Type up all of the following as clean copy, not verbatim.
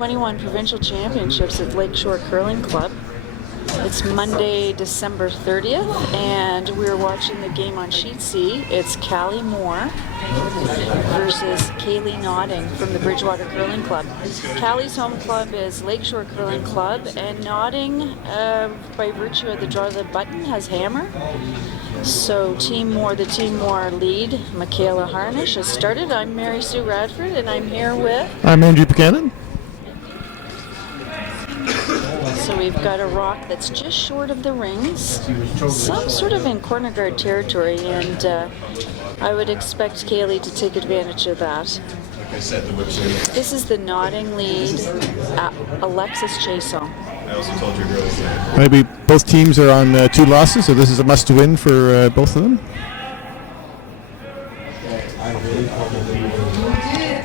U21 Provincial Championships at Lakeshore Curling Club. It's Monday, December 30th, and we're watching the game on Sheet C. It's Callie Moore versus Kaylee Nodding from the Bridgewater Curling Club. Callie's home club is Lakeshore Curling Club, and Nodding, by virtue of the draw of the button, has hammer. So the Team Moore lead, Michaela Harnish, has started. I'm Mary Sue Radford, and I'm here with... I'm Andrew Buchanan. So we've got a rock that's just short of the rings, some sort of in corner guard territory, and I would expect Kaylee to take advantage of that. This is the Nodding lead, Alexis Chason. Maybe both teams are on 2 losses, so this is a must-win for both of them.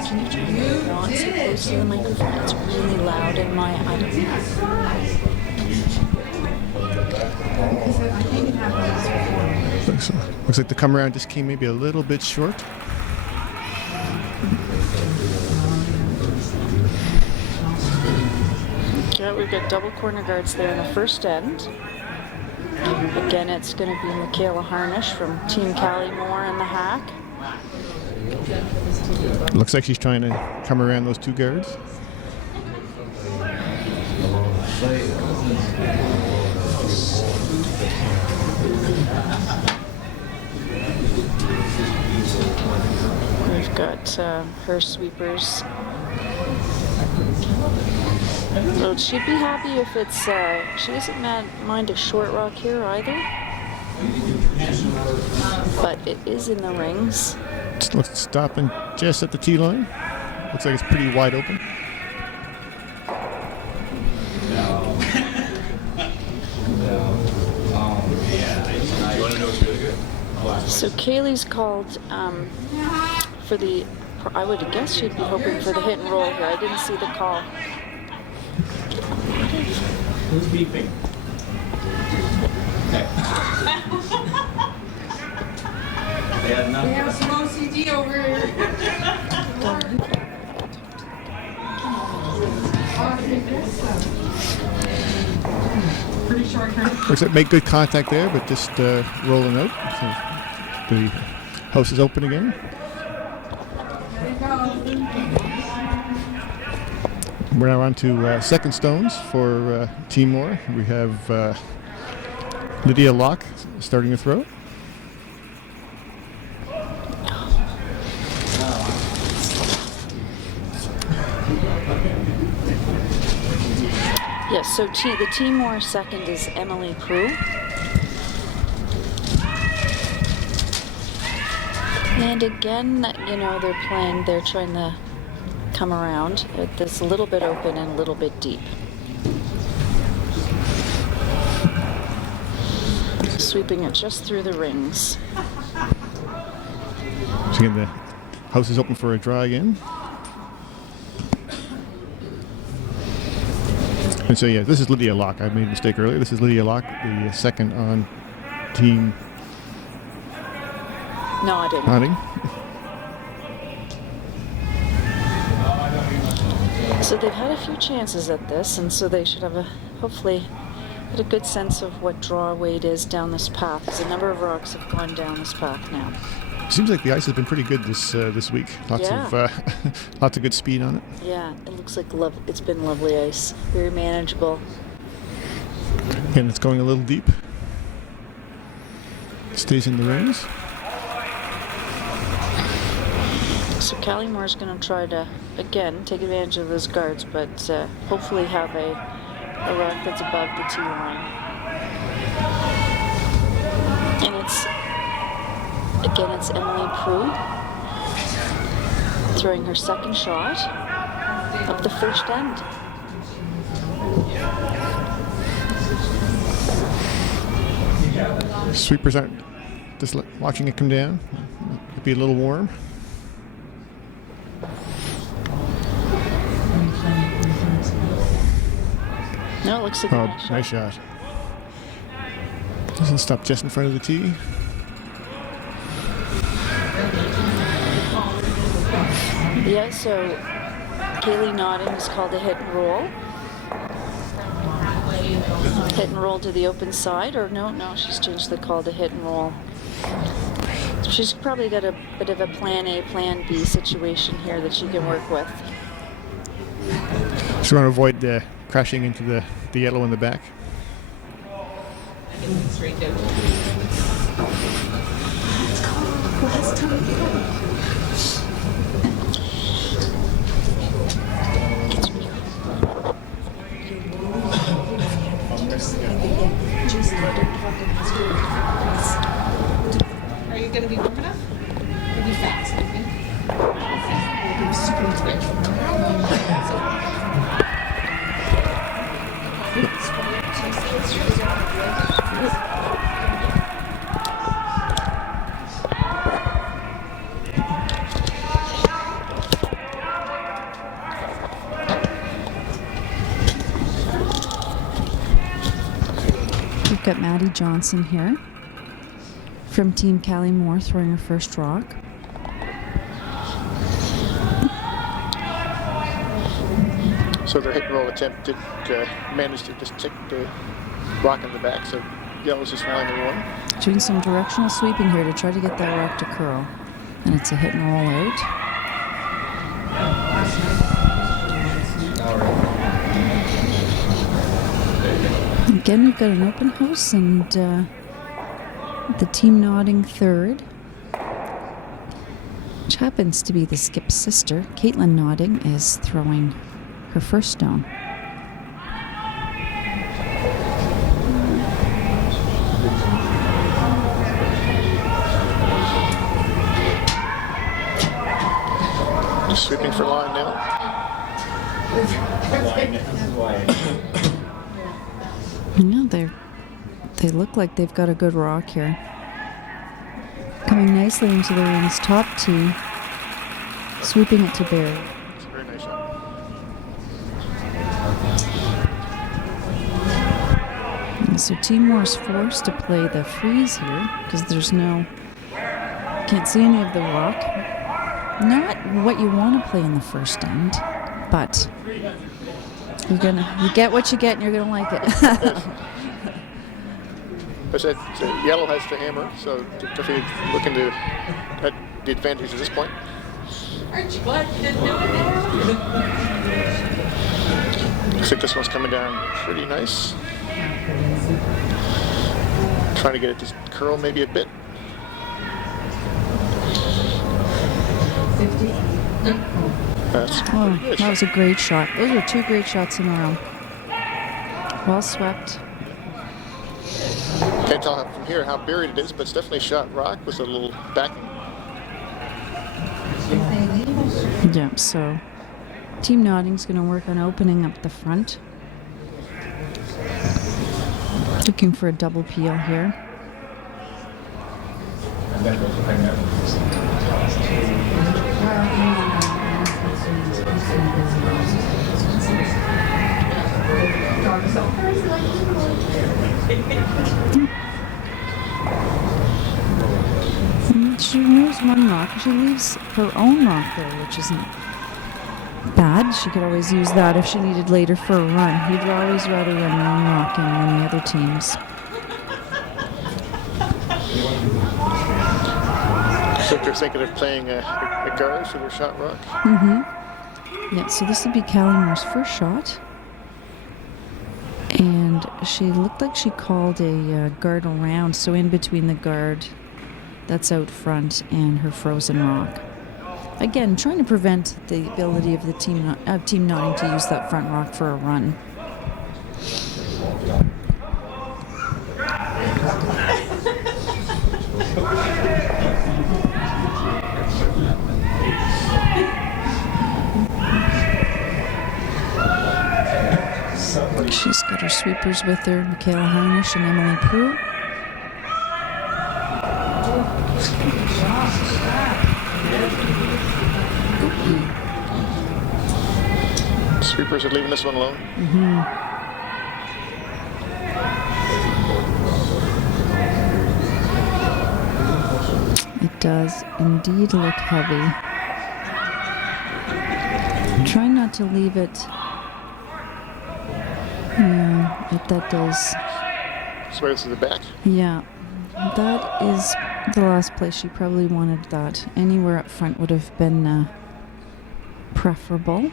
Can you turn it on so close to the microphone? It's really loud in my... I don't know. Looks like the come around just came maybe a little bit short. Yeah, we've got double corner guards there in the first end. Again, it's going to be Michaela Harnish from Team Callie Moore in the hack. Looks like she's trying to come around those 2 guards. We've got her sweepers. So she'd be happy if it's, she doesn't mind a short rock here either. But it is in the rings. Looks stopping just at the tee line. Looks like it's pretty wide open. So Kaylee's called for the, I would guess she'd be hoping for the hit and roll here. I didn't see the call. Who's beeping? They have some OCD over here. Pretty short turn. Looks like make good contact there, but just rolling out. So the house is open again. We're now on to second stones for Team Moore. We have Lydia Locke starting to throw. Yes, so the Team Moore second is Emily Prue. And again, you know, they're trying to come around. It's a little bit open and a little bit deep. Sweeping it just through the rings. So again, the house is open for a draw again. And so, yeah, this is Lydia Locke. I made a mistake earlier. This is Lydia Locke, the second on Team Nodding. So they've had a few chances at this, and so they should have hopefully had a good sense of what draw weight is down this path, because a number of rocks have gone down this path now. Seems like the ice has been pretty good this week. Lots of good speed on it. Yeah, it looks like it's been lovely ice. Very manageable. And it's going a little deep. Stays in the rings. So Callie Moore's going to try to, again, take advantage of those guards, but hopefully have a rock that's above the tee line. And it's Emily Prue throwing her second shot of the first end. Sweepers aren't just watching it come down. It'd be a little warm. No, it looks like a nice shot. Doesn't stop just in front of the tee. Yeah, so Kaylee Notting has called a hit and roll. Hit and roll to the open side, or no, she's changed the call to hit and roll. So she's probably got a bit of a plan A, plan B situation here that she can work with. Just want to avoid crashing into the yellow in the back. Straight down. Are you going to be warm enough? Or be fast? We've got Maddie Johnson here from Team Callie Moore throwing her first rock. So their hit and roll attempt did manage to just take the rock in the back. So yellow's just flying everyone. Doing some directional sweeping here to try to get that rock to curl. And it's a hit and roll out. Again, we've got an open house and the team nodding third, which happens to be the skip's sister. Caitlin Nodding is throwing her first stone. Just sweeping for line now. Yeah, they look like they've got a good rock here. Coming nicely into the ring's top tee, sweeping it to Barry. It's a very nice shot. And so Team Moore's forced to play the freeze here because there's can't see any of the rock. Not what you want to play in the first end, but you get what you get and you're gonna like it. I said yellow has to hammer, so definitely looking to at the advantage at this point. Aren't you glad you didn't know it? Looks like this one's coming down pretty nice. Trying to get it to curl maybe a bit. That was a great shot. Those were two great shots in a row. Well swept. Can't tell from here how buried it is, but it's definitely shot rock with a little backing. Yeah, so Team Nodding's going to work on opening up the front. Looking for a double peel here. She removes one rock. She leaves her own rock there, which isn't bad. She could always use that if she needed later for a run. You'd always rather run your own rock in than the other teams. So they're thinking of playing a guard for their shot rock. Yeah, so this would be Callie Moore's first shot. And she looked like she called a guard around, so in between the guard that's out front and her frozen rock. Again, trying to prevent the ability of the Team Nodding to use that front rock for a run. She's got her sweepers with her, Michaela Heinisch and Emily Prue. Sweepers are leaving this one alone. It does indeed look heavy. Trying not to leave it. Yeah, that does. So this is the back. Yeah, that is the last place she probably wanted that. Anywhere up front would have been preferable.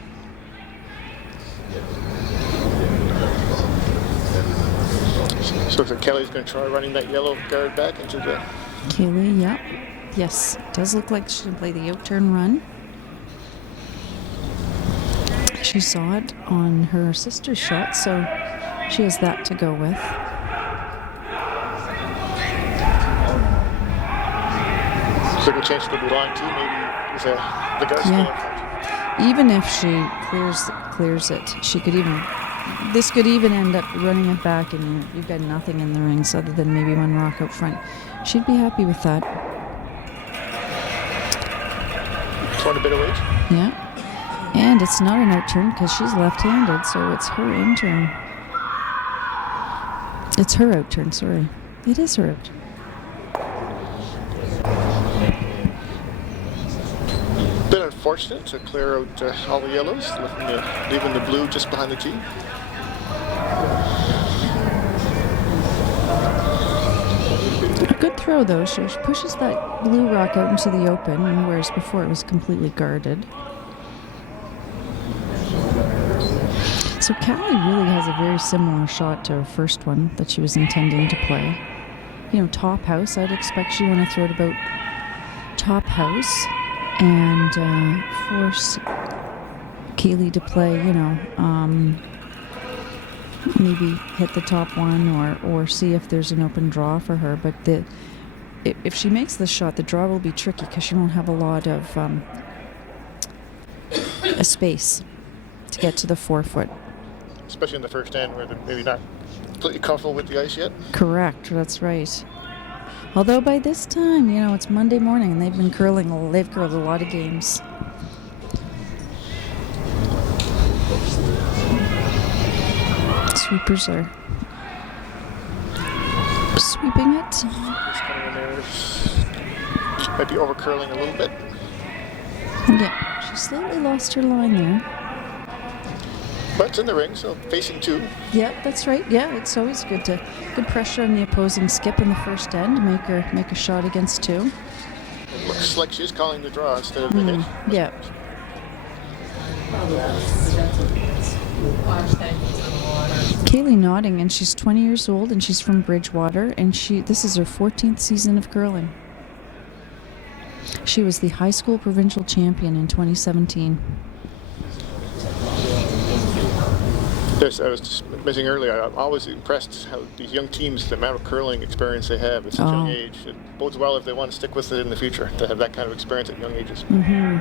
So looks like Kelly's going to try running that yellow guard back into the... Kaylee, yeah. Yes, does look like she can play the out-turn run. She saw it on her sister's shot, so she has that to go with. Second chance to be long too, maybe with the guard still up front. Even if she clears it, she could even... This could even end up running it back and you've got nothing in the rings other than maybe one rock out front. She'd be happy with that. Throwing a bit of weight. Yeah. And it's not an out turn because she's left-handed, so it's her in turn. It's her out turn, sorry. It is her out. Bit unfortunate to clear out all the yellows, leaving the blue just behind the tee. A good throw though. She pushes that blue rock out into the open, whereas before it was completely guarded. So Callie really has a very similar shot to her first one that she was intending to play. You know, top house. I'd expect she want to throw it about top house and force Kaylee to play, you know, maybe hit the top one or see if there's an open draw for her. But if she makes the shot, the draw will be tricky because she won't have a lot of a space to get to the 4 foot. Especially in the first end where they're maybe not completely comfortable with the ice yet. Correct, that's right. Although by this time, you know, it's Monday morning and they've been curling, they've curled a lot of games. Sweepers are sweeping it. Just coming in there. Might be over curling a little bit. Yeah, she slightly lost her line there. But it's in the ring, so facing two. Yeah, that's right. Yeah, it's always good pressure on the opposing skip in the first end, make a shot against two. Looks like she's calling the draw instead of the hit. Yeah. Kaylee nodding, and she's 20 years old, and she's from Bridgewater, and this is her 14th season of curling. She was the high school provincial champion in 2017. Yes, I was just mentioning earlier, I'm always impressed how these young teams, the amount of curling experience they have at such a young age. It bodes well if they want to stick with it in the future, to have that kind of experience at young ages. Mm-hmm.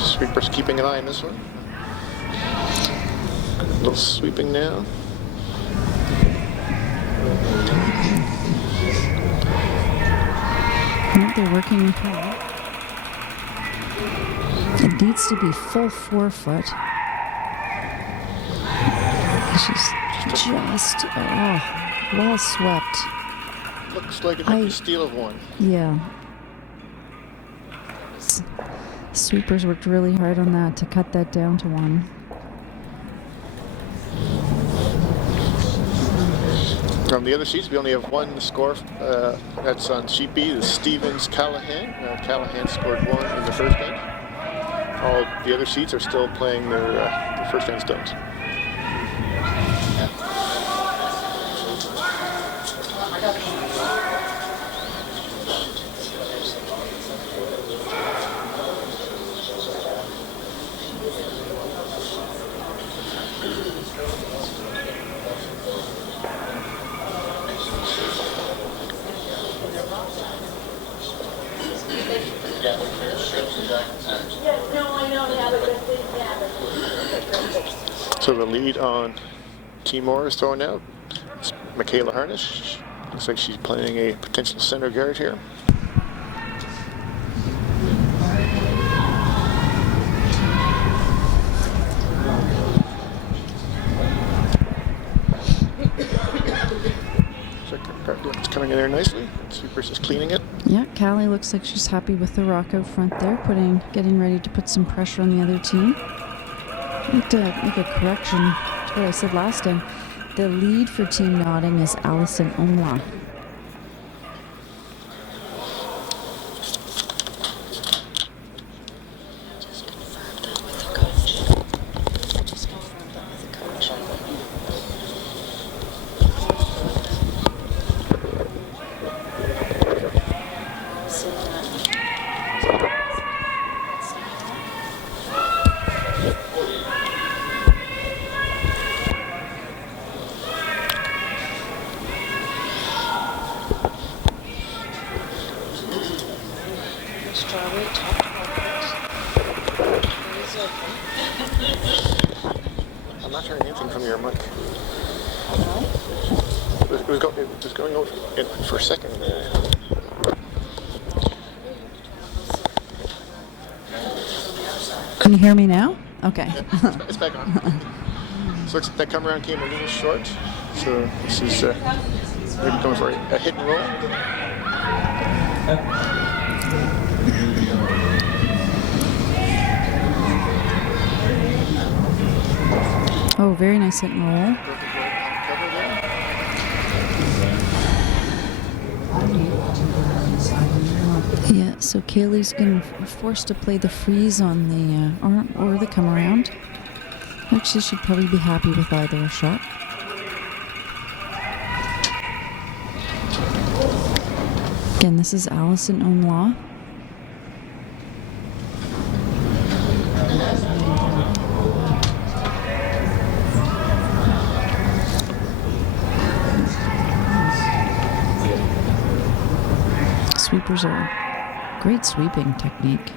Sweepers keeping an eye on this one. A little sweeping now. They're working hard. It needs to be full 4 foot. She's just, well swept. Looks like it might be a steal of one. Yeah. Sweepers worked really hard on that to cut that down to 1. On the other sheets, we only have one score. That's on sheet B, the Stevens-Callahan. Callahan scored 1 in the first end. All the other sheets are still playing their first end stones. So the lead on Timor is throwing out. It's Michaela Harnish. Looks like she's playing a potential center guard here. So it's coming in there nicely. Sweepers is cleaning it. Yeah, Callie looks like she's happy with the rock out front there, getting ready to put some pressure on the other team. I'd like to make a correction to what I said last time. The lead for Team Notting is Allison Omla. Strawberry top chocolate. I'm not hearing anything from your mic. No? It was going over for a second. Can you hear me now? Okay. Yeah, it's back on. So that come around came a little short. So this is maybe going for a hit and roll. Oh, very nice hit and roll. Yeah, so Kaylee's getting forced to play the freeze on the or the come around. Actually, she'd probably be happy with either a shot. Again, this is Allison Omla. Sweepers are great sweeping technique.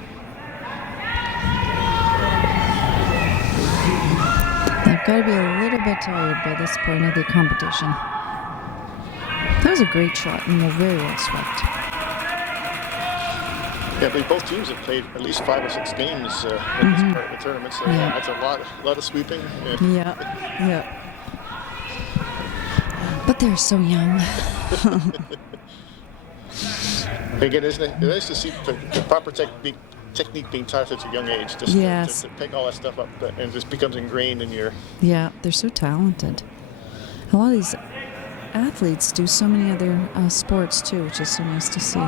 They've got to be a little bit tired by this point of the competition. That was a great shot, and they're very well swept. Yeah, I believe both teams have played at least 5 or 6 games in this part of the tournament, so Yeah. that's a lot of sweeping. Yeah. But they're so young. Again, isn't it nice to see the proper technique being taught at such a young age? Just Yes. to pick all that stuff up, and it just becomes ingrained in your... Yeah, they're so talented. A lot of these athletes do so many other sports too, which is so nice to see.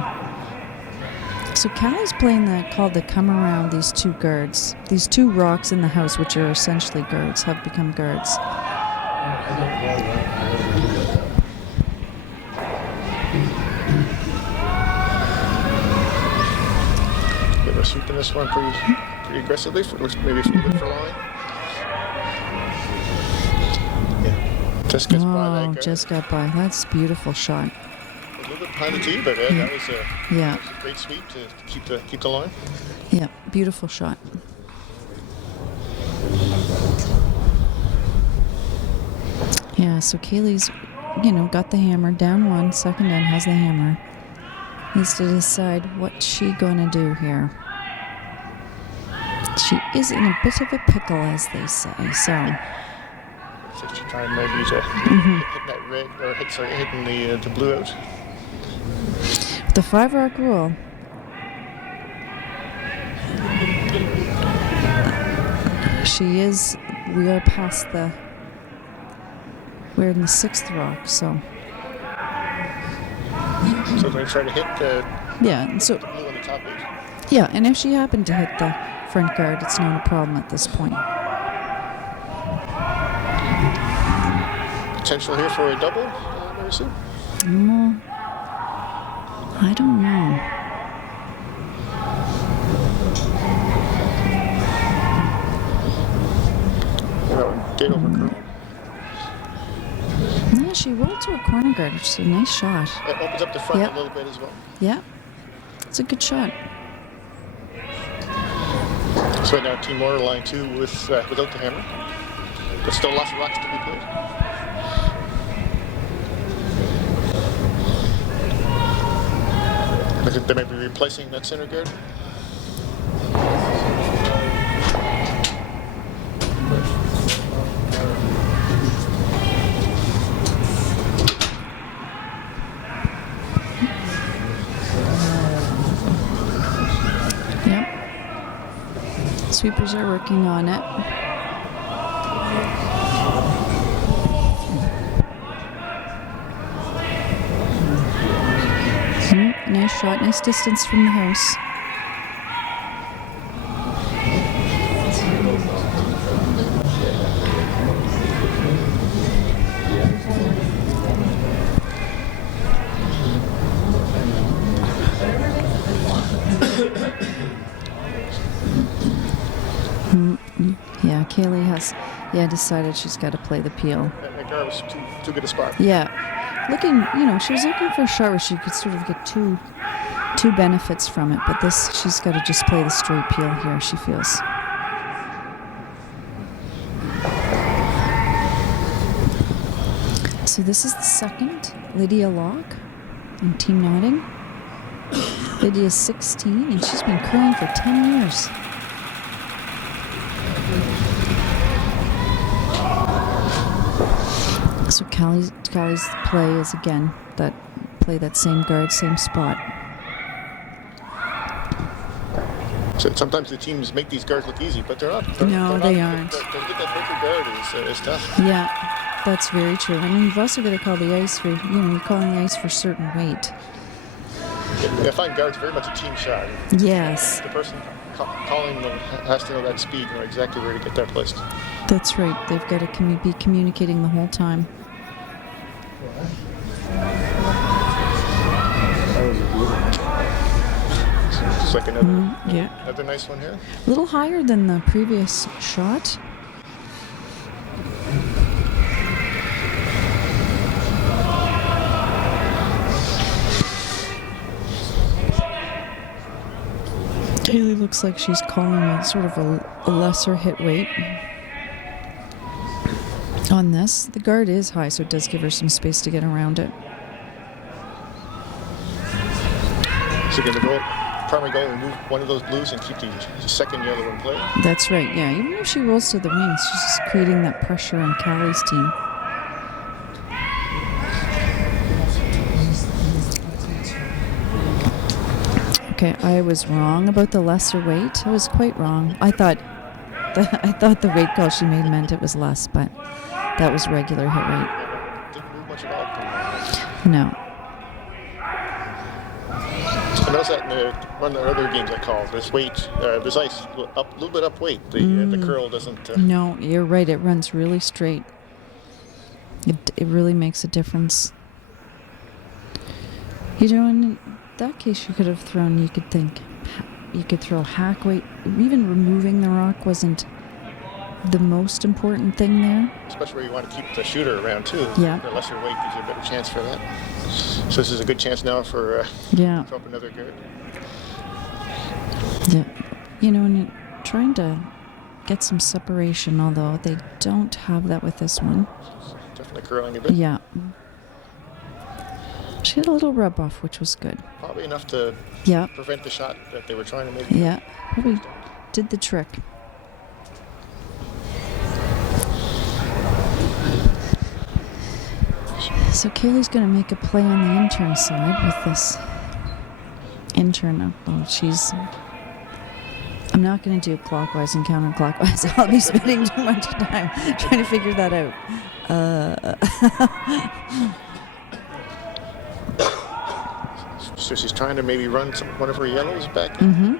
So Callie's playing called the come around. These two guards, these two rocks in the house, which are essentially guards, have become guards. They're sweeping this one pretty aggressively. Looks maybe a little bit for line. Yeah, just gets by that guy. Just got by. That's a beautiful shot. A little bit behind the tee, but that was a great sweep to keep the line. Yeah, beautiful shot. Yeah, so Kaylee's, got the hammer down one, second in, has the hammer. Needs to decide what's she gonna do here. She is in a bit of a pickle, as they say. So she's trying maybe to hit that red, or hitting the blue out. The 5-rock rule. We are past we're in the 6th rock, so. So they're going to try to hit the blue on the top 8. Yeah, and if she happened to hit the front guard, it's not a problem at this point. Potential here for a double, Marissa? I don't know. Did over curl. Yeah, she rolled to a corner guard, which is a nice shot. It opens up the front a little bit as well. Yeah, it's a good shot. So right now, Team Moore line 2 without the hammer. But still lots of rocks to be played. I think they may be replacing that center guard. Sweepers are working on it. Nice shot, nice distance from the house. Yeah, Kaylee has decided she's got to play the peel. That guard was too good a spot. Yeah. She was looking for a shot where she could sort of get two benefits from it, but this, she's got to just play the straight peel here, she feels. So this is the second Lydia Locke on Team Notting. Lydia's 16 and she's been curling for 10 years. So Callie's play is again that same guard, same spot. So sometimes the teams make these guards look easy, but they're not. No, they aren't. To get that wicker guard is tough. Yeah, that's very true. I mean, you've also got to call the ice for, you're calling the ice for certain weight. I find guards very much a team shot. Yes. The person calling them has to know that speed, know exactly where to get that placed. That's right. They've got to be communicating the whole time. Just like another nice one here. A little higher than the previous shot. Kaylee looks like she's calling a sort of a lesser hit weight on this. The guard is high, so it does give her some space to get around it. So again, the primary goal, remove one of those blues and keep the second yellow in play. That's right, yeah. Even if she rolls to the wings, she's just creating that pressure on Callie's team. Okay, I was wrong about the lesser weight. I was quite wrong. I thought the weight call she made meant it was less, but that was regular hit weight. Didn't move much at all. No. I noticed that in one of the other games I called. This weight, this ice, a little bit up weight. The curl doesn't. No, you're right. It runs really straight. It really makes a difference. In that case, you could have thrown. You could throw hack weight. Even removing the rock wasn't the most important thing there. Especially where you want to keep the shooter around too. Yeah. The lesser weight gives you a better chance for that. So this is a good chance now for throw up another guard. Yeah. And you're trying to get some separation, although they don't have that with this one. Definitely curling a bit. Yeah. She had a little rub off, which was good. Probably enough to prevent the shot that they were trying to make. Yeah, probably did the trick. So Kaylee's going to make a play on the intern side with this intern. I'm not going to do clockwise and counterclockwise. I'll be spending too much time trying to figure that out. So she's trying to maybe run one of her yellows back. Mm-hmm.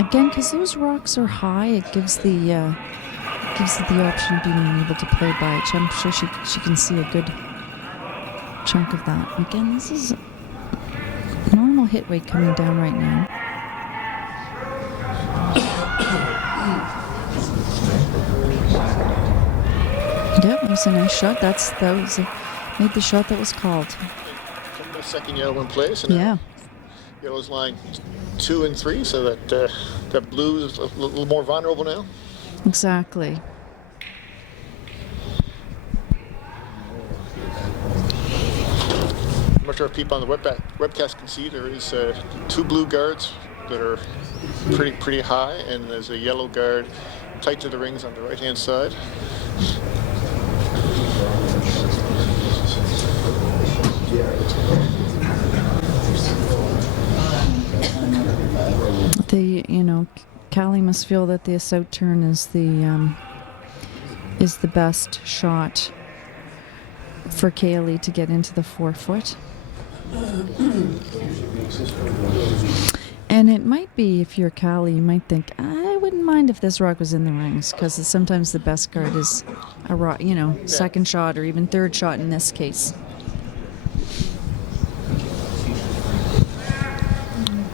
Again, because those rocks are high, it gives the option of being able to play by it. I'm sure she can see a good chunk of that. Again, this is normal hit weight coming down right now. Yep, that was a nice shot. Made the shot that was called. The second yellow in place. And yellow's line 2 and 3, so that that blue is a little more vulnerable now. Exactly. I'm not sure if people on the webcast can see, there is 2 blue guards that are pretty high, and there's a yellow guard tight to the rings on the right-hand side. Callie must feel that this out turn is the best shot for Kaylee to get into the 4-foot. And it might be, if you're Callie, you might think, I wouldn't mind if this rock was in the rings, because sometimes the best card is a rock, second shot or even third shot in this case.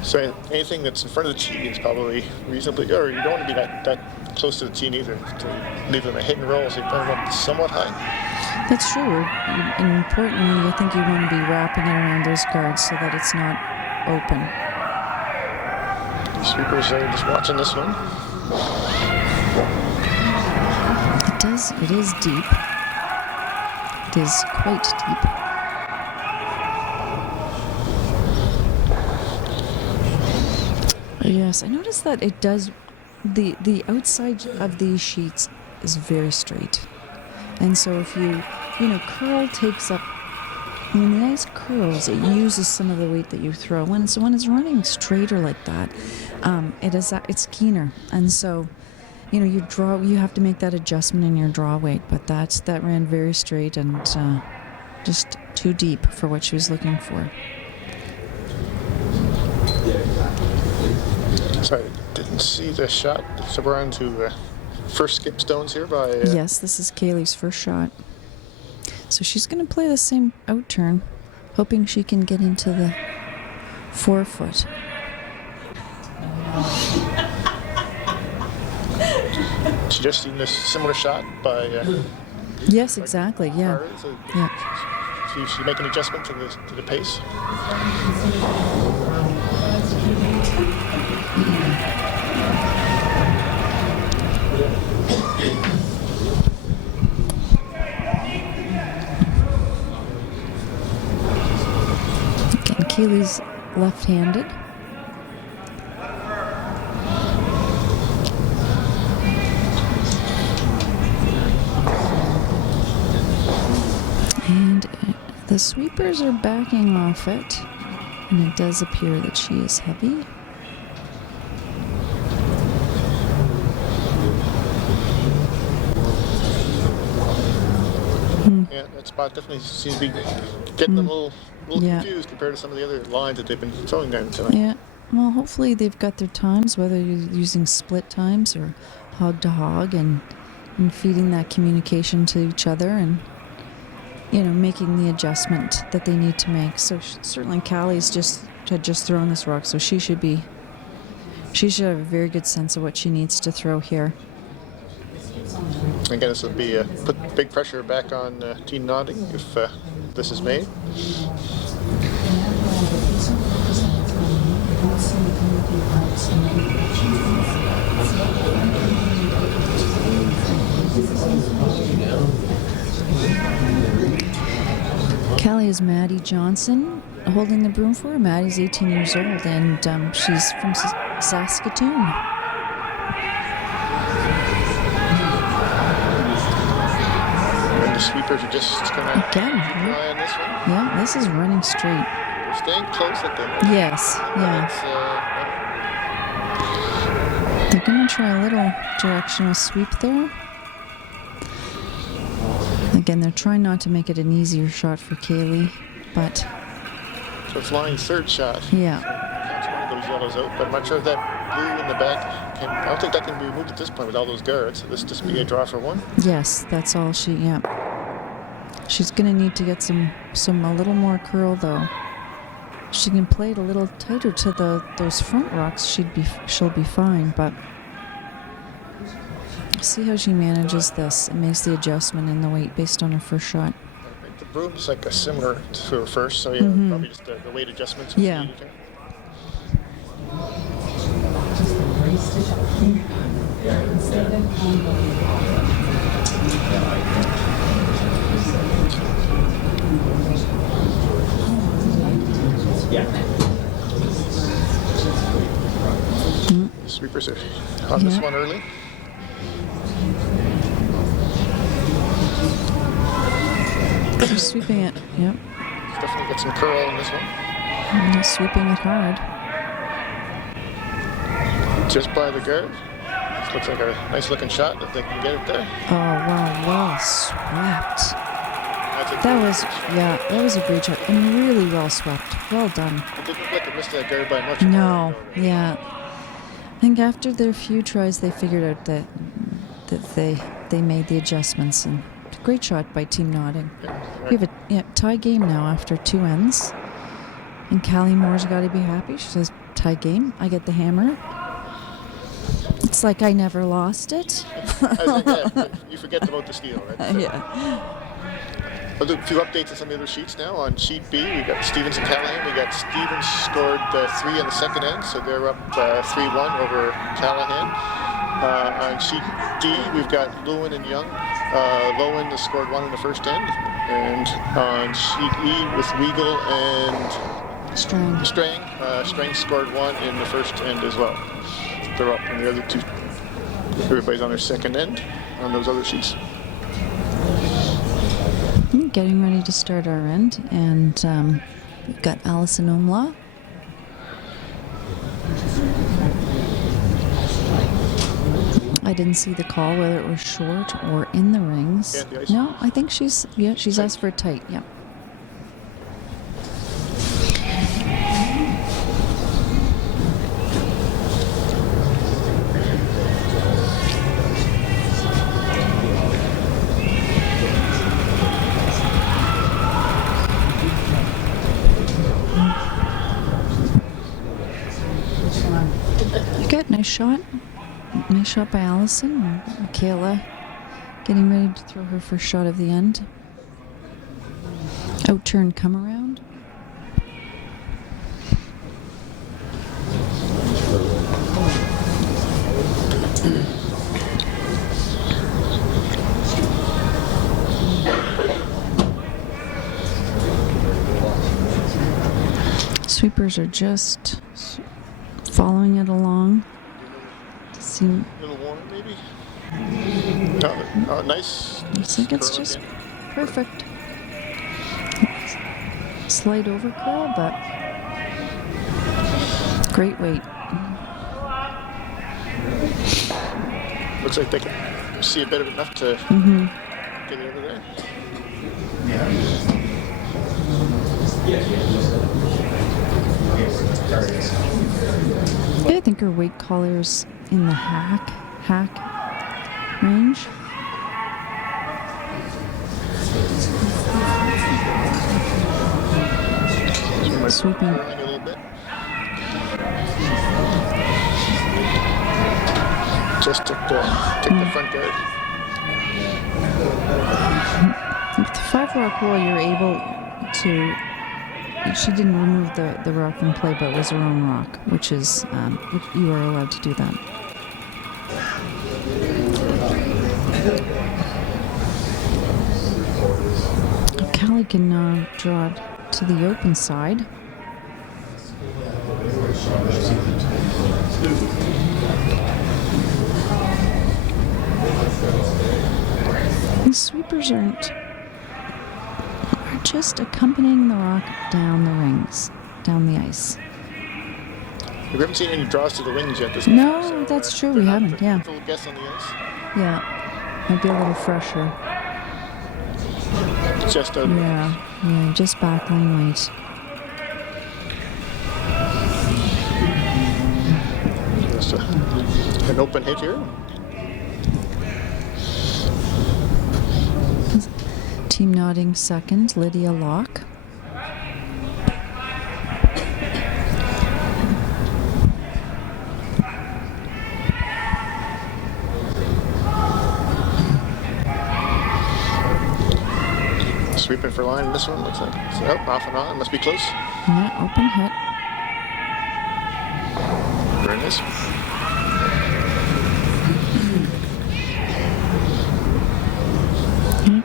So anything that's in front of the tee is probably reasonably, or you don't want to be that close to the tee either, to leave them a hit and roll, so you probably want it somewhat high. That's true. And importantly, I think you want to be wrapping it around those guards so that it's not open. The sweepers are just watching this one. It is deep. It is quite deep. Yes, I noticed that it does, the outside of these sheets is very straight. And so if curl takes up, when the ice curls, it uses some of the weight that you throw. When it's running straighter like that, it's keener. And so, you have to make that adjustment in your draw weight, but that ran very straight and just too deep for what she was looking for. Sorry, didn't see the shot. So we're on to first skip stones here by... Yes, this is Kaylee's first shot. So she's going to play the same out turn, hoping she can get into the 4-foot. She just seen this similar shot by... yes, exactly, yeah. So yeah. She's making an adjustment to the pace. Again, Keely's left-handed. And the sweepers are backing off it, and it does appear that she is heavy. Yeah, that spot definitely seems to be getting them a little confused compared to some of the other lines that they've been throwing down tonight. Yeah, well, hopefully they've got their times, whether you're using split times or hog to hog, and feeding that communication to each other, and making the adjustment that they need to make. So certainly Callie's had just thrown this rock, so she should have a very good sense of what she needs to throw here. Again, this would be put big pressure back on Team Nodding if this is made. Callie is Maddie Johnson holding the broom for her. Maddie's 18 years old, and she's from Saskatoon. And the sweepers are just going to rely on this one. Yeah, this is running straight. They're staying close at them. Yes, yeah. They're going to try a little directional sweep there. Again, they're trying not to make it an easier shot for Kaylee, but... So it's lying third shot. Yeah. That's one of those yellows out, but I'm not sure if that blue in the back I don't think that can be removed at this point with all those guards. So this just be a draw for one. Yes, that's all yeah. She's going to need to get a little more curl, though. She can play it a little tighter to those front rocks. She'll be fine, but see how she manages this and makes the adjustment in the weight based on her first shot. The broom's like a similar to her first, so yeah, probably just the weight adjustments. Yeah. Sweepers are on this one early. They're sweeping it, yep. Definitely get some curl in this one. And they're sweeping it hard. just by the guard. This looks like a nice looking shot if they can get it there. Oh, wow, well swept. That was a great shot and really well swept. Well done. It didn't look like it missed that guard by much. No, yeah. I think after their few tries, they figured out that they made the adjustments, and great shot by Team Notting. We have a tie game now after 2 ends, and Callie Moore's got to be happy. She says, "Tie game. I get the hammer." It's like I never lost it. You forget about the steal, right? Yeah. I'll do a few updates on some of the other sheets now. On sheet B, we got Stevens and Callahan. We got Stevens scored 3 on the second end, so they're up 3-1 over Callahan. On sheet D, we've got Lewin and Young. Lowen has scored 1 in the first end. And on sheet E with Weigel and Strang. Strang scored 1 in the first end as well. They're up, and the other 2, everybody's on their second end on those other sheets. Getting ready to start our end, and we've got Alison Omlaw. I didn't see the call whether it was short or in the rings. Yeah, the ice. No, I think she's asked for a tight. Yeah. Good, nice shot. Nice shot by Allison. Michaela getting ready to throw her first shot of the end. Out-turn come around. Sweepers are just following it along. A little warm, maybe? Nice. Looks like it's just perfect. Slight over curl, but great weight. Looks like they can see a bit of enough to get it over there. Yeah, I think her weight collar's in the hack range. Sweeping. A little bit. Just took the front guard. With the 5-rock roll, you're able to. She didn't remove the rock from play, but it was her own rock, which is you are allowed to do that. Callie can draw to the open side. The sweepers are just accompanying the rock down the rings, down the ice. We haven't seen any draws to the wings yet this No, game, so, that's true, we haven't, yeah. Full guess on the ice. Yeah, might be a little fresher. Just out. Yeah, just backline late. Just an open hit here. Team Notting second, Lydia Locke. Sweeping for line in this one, looks like. So, off and on, must be close. Yeah, open hit. Very nice.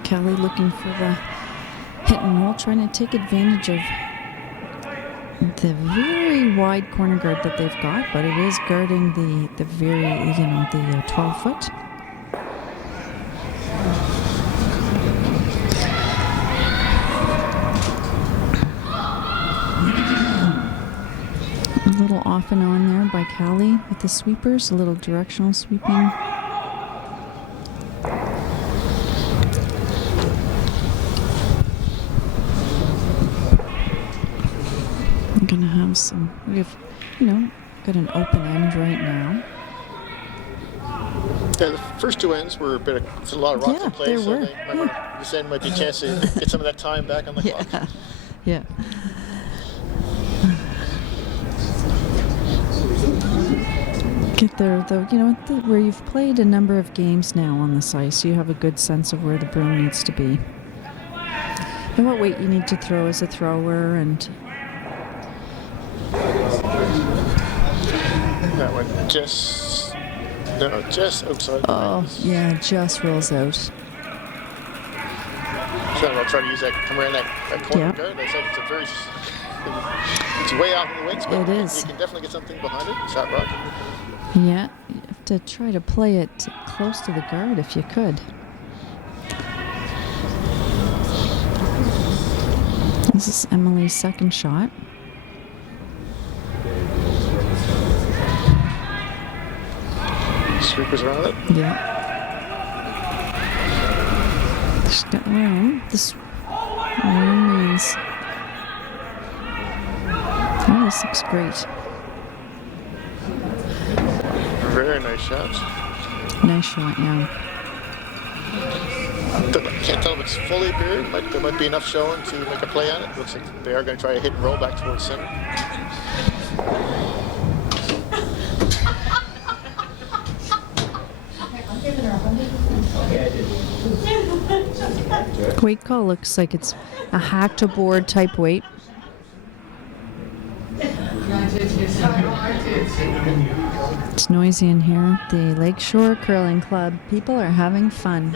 Kelly looking for the hit and roll, trying to take advantage of the very wide corner guard that they've got, but it is guarding the very, the 12 foot. A little off and on there by Callie with the sweepers, a little directional sweeping. I'm gonna have some, we've, got an open end right now. Yeah, the first two ends were it's a lot of rock to play, there so were. this end might be a chance to get some of that time back on the clock. Yeah. Get there, though, where you've played a number of games now on this ice, you have a good sense of where the broom needs to be. And what weight you need to throw as a thrower, and that one just outside. oh, yeah, just rolls out. So I'll try to use that, come around that corner guard. I said it's way out in the wings, but it is. You can definitely get something behind it. Shot rock. Yeah, you have to try to play it close to the guard if you could. This is Emily's second shot. Sweepers around it. Yeah. She's got room. This room means. Oh, this looks great. Very nice shot. Nice shot, yeah. Can't tell if it's fully buried. There might be enough showing to make a play on it. Looks like they are going to try a hit and roll back towards center. Weight call looks like it's a hacked aboard type weight. It's noisy in here. The Lakeshore Curling Club. People are having fun.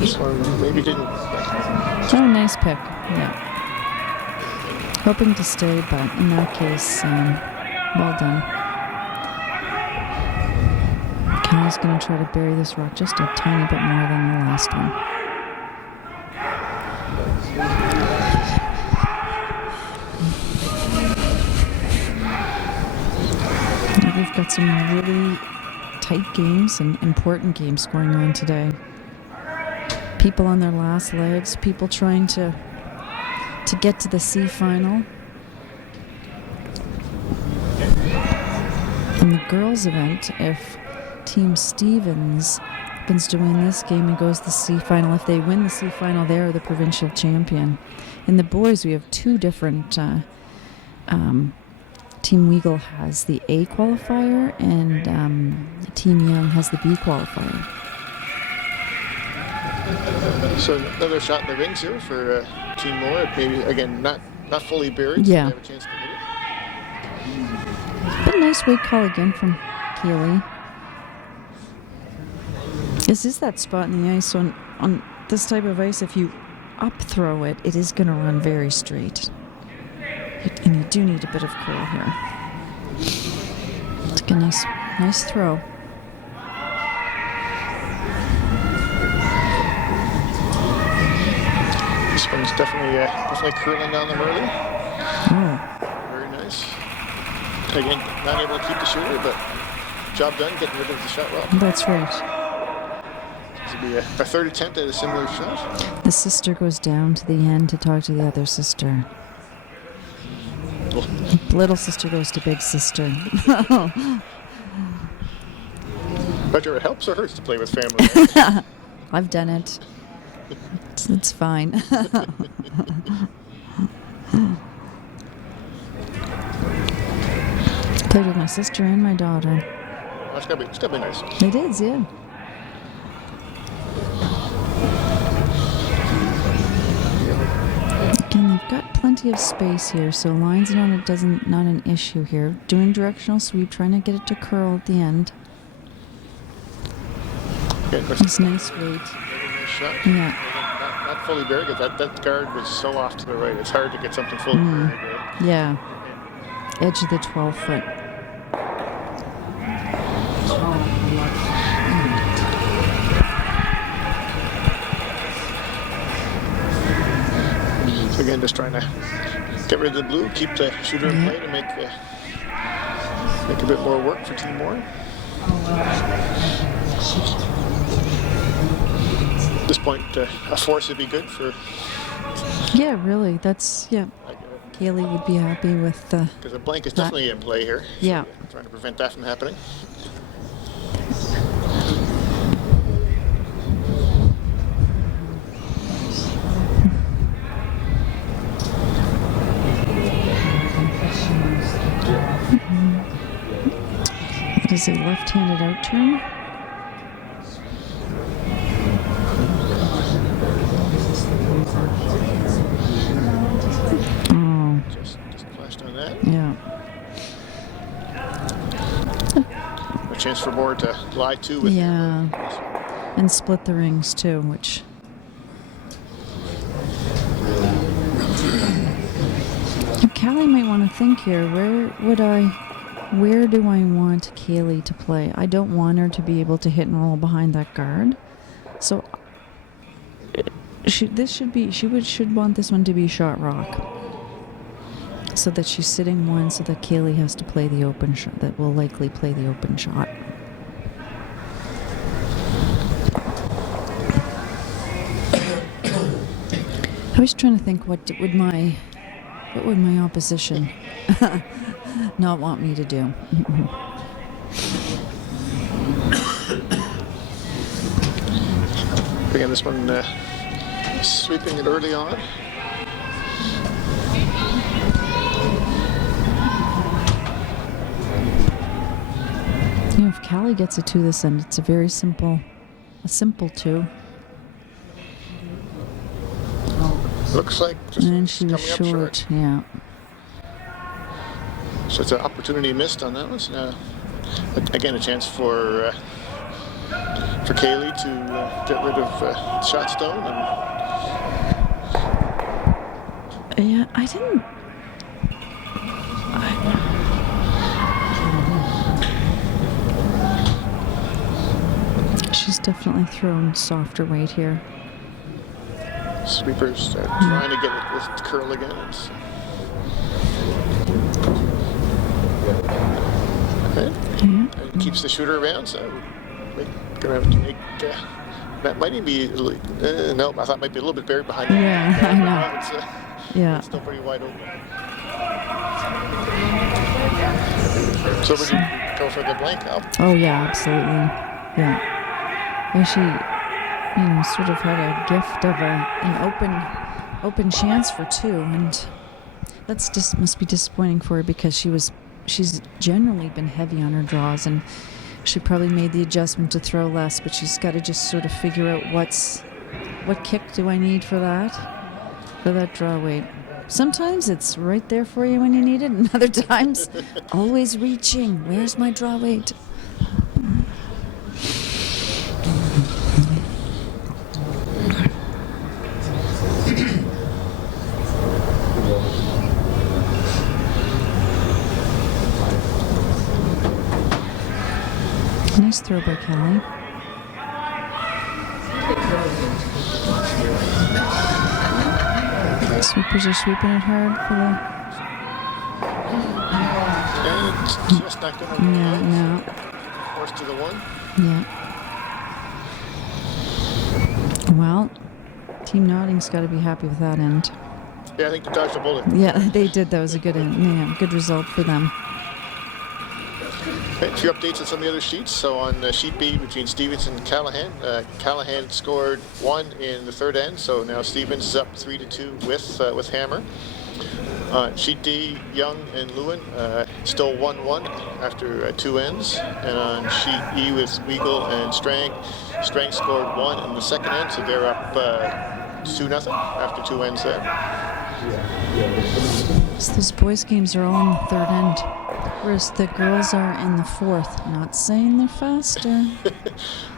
This one maybe didn't. Oh, nice pick. Yeah. Hoping to stay, but in that case, well done. Cal's going to try to bury this rock just a tiny bit more than the last one. We've got some really tight games and important games going on today. People on their last legs, people trying to get to the C final. In the girls' event, if Team Stevens happens to win this game and goes to the C final, if they win the C final, they're the provincial champion. In the boys, we have two different. Team Weagle has the A qualifier, and Team Young has the B qualifier. So another shot in the rings here for Team Moore. Maybe again not fully buried. Yeah. So they have a chance to hit it. But a nice weight call again from Keeley. This is that spot in the ice on this type of ice. If you up throw it, it is going to run very straight. And you do need a bit of curl here. It's a nice throw. This one's definitely curling down them early. Oh. Very nice. Again, not able to keep the shooter, but job done getting rid of the shot rock. That's right. This will be a third attempt at a similar shot. The sister goes down to the end to talk to the other sister. Little sister goes to big sister. Whether it helps or hurts to play with family. I've done it. It's fine. Played with my sister and my daughter. It's gotta be nice. It is, yeah. Again, they've got plenty of space here, so lines it on it not an issue here. Doing directional sweep, trying to get it to curl at the end. It's nice weight. Very nice shot. Yeah. Not fully buried, because that guard was so off to the right. It's hard to get something fully buried there. Yeah. Edge of the 12-foot. Again, just trying to get rid of the blue, keep the shooter in play to make a bit more work for Team Moore. At this point, a force would be good for. Yeah, really. That's, yeah. Kaylee would be happy with the. Because a blank is definitely in play here. Yeah. So trying to prevent that from happening. It is a left-handed out turn. Oh. Just flashed on that. Yeah. A chance for Moore to lie two with. Yeah. And split the rings too, which. Callie might want to think here. Where do I want Kaylee to play? I don't want her to be able to hit and roll behind that guard. So should want this one to be shot rock. So that she's sitting one, so that Kaylee has to play the open shot. That will likely play the open shot. I was trying to think what would my opposition not want me to do. Again, this one sweeping it early on. You know, if Callie gets a 2 this end, it's a simple 2. Looks like just And she was coming up short, yeah. So it's an opportunity missed on that one. So, again, a chance for Kaylee to get rid of shot stone. Yeah, I didn't. She's definitely thrown softer weight here. Sweepers trying to get it with curl again. Okay. Yeah. And keeps the shooter around, so gonna have to make. That might even be. No, I thought it might be a little bit buried behind. Yeah, that. I know. Yeah. It's still pretty wide open. So would you go for the blank now? Oh yeah, absolutely. Yeah. And she, sort of had a gift of an open chance for 2, and that's just must be disappointing for her because she's generally been heavy on her draws, and she probably made the adjustment to throw less, but she's got to just sort of figure out what kick do I need for that draw weight. Sometimes it's right there for you when you need it, and other times always reaching. Where's my draw weight? Nice throw by Kelly. Sweepers are sweeping it hard for And it's just not going to work. No. Forced to the 1. Yeah. Well, Team Notting's got to be happy with that end. Yeah, I think they dodged a bullet. Yeah, they did. That was a good end. Yeah, good result for them. A few updates on some of the other sheets. So on sheet B between Stevens and Callahan, Callahan scored 1 in the third end. So now Stevens is up 3-2 with Hammer. Sheet D, Young and Lewin still 1-1 after 2 ends. And on sheet E with Weagle and Strang scored 1 in the second end. So they're up 2-0 after 2 ends there. So those boys' games are all in the third end, whereas the girls are in the fourth. Not saying they're faster.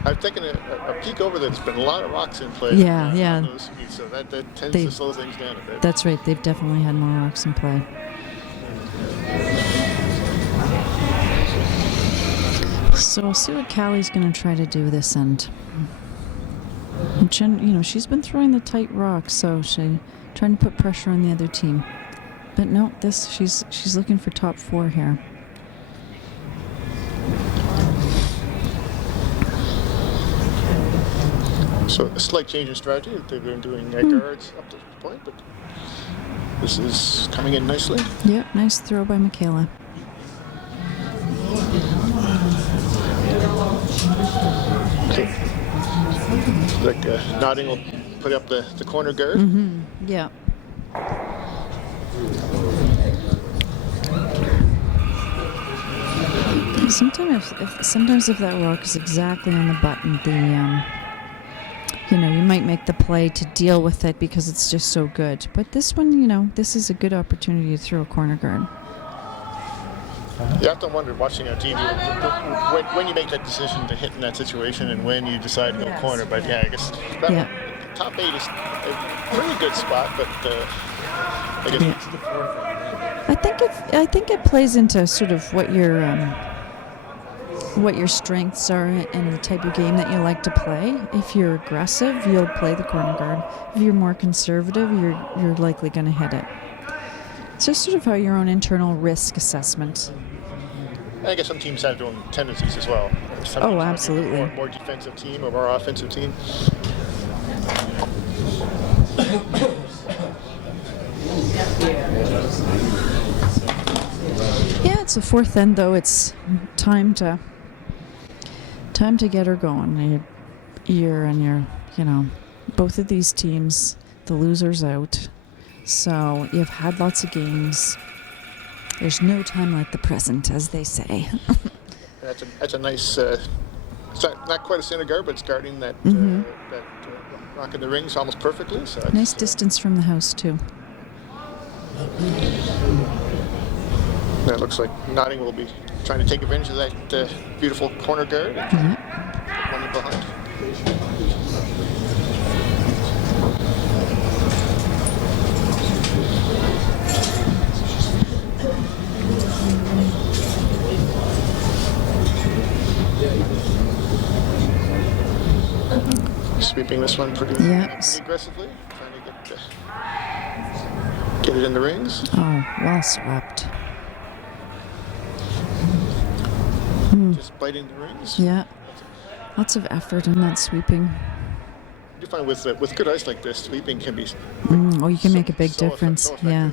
I've taken a peek over. There's been a lot of rocks in play. Yeah. On those speeds, so that tends to slow things down a bit. That's right. They've definitely had more rocks in play. So we'll see what Callie's going to try to do this end. And she's been throwing the tight rock, so she trying to put pressure on the other team. But no, she's looking for top 4 here. So a slight change in strategy. They've been doing guards up to this point, but this is coming in nicely. Yep, nice throw by Michaela. So, like Nodding will put up the corner guard. Mm-hmm. Yeah. Sometimes if that rock is exactly on the button, you might make the play to deal with it because it's just so good. But this one, this is a good opportunity to throw a corner guard. You have to wonder, watching on TV, when you make that decision to hit in that situation and when you decide to go corner. But yeah, I guess top 8 is a pretty good spot, but I guess I think it plays into sort of what your strengths are and the type of game that you like to play. If you're aggressive, you'll play the corner guard. If you're more conservative, you're likely going to hit it. It's just sort of how your own internal risk assessment. I guess some teams have their own tendencies as well. Oh, absolutely. More defensive team or more offensive team. Yeah, it's the 4th end though. It's time to get her going. Both of these teams, the loser's out. So you've had lots of games. There's no time like the present, as they say. That's a nice. It's not quite a center guard, but it's guarding that rock in the rings almost perfectly. So nice distance from the house too. That looks like Notting will be trying to take advantage of that beautiful corner guard. One in behind. Sweeping this one pretty aggressively, trying to get it in the rings. Oh, well swept. Just biting the rings. Yeah, lots of effort in that sweeping. You find with good ice like this, sweeping can be. You can make a big difference. Yeah.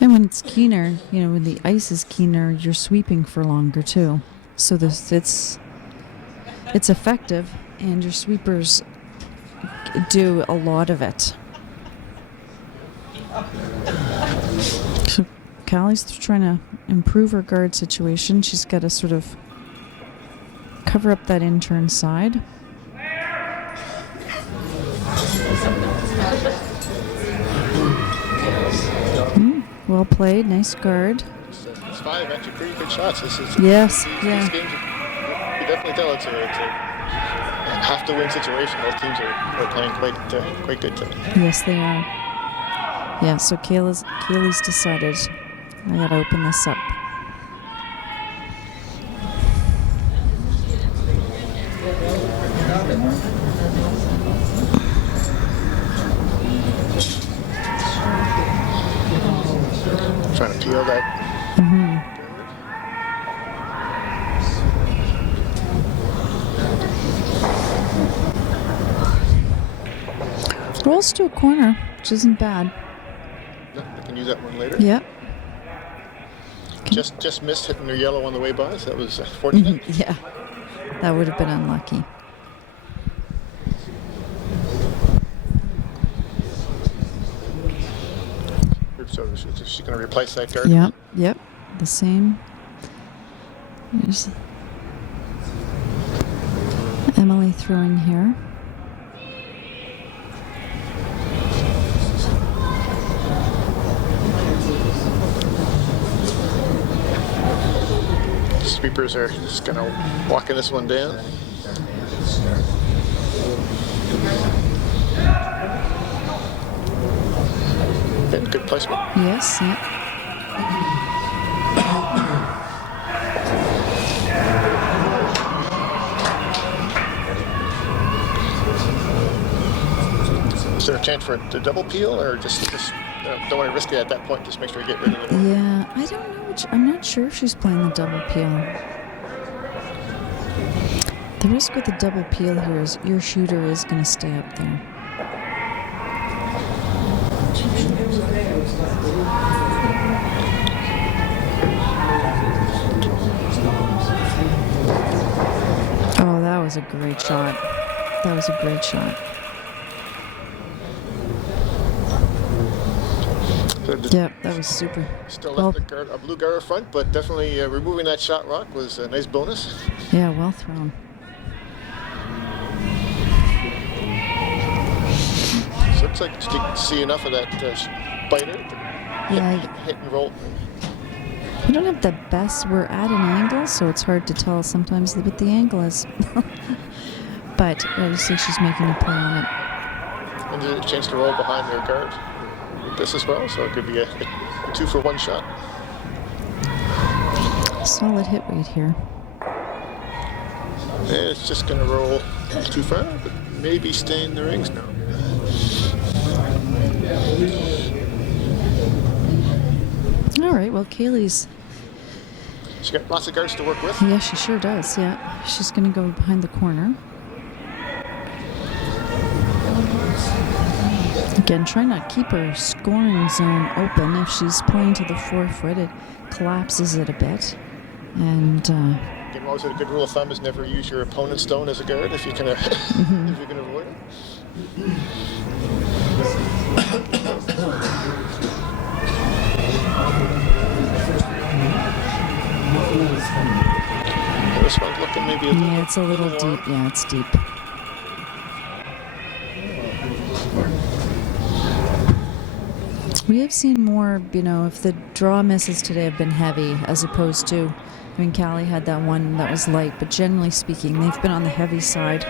And when it's keener, when the ice is keener, you're sweeping for longer too. So it's effective, and your sweepers do a lot of it. So Callie's trying to improve her guard situation. She's got to sort of cover up that intern side. Well played, nice guard. It's 5 actually pretty good shots. Yes, these games, you definitely tell it's a have to win situation. Both teams are playing quite good today. Yes, they are. Yeah, so Kaylee's decided I gotta open this up. Trying to peel that. Rolls to a corner, which isn't bad. I can use that one later. Yep. Just missed hitting their yellow on the way by, so that was fortunate. Yeah, that would have been unlucky. So she's going to replace that guard. Yep. The same. There's Emily throwing here. Sweepers are just going to walk in this one down. Good placement. Yes. Yeah. Is there a chance for the double peel, or just don't want to risk it at that point? Just make sure you get rid of it. Yeah, I don't know. I'm not sure if she's playing the double peel. The risk with the double peel here is your shooter is going to stay up there. Oh, that was a great shot. That was a great shot. Yeah, that was super. Still left a blue guard front, but definitely removing that shot rock was a nice bonus. Yeah, well thrown. So it looks like you can see enough of that spider to hit and roll. We don't have the best. We're at an angle, so it's hard to tell sometimes what the angle is. But obviously she's making a play on it. And there's a chance to roll behind their guard with this as well, so it could be a 2-for-1 shot. Solid hit rate here. And it's just going to roll too far, but maybe stay in the rings now. All right, well, Kaylee's... She's got lots of guards to work with. Yeah, she sure does, yeah. She's going to go behind the corner. Again, try not to keep her scoring zone open. If she's playing to the 4 foot, it collapses it a bit. And... Again, always a good rule of thumb is never use your opponent's stone as a guard if you can, if you can avoid it. This one's looking maybe a little... Yeah, it's a little deep. Yeah, it's deep. We have seen more, if the draw misses today have been heavy as opposed to, Callie had that one that was light, but generally speaking, they've been on the heavy side.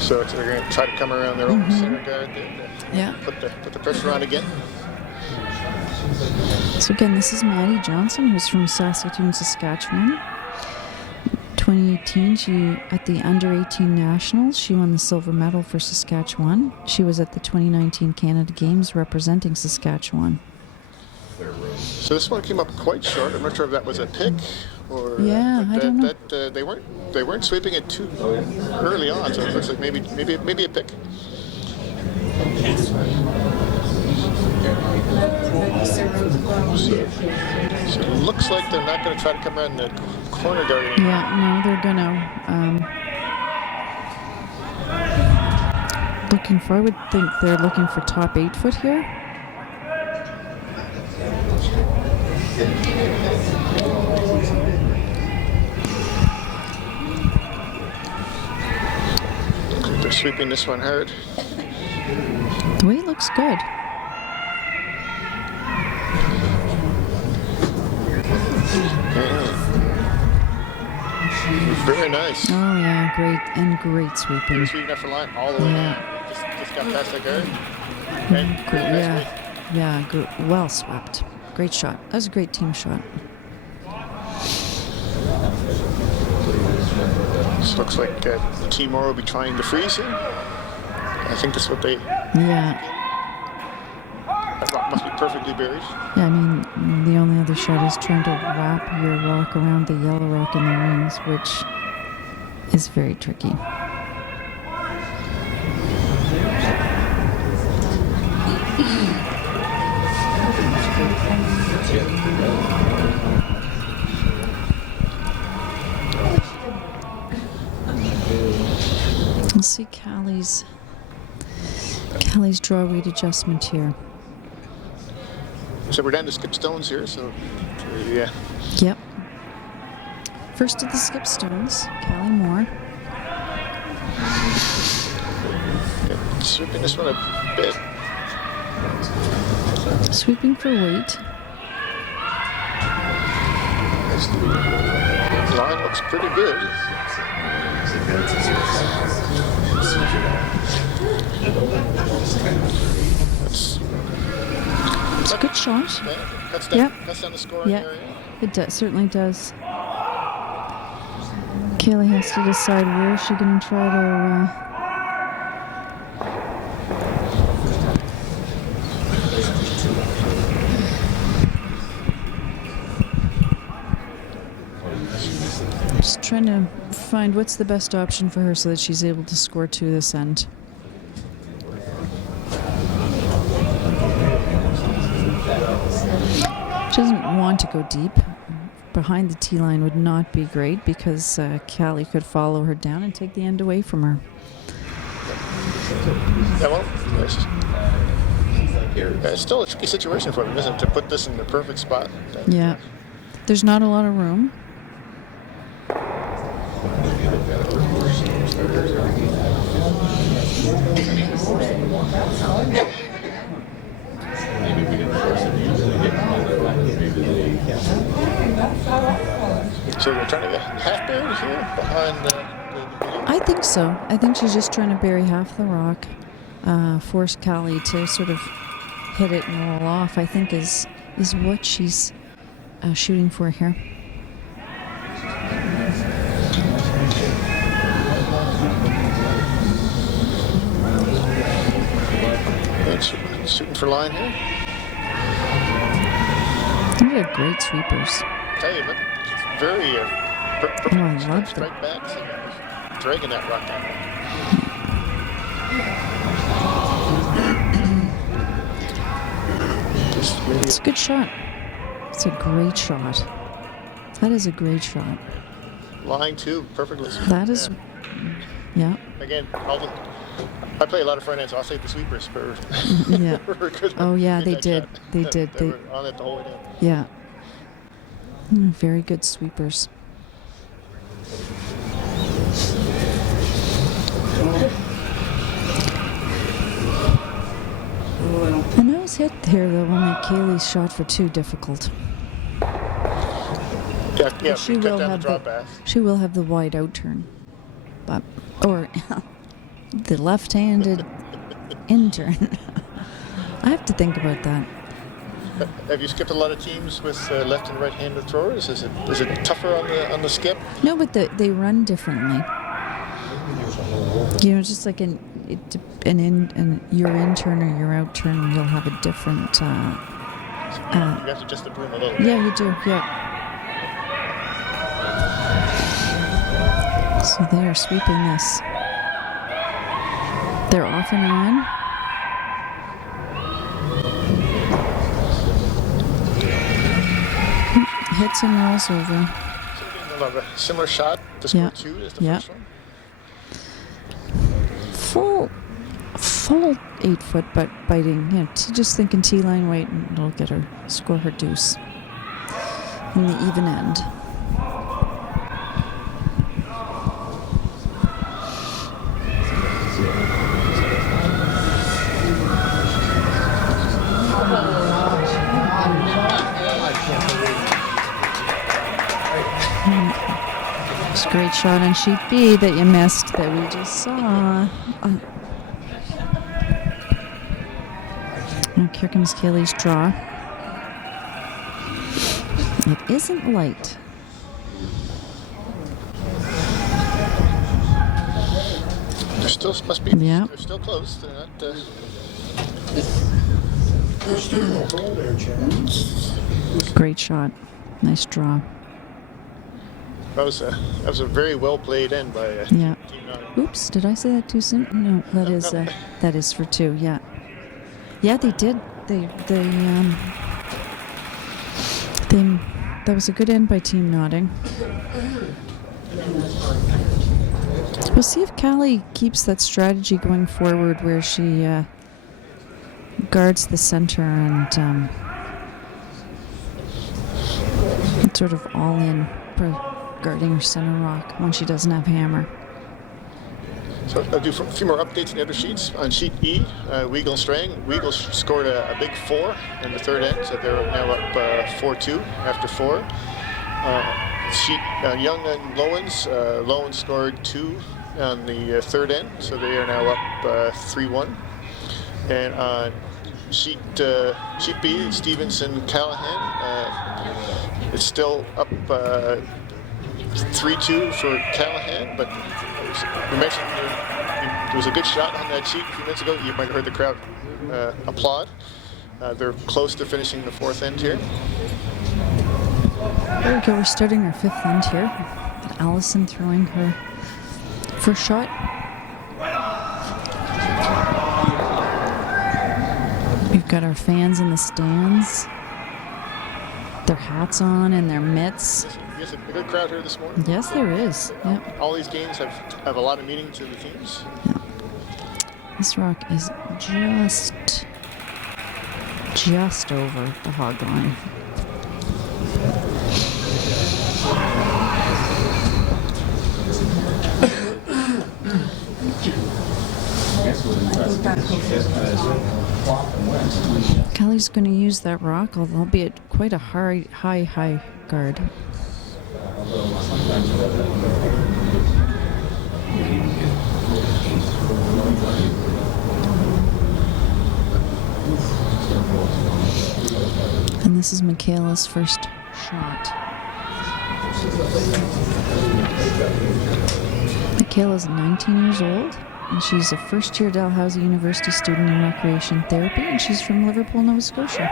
So they're going to try to come around their own center guard there. Yeah. Put the pressure on again. So again, this is Maddie Johnson, who's from Saskatoon, Saskatchewan. 2018, she at the under-18 nationals, she won the silver medal for Saskatchewan. She was at the 2019 Canada Games representing Saskatchewan. So this one came up quite short. I'm not sure if that was a pick or I don't know. They weren't sweeping it too early on, so it looks like maybe a pick. So it looks like they're not going to try to come around the corner guard anymore. Yeah, no, they're gonna looking for. I would think they're looking for top 8 foot here. They're sweeping this one hard. The weight looks good. Very nice. Oh yeah, great sweeping. You're sweeping up for line all the way down. Just got past the guard. Well swept. Great shot. That was a great team shot. This looks like Timor will be trying to freeze him. I think that's what they... Yeah. That rock must be perfectly buried. Yeah, I mean, the only other shot is trying to wrap your rock around the yellow rock in the rings, which is very tricky. We'll see Callie's draw weight adjustment here. So we're down to skip stones here, so yeah. Yep. First of the skip stones, Callie Moore. Yeah, sweeping this one a bit. Sweeping for weight. The line looks pretty good. It's a good shot. Yeah, Yep. cuts down the scoring Yeah, area. it certainly does. Kaylee has to decide where she's going to try to. Just trying to find what's the best option for her so that she's able to score two this end. She doesn't want to go deep. Behind the tee line would not be great because Callie could follow her down and take the end away from her. Yeah, well, it's still a tricky situation for them, isn't it, to put this in the perfect spot? Yeah. There's not a lot of room. So they're trying to get half buried here behind the I think so. I think she's just trying to bury half the rock, force Callie to sort of hit it and roll off, I think is what she's shooting for here. shooting for line here. These are great sweepers. Tell you, look, it's very Oh, I love them. straight back, dragging that rock down. It's a good shot. It's a great shot. That is a great shot. Line two, perfectly. That is, yeah. Again, I play a lot of front ends, so I'll take the sweepers for. Yeah. for good Oh yeah, they that did. shot. They did. They were on it the whole way down. Yeah. Very good sweepers. A nose hit here though will make Kaylee's shot for two difficult. Yeah, She cut will down have the drop pass. She will have the wide out turn, but or the left-handed in turn. I have to think about that. Have you skipped a lot of teams with left and right-handed throwers? Is it tougher on the skip? No, but they run differently. You know, just like your in turn or your out turn, you'll have a different. You have to adjust the broom a little. Yeah, you do. Yeah. So they are sweeping this. They're off and on. Hits and rolls over. So a similar shot to score two as the first one. Full 8 foot, but biting. You know, just thinking tee line weight, and it'll get her score her deuce in the even end. It's a great shot on sheet B that you missed that we just saw. Now here comes Kaylee's draw. It isn't light. There still must be. Yeah. They're still close. They're not. Great shot. Nice draw. That was a very well played end by Yeah. Team 9. Oops, did I say that too soon? No, that is for two. Yeah. Yeah, they did. That was a good end by Team Nodding. We'll see if Callie keeps that strategy going forward where she guards the center and sort of all in guarding her center rock when she doesn't have hammer. So I'll do a few more updates in the other sheets. On sheet E, Weagle and Strang. Weagle scored a big 4 in the third end, so they're now up 4-2 after 4. Sheet Young and Lowens. Lowens scored 2 on the third end, so they are now up 3-1. And on sheet B, Stevenson Callahan. It's still up 3-2 for Callahan, but we mentioned there was a good shot on that sheet a few minutes ago. You might have heard the crowd applaud. They're close to finishing the fourth end here. There we go. We're starting our fifth end here. Allison throwing her first shot. We've got our fans in the stands. Their hats on and their mitts. There's a good crowd here this morning. Yes, there is. Yep. All these games have a lot of meaning to the teams. Yeah. This rock is just over the hog line. Kelly's going to use that rock, although it'll be at quite a high guard. And this is Michaela's first shot. Michaela's 19 years old, and she's a first-year Dalhousie University student in recreation therapy, and she's from Liverpool, Nova Scotia.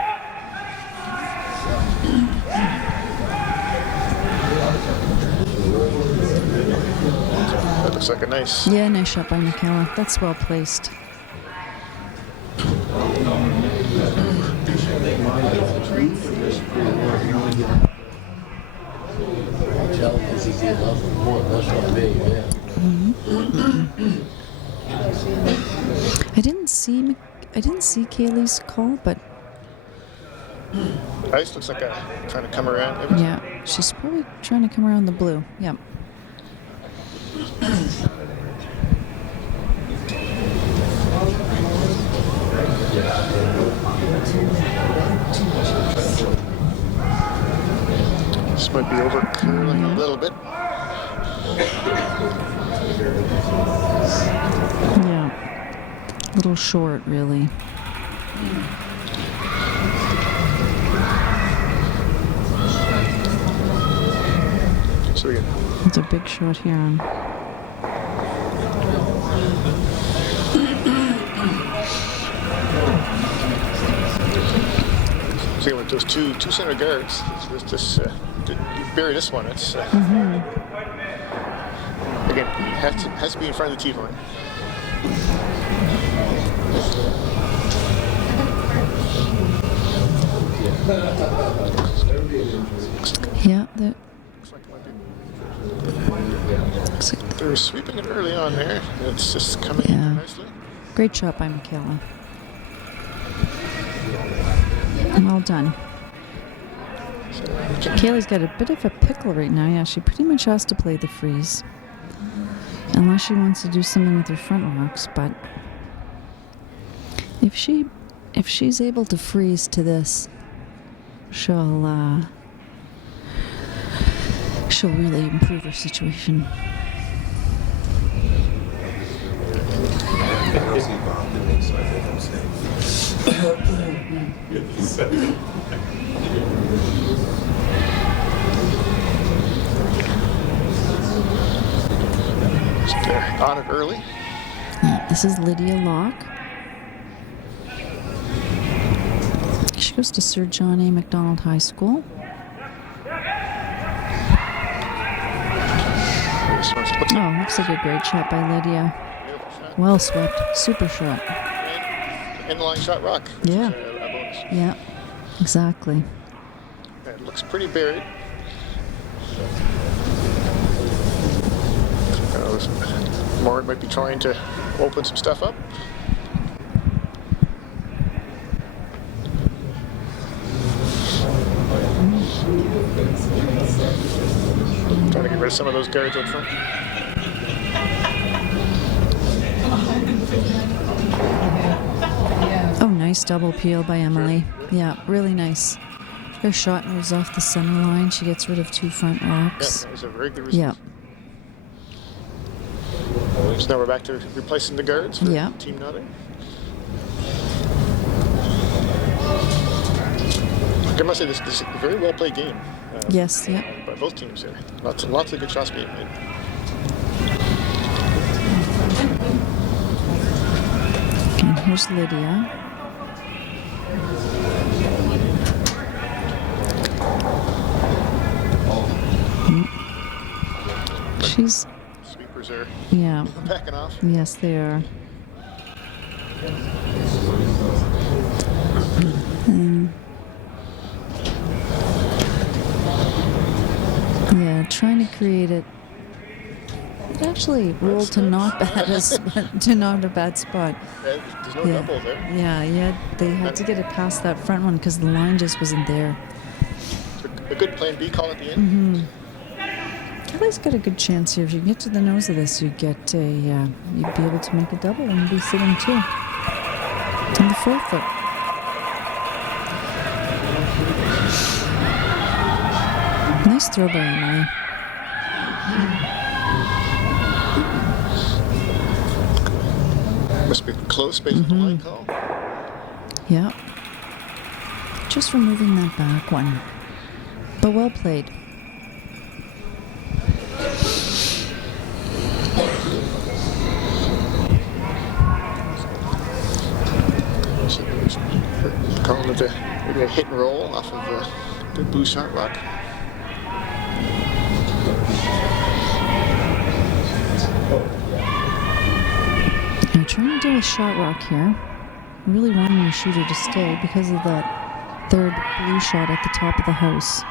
That looks like a nice... Yeah, nice shot by Michaela. That's well placed. I didn't see Kaylee's call, but Ice looks like trying to come around. Maybe. yeah, she's probably trying to come around the blue. Yep. This might be over curling a little bit. Yeah. A little short, really. So we It's a big shot here on. see with those two center guards, you bury this one. It's again, it has to be in front of the tee line. Yeah, They're sweeping it early on there. It's just coming in nicely. Great shot by Michaela. Well done. Kaylee's got a bit of a pickle right now. Yeah, she pretty much has to play the freeze. Unless she wants to do something with her front rocks, but if she's able to freeze to this, she'll really improve her situation. On it early. Yeah, this is Lydia Locke. She goes to Sir John A. Macdonald High School. Oh, looks like a great shot by Lydia. Well swept. Super shot. And line shot rock. Yeah. A bonus. Yeah, exactly. It looks pretty buried. Moore might be trying to open some stuff up. Trying to get rid of some of those guards out front. Oh, nice double peel by Emily. Yeah, really nice. Her shot moves off the center line. She gets rid of two front rocks. Yeah, that was a very good result. Yeah. So now we're back to replacing the guards for Team Notting. I must say, this is a very well played game. Yes, yeah. By both teams there. Lots of good shots being made. And here's Lydia. She's... Sweepers are backing off. Yes, they are. Yeah, trying to create it. It actually rolled to not bad to not a bad spot. There's no double there. Yeah, they had to get it past that front one because the line just wasn't there. So a good plan B call at the end. Kelly's got a good chance here. If you get to the nose of this, you'd be able to make a double and be sitting 2 on the 4-foot. Nice throw by Emily. Must be close based on the line call. Yeah. Just removing that back one. But well played. Calling it maybe a hit and roll off of the blue shot rock. I'm trying to do a shot rock here. Really wanting the shooter to stay because of that third blue shot at the top of the house.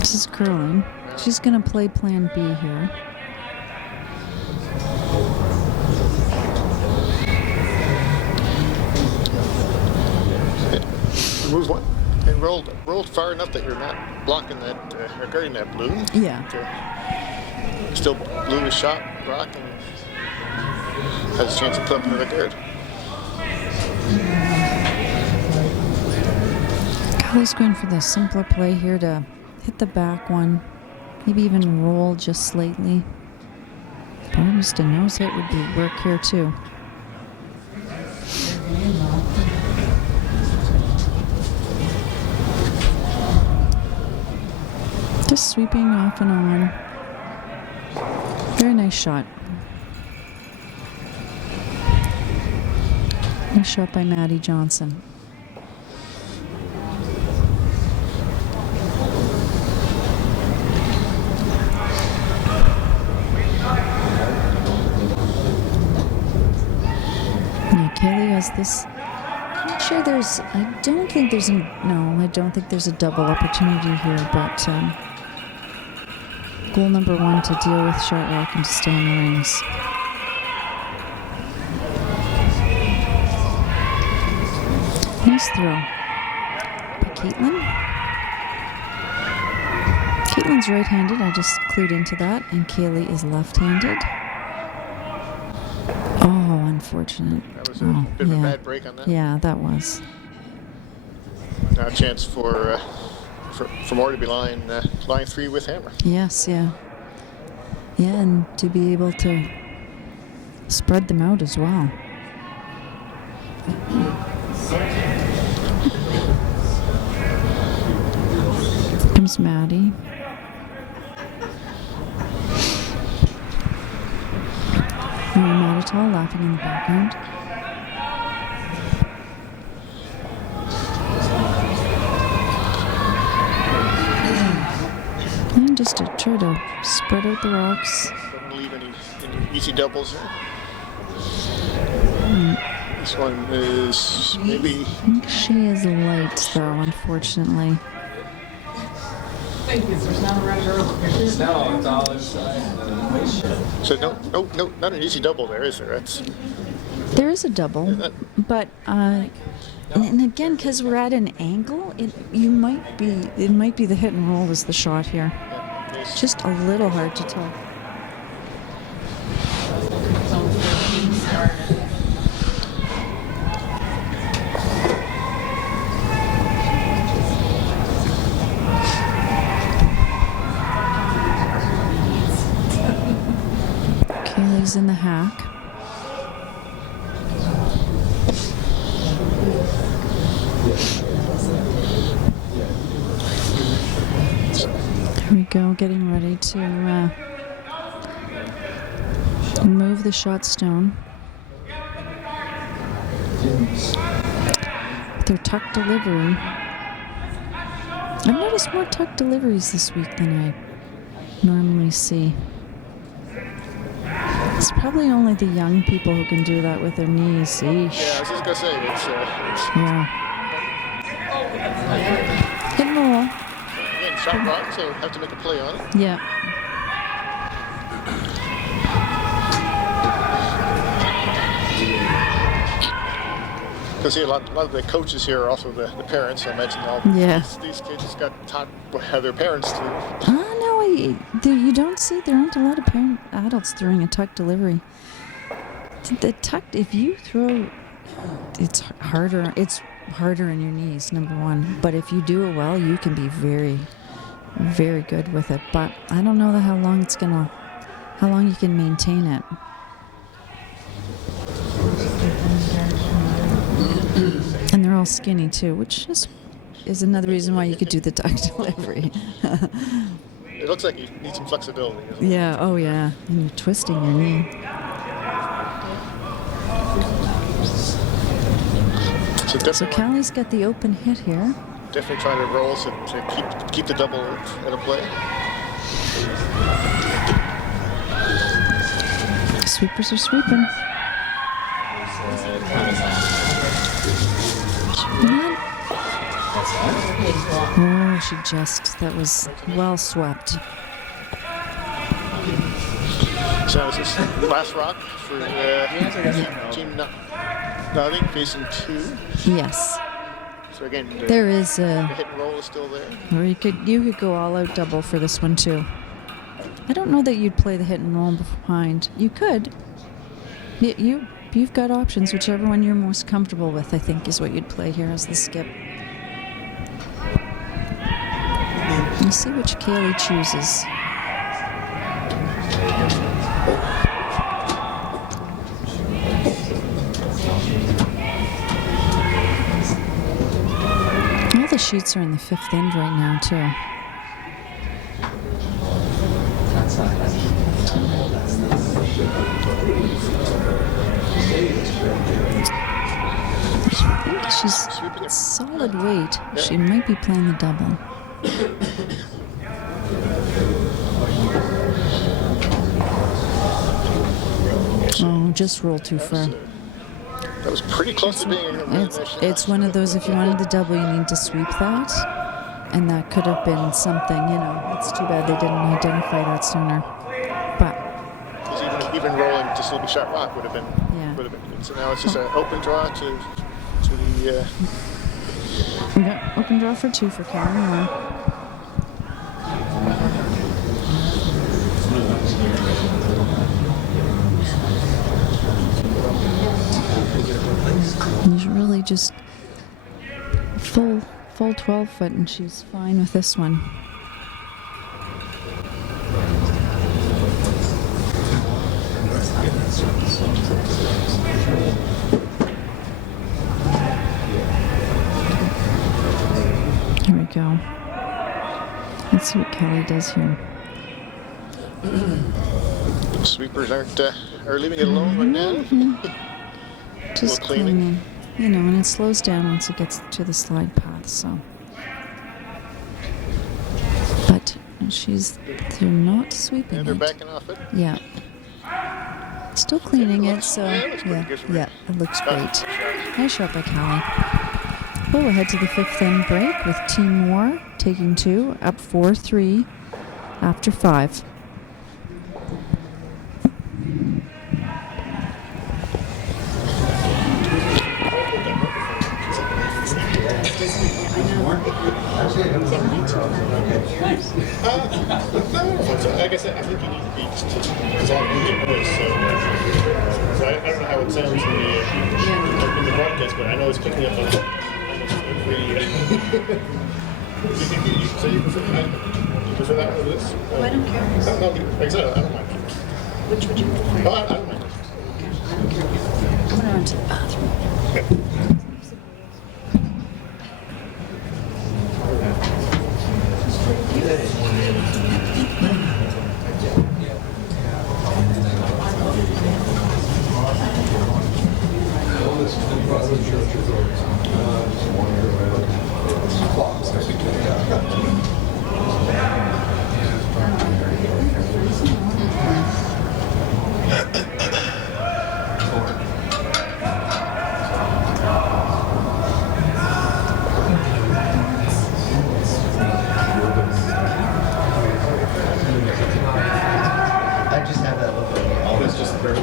This is curling. She's going to play plan B here. Move one and rolled far enough that you're not blocking that or guarding that blue. Yeah. Still blue is shot rock and has a chance to put up another guard. Kelly's going for the simpler play here to hit the back one, maybe even roll just slightly. Almost a nose hit would be work here too. Just sweeping off and on. Very nice shot. Nice shot by Maddie Johnson. Yeah, Kaylee has this. I'm not sure there's. I don't think there's a double opportunity here, but goal number 1 to deal with shot rock and to stay in the rings. Nice throw by Caitlin. Caitlin's right-handed. I just clued into that. And Kaylee is left-handed. Oh, unfortunate. That was a bit of a bad break on that. Yeah, that was. Now a chance for more to be line 3 with Hammer. Yes, yeah. Yeah, and to be able to spread them out as well. Comes Maddie. Mary Matatal laughing in the background. And just to try to spread out the rocks. Doesn't leave any easy doubles there. This one is maybe. I think she is light, though, unfortunately. There's not a right or no, it's all inside. So no, not an easy double there, is there? That's. There is a double, but and again, because we're at an angle, it might be the hit and roll is the shot here. Just a little hard to tell. Kaylee's in the hack. go, getting ready to move the shot stone. Their tuck delivery. I've noticed more tuck deliveries this week than I normally see. It's probably only the young people who can do that with their knees. Eesh. Yeah, I was just gonna say it's Yeah. Hit and roll. again shot rock, so have to make a play on it. Yeah. Because see, a lot of the coaches here are also the parents. I mentioned all Yeah. these kids got taught how their parents do. No, you don't see, there aren't a lot of adults throwing a tuck delivery. The tuck, if you throw, it's harder in your knees, number one. But if you do it well, you can be very, very good with it. But I don't know how long you can maintain it. And they're all skinny too, which is another reason why you could do the tuck delivery. It looks like you need some flexibility. Yeah, oh yeah. And you're twisting your knee. So Callie's got the open hit here. Definitely trying to roll to keep the double at a play. Sweepers are sweeping. Oh, that was well swept. So this is last rock for Team Notting facing 2. Yes. So again, There is the hit and roll is still there. or you could go all out double for this one too. I don't know that you'd play the hit and roll behind. You could. You've got options. Whichever one you're most comfortable with, I think, is what you'd play here as the skip. We'll see which Kaylee chooses. All the sheets are in the 5th end right now, too. I think she's solid weight. She might be playing the double. Oh, just roll too far. That was pretty close to being It's one of those, if you wanted the double, you need to sweep that. And that could have been something, it's too bad they didn't identify that sooner. But even rolling to still be shot rock would have been good. So now it's just an open draw to the yeah, open draw for 2 for Karen Moore. He's really just full 12 foot, and she's fine with this one. Here we go. Let's see what Kelly does here. sweepers are leaving it alone right now. Just cleaning. And it slows down once it gets to the slide path, so. But they're not sweeping And they're it. backing off it. Yeah. Still cleaning it, so looks pretty good for me. it looks great. Nice shot by Callie. We'll head to the 5th end break with Team Moore taking 2, up 4-3 after 5. Like I said, I think you need to be because I didn't notice. So I don't know how it sounds in the broadcast, but I know it's picking up on almost every. So you prefer that one or this? Oh, I don't care. No, like I said, I don't mind. Which would you prefer? No, I don't mind. I don't care. I'm going to run to the bathroom. Okay. I just have that look on you. It's just very.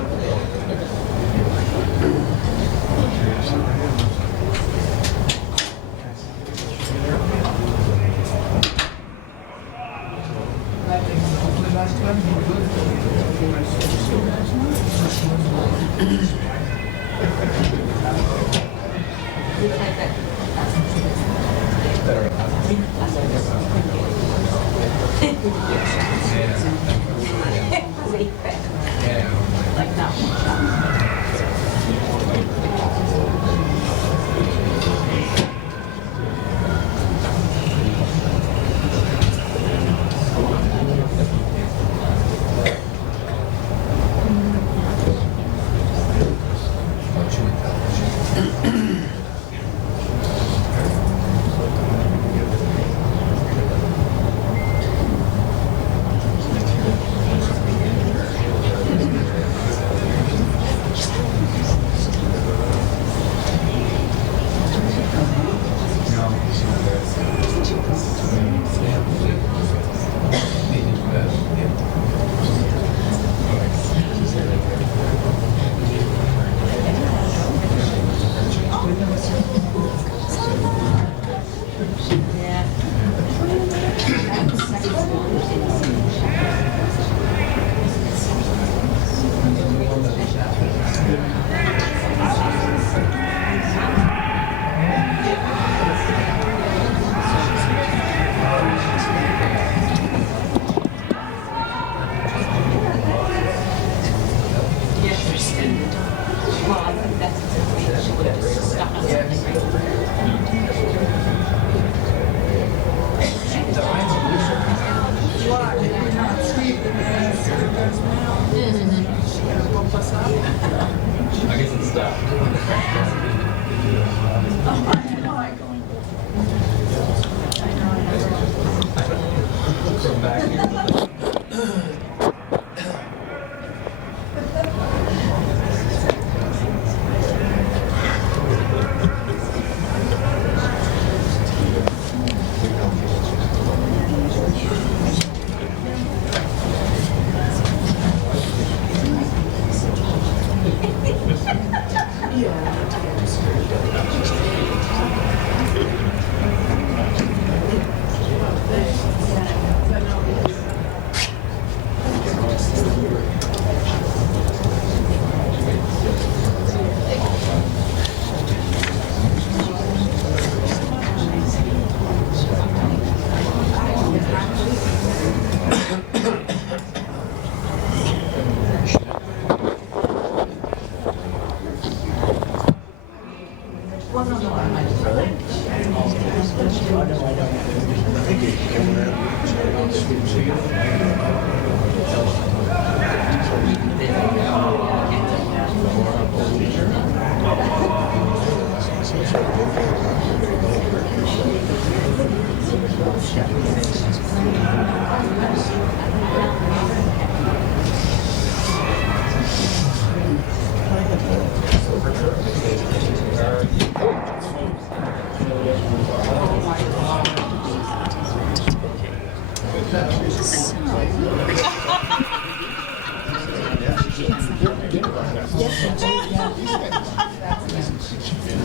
I guess it's stopped. Come back here.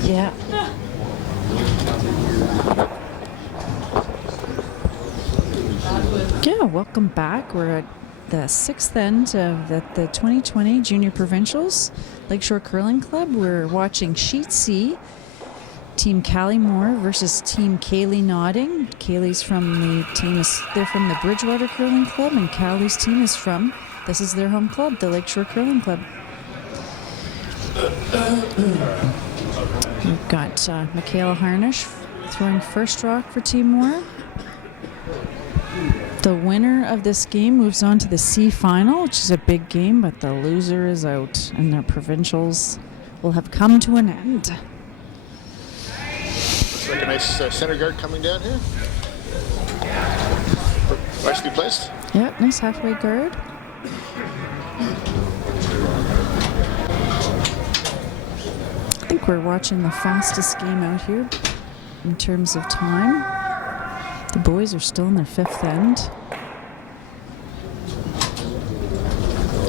Yeah. Yeah, welcome back. We're at the sixth end of the 2020 Junior Provincials, Lakeshore Curling Club. We're watching Sheet C, Team Callie Moore versus Team Kaylee Nodding. Kaylee's from the team, they're from the Bridgewater Curling Club, and Callie's team is from, this is their home club, the Lakeshore Curling Club. We've got Michaela Harnish throwing first rock for Team Moore. The winner of this game moves on to the C final, which is a big game, but the loser is out, and their provincials will have come to an end. Looks like a nice center guard coming down here. Nicely placed. Yep, nice halfway guard. I think we're watching the fastest game out here in terms of time. The boys are still in their fifth end.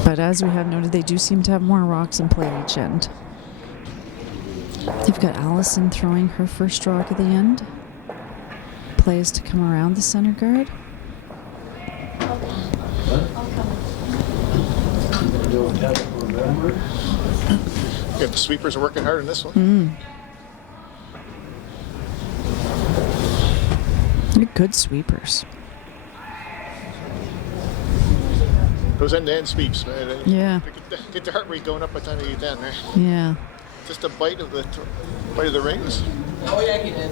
But as we have noted, they do seem to have more rocks in play at each end. You've got Allison throwing her first rock at the end. Play is to come around the center guard. Yeah, the sweepers are working hard on this one. They're good sweepers. Those end-to-end sweeps, man. Yeah. Get the heart rate going up by the time you get down there. Yeah. Just a bite of the rings. Oh, yeah, he did.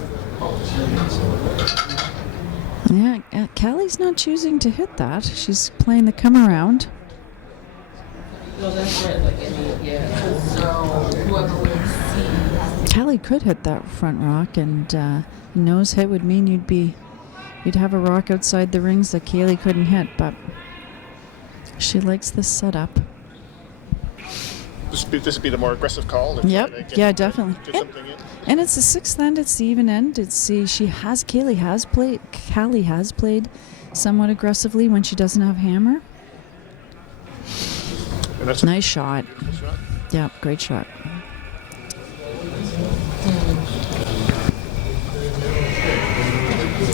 Yeah, Callie's not choosing to hit that. She's playing the come around. No, that's right. Like any, yeah. So whoever wins C. Callie could hit that front rock, and nose hit would mean you'd have a rock outside the rings that Kaylee couldn't hit, but she likes this setup. This would be the more aggressive call. Yep. Yeah, definitely. Get something in. And it's the sixth end. It's the even end. Callie has played somewhat aggressively when she doesn't have hammer. And that's Nice shot. a shot. Yeah, great shot.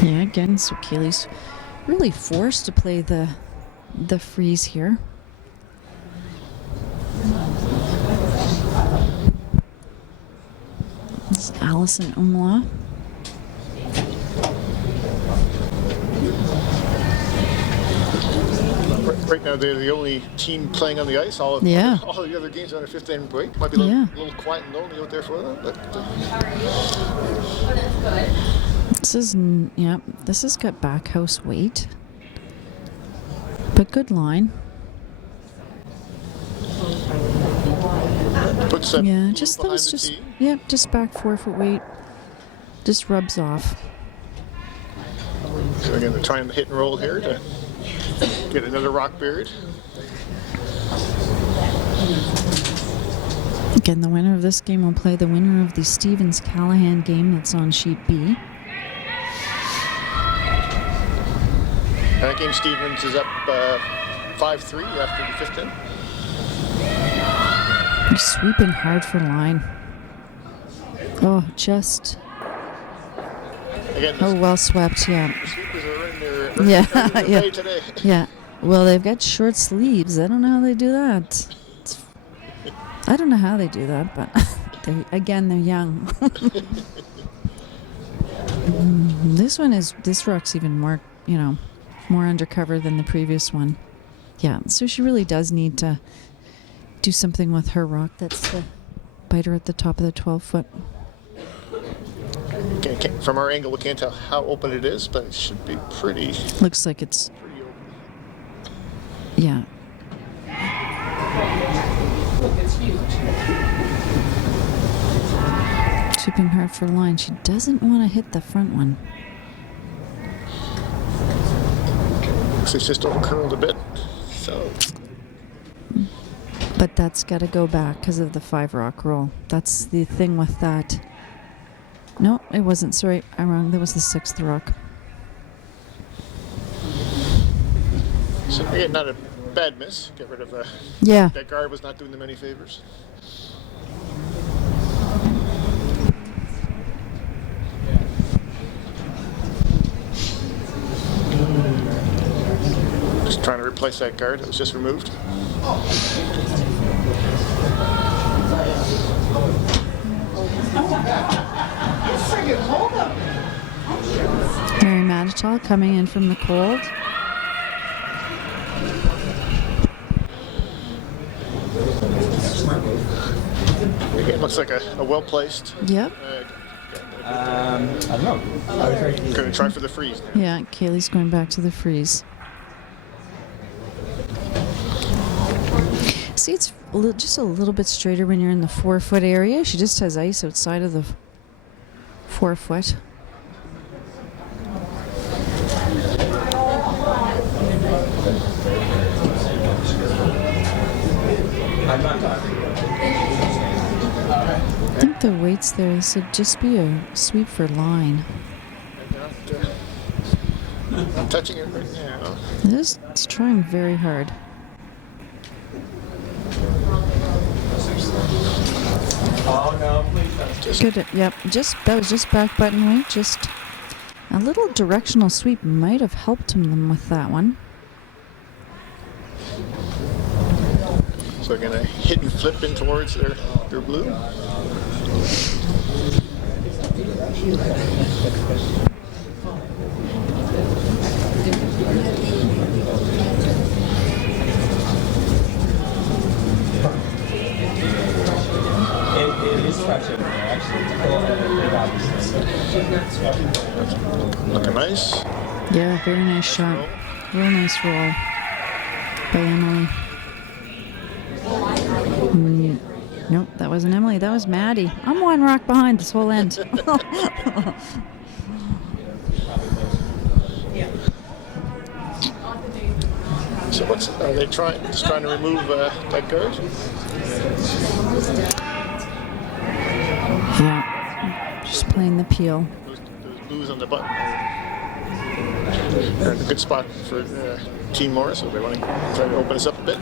Yeah, again, so Kaylee's really forced to play the freeze here. This is Allison Umla. Right now, they're the only team playing on the ice. All the other games are on a fifth end break. Might be a little quiet and lonely out there for them. But this has got backhouse weight, but good line. puts them just behind those, the just tee. just back 4 foot weight, just rubs off. So again, they're trying to hit and roll here to get another rock buried. Again, the winner of this game will play the winner of the Stevens-Callahan game that's on sheet B. And that game, Stevens is up 5-3 after the fifth inning. He's sweeping hard for line. Oh, just... Again, Oh, well swept, yeah. the sweepers are in their Yeah, today. Yeah. Well, they've got short sleeves. I don't know how they do that. I don't know how they do that, but they're young. This rock's even more, more undercover than the previous one. Yeah, so she really does need to do something with her rock. That's the biter at the top of the 12-foot. From our angle, we can't tell how open it is, but it should be pretty Looks like it's, open. yeah. Look, it's huge. Sweeping hard for line. She doesn't want to hit the front one. Looks like it's just over curled a bit. So But that's got to go back because of the 5 rock roll. That's the thing with that. No, it wasn't. Sorry, I'm wrong. That was the 6th rock. again, not a bad miss. Get rid of Yeah. that guard was not doing them any favors. Just trying to replace that guard that was just removed. Mary Maditall coming in from the cold. Again, looks like a well-placed. Yep. I don't know. Going to try for the freeze now. Yeah, Kaylee's going back to the freeze. see it's just a little bit straighter when you're in the 4-foot area. She just has ice outside of the 4-foot. I think the weights there should just be a sweep for line. Not touching it right now. It's trying very hard. Oh no, please don't. Good. Yep. That was just back button weight. Just a little directional sweep might have helped them with that one. So they're gonna hit and flip in towards their blue. It is fresh in there, actually. It's cool. Looking nice. Yeah, very nice shot. Real nice roll by Emily. Nope, that wasn't Emily. That was Maddie. I'm one rock behind this whole end. So are they trying to remove that guard? Yeah, just playing the peel. Those blues on the button are in a good spot for Team Morris, so they want to try to open us up a bit.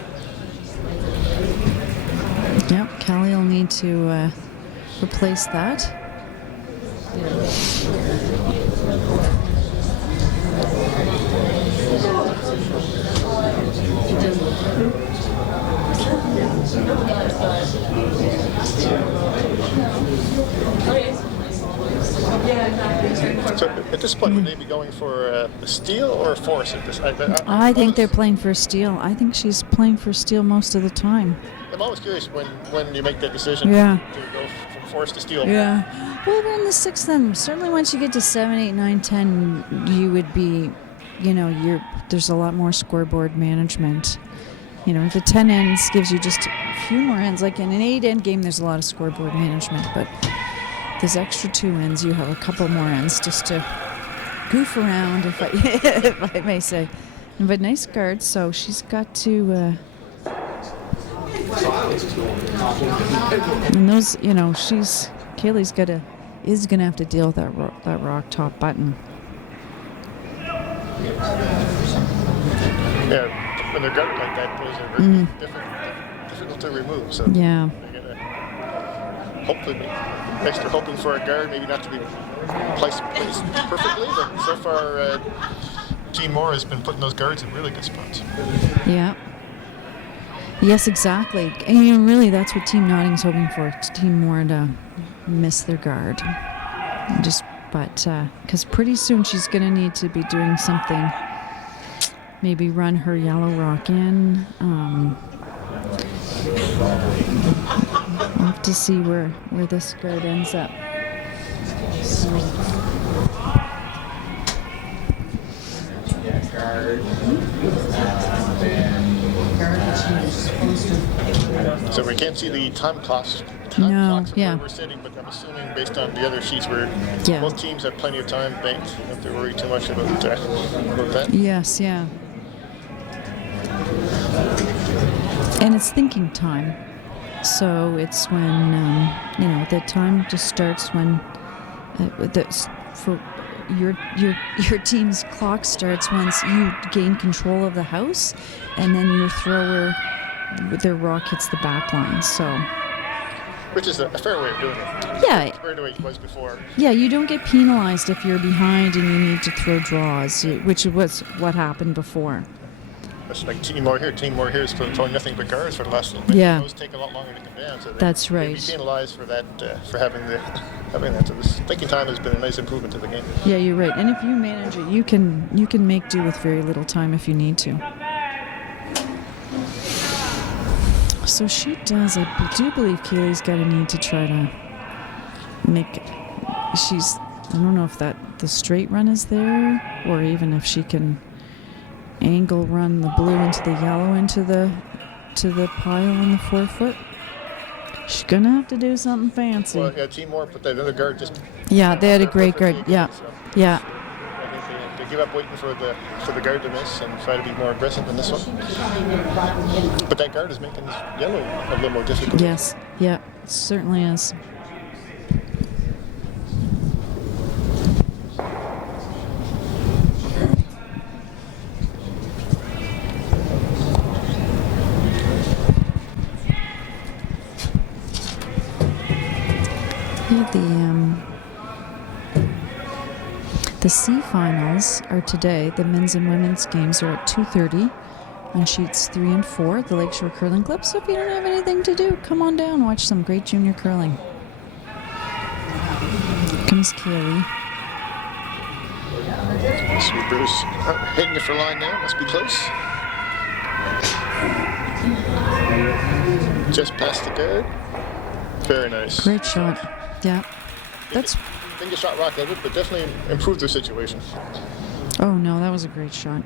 Yep, Callie will need to replace that. So at this point, would they be going for a steal or a force at this? I think they're playing for steal. I think she's playing for steal most of the time. I'm always curious when you make that decision Yeah. to go from force to steal. Yeah. Well, we're in the 6th then. Certainly once you get to 7, 8, 9, 10, you would be, there's a lot more scoreboard management. The 10 ends gives you just a few more ends. Like in an 8 end game, there's a lot of scoreboard management, but those extra 2 ends, you have a couple more ends just to goof around, if I may say. But nice guard, so she's got to... and those, Kaylee's is gonna have to deal with that rock top button. Yeah, when they're guarded like that, those are very difficult to remove. So Yeah. they're gonna hopefully they're hoping for a guard, maybe not to be placed perfectly, but so far Team Moore has been putting those guards in really good spots. Yeah. Yes, exactly. And really, that's what Team Nottingham's hoping for. It's Team Moore to miss their guard. Because pretty soon she's going to need to be doing something. Maybe run her yellow rock in. We'll have to see where this guard ends up. So we can't see the time clocks No, from yeah. where we're sitting, but I'm assuming based on the other sheets where Yeah. both teams have plenty of time banked. You don't have to worry too much about that. Yes, yeah. And it's thinking time. So it's when, the time just starts when for your team's clock starts once you gain control of the house, and then your thrower, their rock hits the back line. So, Which is a fair way of doing it. yeah, Compared to what it was before. yeah, you don't get penalized if you're behind and you need to throw draws, which was what happened before. It's like Team Moore here. Team Moore here is throwing nothing but guards for the last little bit. Yeah. Those take a lot longer to come down. So That's they'd right. be penalized for that, for having that. So this thinking time has been a nice improvement to the game. Yeah, you're right. And if you manage it, you can make do with very little time if you need to. So she does. I do believe Kaylee's got a need to try to make. I don't know if the straight run is there, or even if she can angle run the blue into the yellow into the to the pile on the 4 foot. She's gonna have to do something fancy. Well, yeah, Team Moore put that other guard just. Yeah, they had a great guard. perfectly Yeah, again, so yeah. I think they give up waiting for the guard to miss and try to be more aggressive in this one. But that guard is making yellow a little more difficult. Yes, yeah, it certainly is. Yeah, the C finals are today. The men's and women's games are at 2:30 on sheets 3 and 4, the Lakeshore Curling Club. So if you don't have anything to do, come on down, watch some great junior curling. Here comes Kaylee. Sweepers hitting it for line now. Must be close. Just past the guard. Very nice. Great shot. Yeah. That's. Didn't get shot rock out of it, but definitely improved their situation. Oh no, that was a great shot.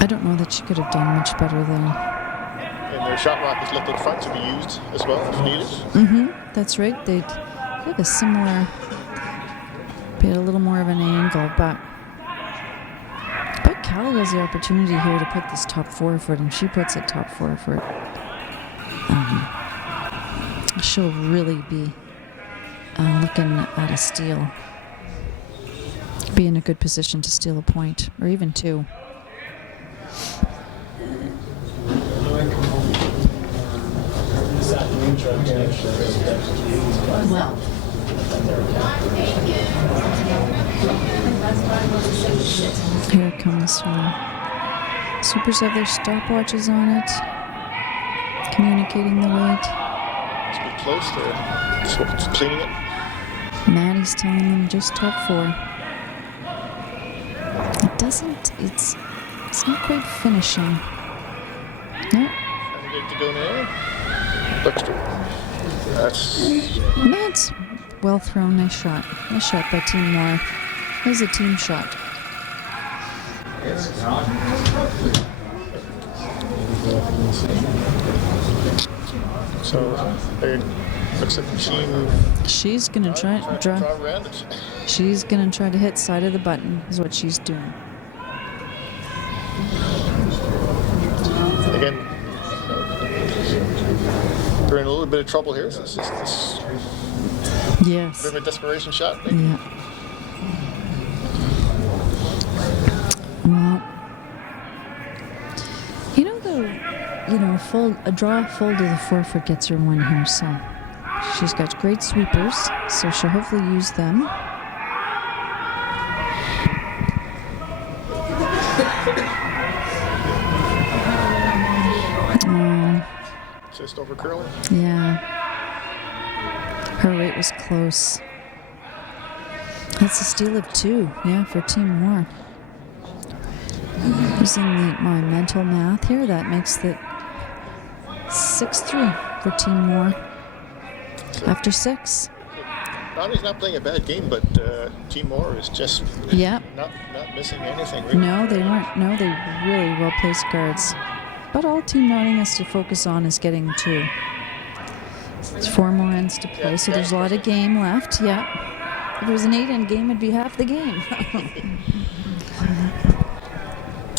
I don't know that she could have done much better there. And their shot rock is left up front to be used as well if needed. Mm-hmm. That's right. They'd have a similar, be at a little more of an angle, but Callie has the opportunity here to put this top 4 foot, and she puts it top 4 foot. She'll really be looking at a steal. Be in a good position to steal a point, or even 2. Well. Here it comes. Supers have their stopwatches on it, communicating the weight. Must be close there. So it's cleaning it. Maddie's telling them just top 4. It doesn't. It's not quite finishing. No. Trying to go now. Looks good. That's well thrown. Nice shot. Nice shot by Team Moore. It was a team shot. So it looks like the team. She's gonna try draw around it. She's gonna try to hit side of the button. Is what she's doing. Again, they're in a little bit of trouble here. So it's just this Yes. bit of a desperation shot. Maybe. Yeah. Well, a draw full to the 4 foot gets her 1 here, so she's got great sweepers, so she'll hopefully use them. Just over curling. Yeah. Her rate was close. That's a steal of 2, yeah, for Team Moore. Using my mental math here, that makes it 6-3 for Team Moore after 6. Bonnie's not playing a bad game, but Team Moore is just Yep. not missing anything. Really. No, they weren't. No, they really well placed guards. But all Team Nottingham has to focus on is getting 2. It's 4 more ends to play, so there's a lot of game left. Yeah. If it was an 8-end game, it'd be half the game.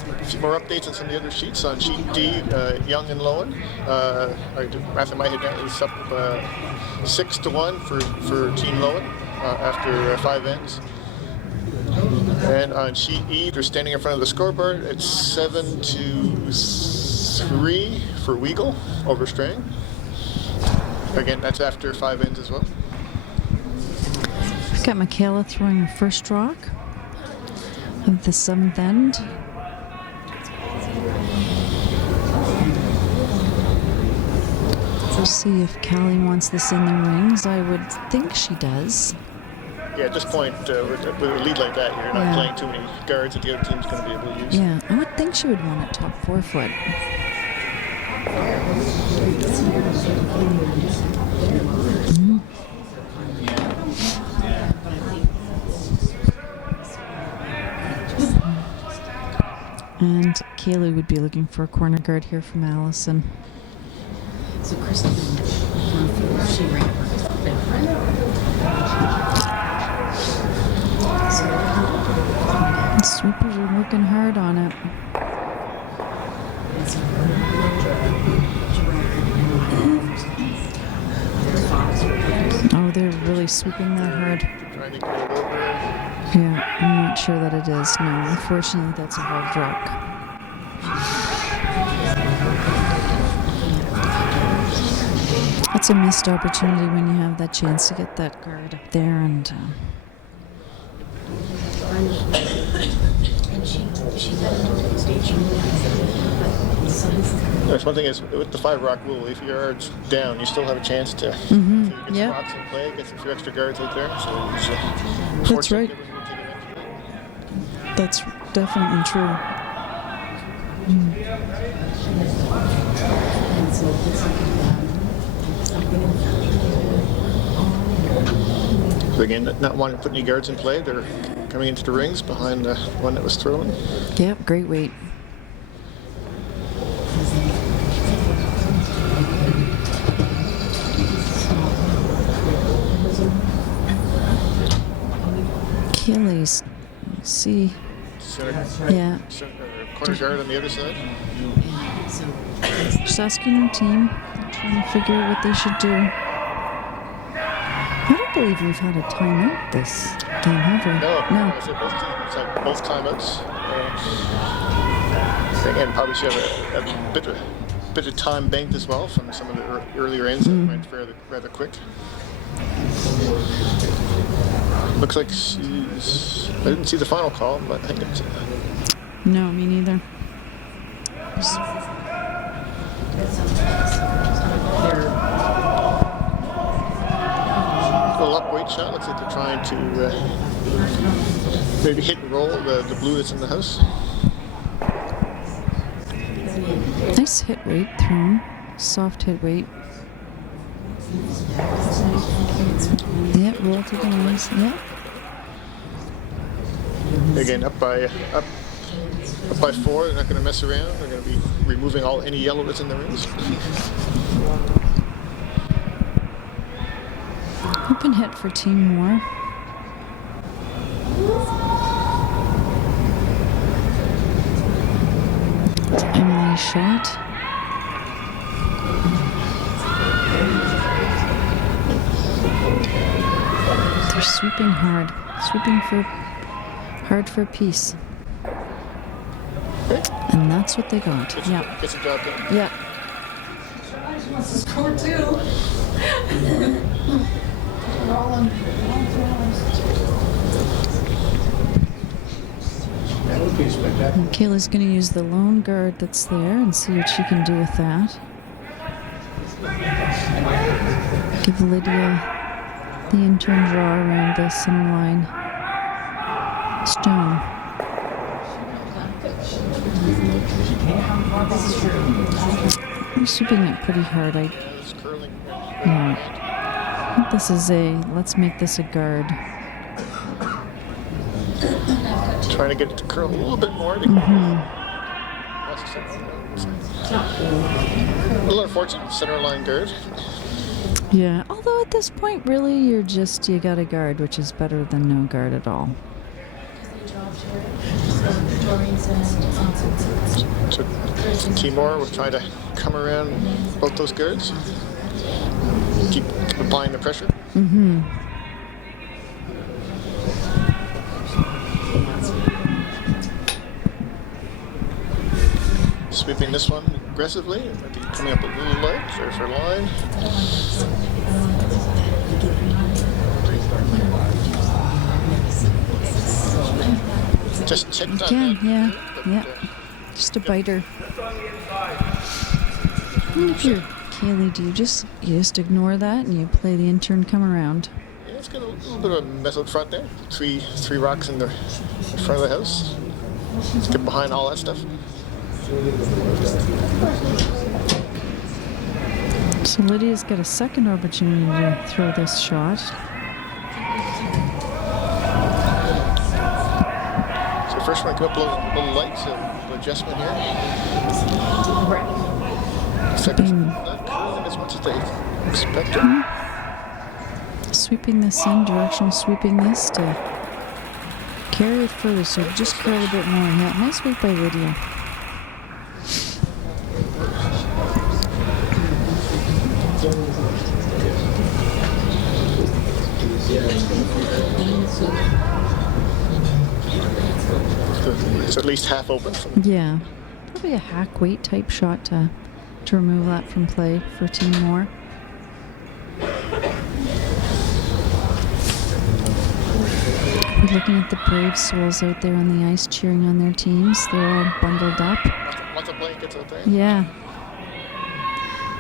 A few more updates on some of the other sheets. On sheet D, Young and Lowen. I did math in my head now. It's up 6-1 for Team Lowen after 5 ends. And on sheet E, they're standing in front of the scoreboard. It's 7-3 for Weagle over Strang. Again, that's after 5 ends as well. Got Michaela throwing her first rock of the 7th end. We'll see if Callie wants this in the rings. I would think she does. Yeah, at this point, with a lead like that, you're not playing too many guards that the other team's going to be able to use. Yeah, I would think she would want it top 4 foot. And Kaylee would be looking for a corner guard here from Allison. So Kristen, she ran The sweepers are working hard on it. Oh, they're really sweeping that hard. Trying to get it over. Yeah, I'm not sure that it is. No, unfortunately, that's a hard rock. That's a missed opportunity when you have that chance to get that guard up there and. There's one thing is with the 5 rock rule, if your yard's down, you still have a chance to get some rocks in play, get some few extra guards out there. So That's right. That's definitely true. So again, not wanting to put any guards in play, they're coming into the rings behind the one that was thrown. Yep, great weight. Achilles. See. Yeah. Corner guard on the other side. Just asking her team, trying to figure out what they should do. I don't believe we've had a timeout this game, have we? No. I said both teams had both timeouts. And probably should have a bit of time banked as well from some of the earlier ends that went rather quick. Looks like she's. I didn't see the final call, but I think it's. No, me neither. A little up weight shot. Looks like they're trying to maybe hit and roll the blue that's in the house. Nice hit weight thrown. Soft hit weight. Yeah, roll to the lines. Yeah. Again, up by 4. They're not going to mess around. They're going to be removing any yellow that's in the rings. Open hit for Team Moore. Emily's shot. They're sweeping hard. Sweeping hard for a piece. And that's what they got. Yeah. Gets the job done. Yeah. Score 2. Kayla's going to use the lone guard that's there and see what she can do with that. Give Lydia the intern draw around the center line. Stone. We're sweeping it pretty hard. I think this is let's make this a guard. Trying to get it to curl a little bit more. A little unfortunate, center line guard. Yeah, although at this point, really, you got a guard, which is better than no guard at all. So Timor will try to come around both those guards. Keep applying the pressure. Sweeping this one aggressively. I think coming up a little light for line. Just checked on Again, that. yeah. Just a biter. And if you're Kaylee, do you just ignore that and you play the intern come around? Yeah, it's got a little bit of a mess up front there. Three rocks in the front of the house. Let's get behind all that stuff. So Lydia's got a second opportunity to throw this shot. So first one came up a little light, so adjustment here. Right. Second, not curling as much as they expected. Sweeping this in, directional sweeping this to carry it further, so just curl a bit more. Yeah, nice sweep by Lydia. It's at least half open. Yeah, probably a hack weight type shot to remove that from play for Team Moore. We're looking at the brave souls out there on the ice cheering on their teams. They're all bundled up. Lots of blankets out there. Yeah.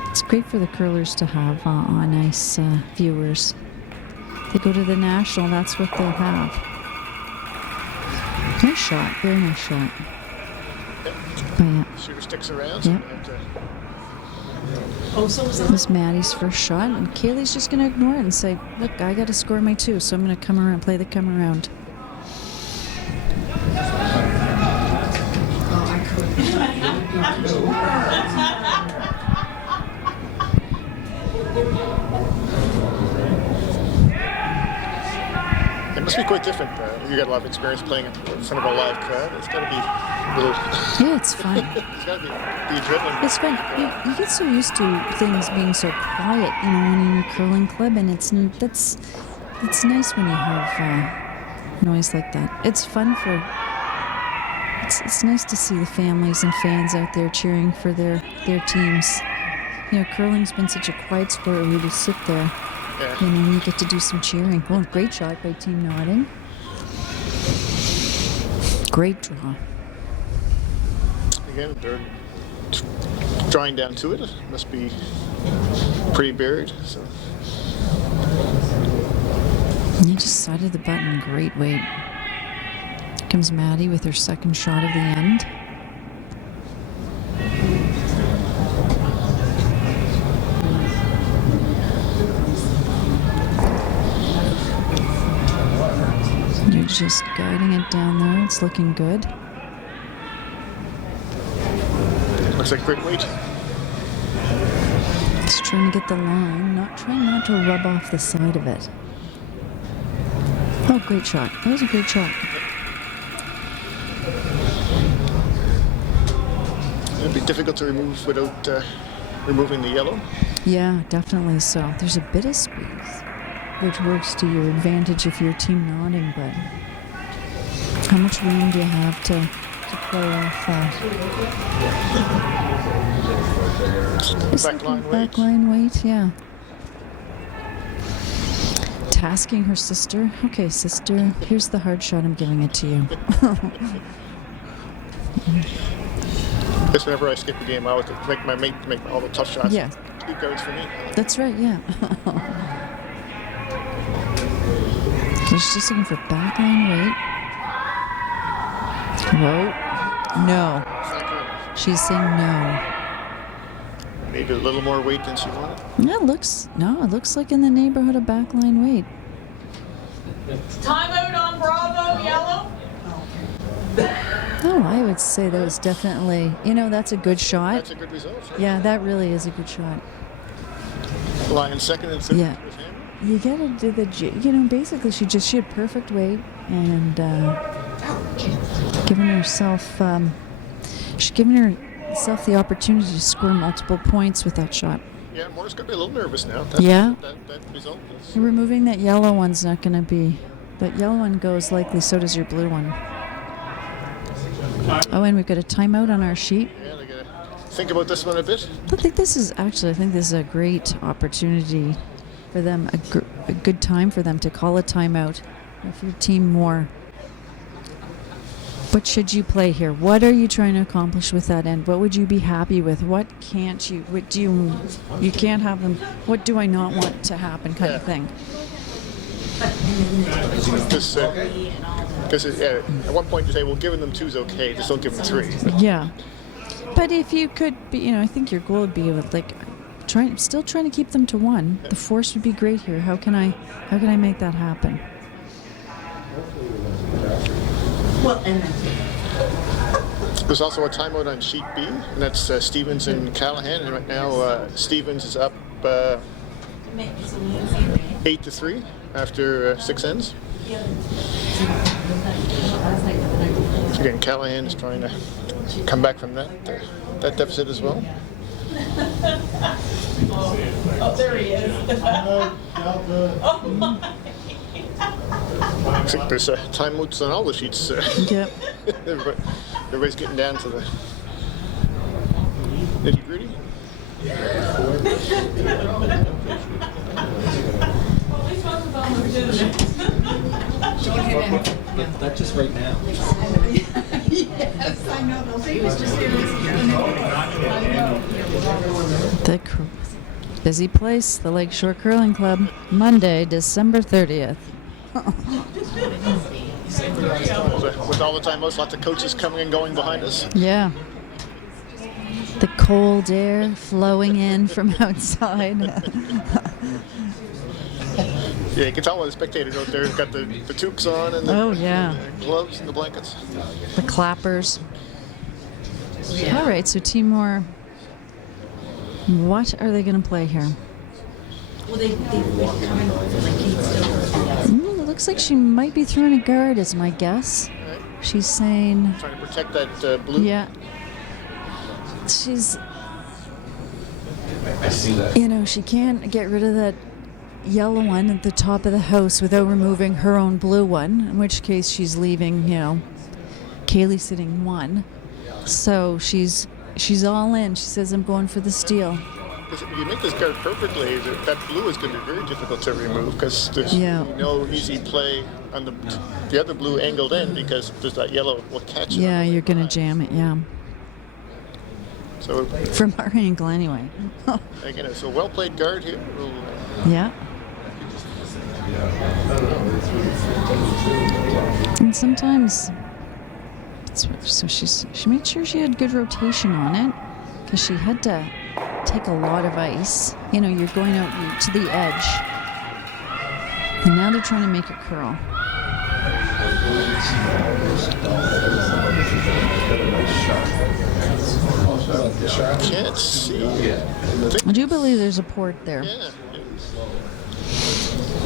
It's great for the curlers to have on ice viewers. They go to the National, that's what they'll have. Nice shot, very nice shot. But, Shooter sticks around. Yep. So Oh, so was this is Maddie's first shot, and Kaylee's just going to ignore it and say, look, I got to score my two, so I'm going to come around, play the come around. it must be quite different. You got a lot of experience playing in front of a live crowd. It's got to be a little. Yeah, it's fun. It's got to be the adrenaline. It's fun. You get so used to things being so quiet, when you're in a curling club, and it's nice when you have noise like that. It's fun for. It's nice to see the families and fans out there cheering for their teams. Curling's been such a quiet sport where you just sit there. Yeah. And you get to do some cheering. Oh, great shot by Team Notting. Great draw. Again, they're drawing down to it. It must be pretty buried. So. You just sided the button. Great weight. Here comes Maddie with her second shot of the end. You're just guiding it down there. It's looking good. Looks like great weight. Just trying to get the line, trying not to rub off the side of it. Oh, great shot. That was a great shot. It'd be difficult to remove without removing the yellow. Yeah, definitely so. There's a bit of squeeze, which works to your advantage if you're Team Notting, but how much room do you have to play off that? Backline weight. Backline weight, yeah. Tasking her sister. Okay, sister, here's the hard shot. I'm giving it to you. Because whenever I skip a game, I always make my mate make all the tough shots. Yeah. Keep guards for me. That's right, yeah. She's just looking for backline weight. Whoa. No. She's saying no. Maybe a little more weight than she wanted. It looks like in the neighborhood of backline weight. timeout on Bravo, yellow? Oh, I would say that was definitely, that's a good shot. That's a good result. Yeah, that really is a good shot. Lion second and third. Yeah. You gotta do basically she had perfect weight and given herself the opportunity to score multiple points with that shot. Yeah, Moore's going to be a little nervous now. Yeah. That result is... Removing that yellow one's not going to be... That yellow one goes likely, so does your blue one. Oh, and we've got a timeout on our sheet. Yeah, they got to think about this one a bit. I think this is a great opportunity for them, a good time for them to call a timeout. If your team Moore, what should you play here? What are you trying to accomplish with that end? What would you be happy with? What can't you? What do you can't have them? What do I not want to happen? Kind of thing. Because at one point you say, well, giving them two's okay, just don't give them three. Yeah, but if you could be, I think your goal would be with still trying to keep them to one. The force would be great here. How can I make that happen? Well, and There's also a timeout on sheet B, and that's Stevens and Callahan. And right now, Stevens is up 8-3 after 6 ends. Again, Callahan is trying to come back from that deficit as well. Oh, there he is. Oh my. Looks like there's timeouts on all the sheets. Yep. Everybody's getting down to the nitty-gritty. That's just right now. Yes, I know. They'll say he was just here listening. I know. The busy place, the Lakeshore Curling Club, Monday, December 30th. With all the timeouts, lots of coaches coming and going behind us. Yeah. The cold air flowing in from outside. Yeah, you can tell when the spectators out there have got the toques on and the, Oh, yeah. the gloves and the blankets. The clappers. All right, so Timor, what are they going to play here? Well, they come in like he's still. It looks like she might be throwing a guard, is my guess. Right. She's saying, Trying to protect that blue. yeah. She's, I see that. you know, she can't get rid of that yellow one at the top of the house without removing her own blue one, in which case she's leaving, you know, Kaylee sitting one. So she's all in. She says, I'm going for the steal. If you make this guard perfectly, that blue is going to be very difficult to remove because there's Yeah. no easy play on the other blue angled end because there's that yellow will catch it. Yeah, you're going to jam it, yeah. So From our angle, anyway. again, it's a well played guard here. We'll, Yeah. And sometimes, so she made sure she had good rotation on it because she had to take a lot of ice. You know, you're going out to the edge, and now they're trying to make it curl. can't see. I do believe there's a port there. Yeah.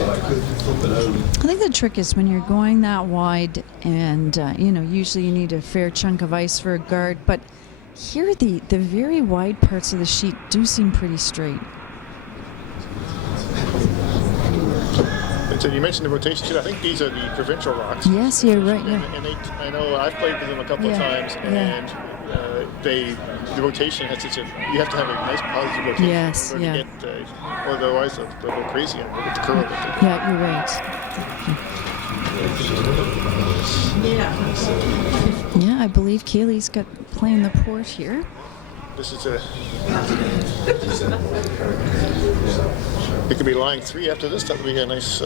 I think the trick is when you're going that wide, and you know, usually you need a fair chunk of ice for a guard, but here the very wide parts of the sheet do seem pretty straight. So you mentioned the rotation too. I think these are the provincial rocks. Yes, you're right. Yeah. And I know I've played with them a couple of Yeah, times, yeah. and the rotation has such a. You have to have a nice positive rotation. Yes, in order yeah. to get, otherwise they'll go crazy and get the curl. Yeah, you're right. Yeah, I believe Kaylee's got playing the port here. This is a. It could be line 3 after this. That would be a nice,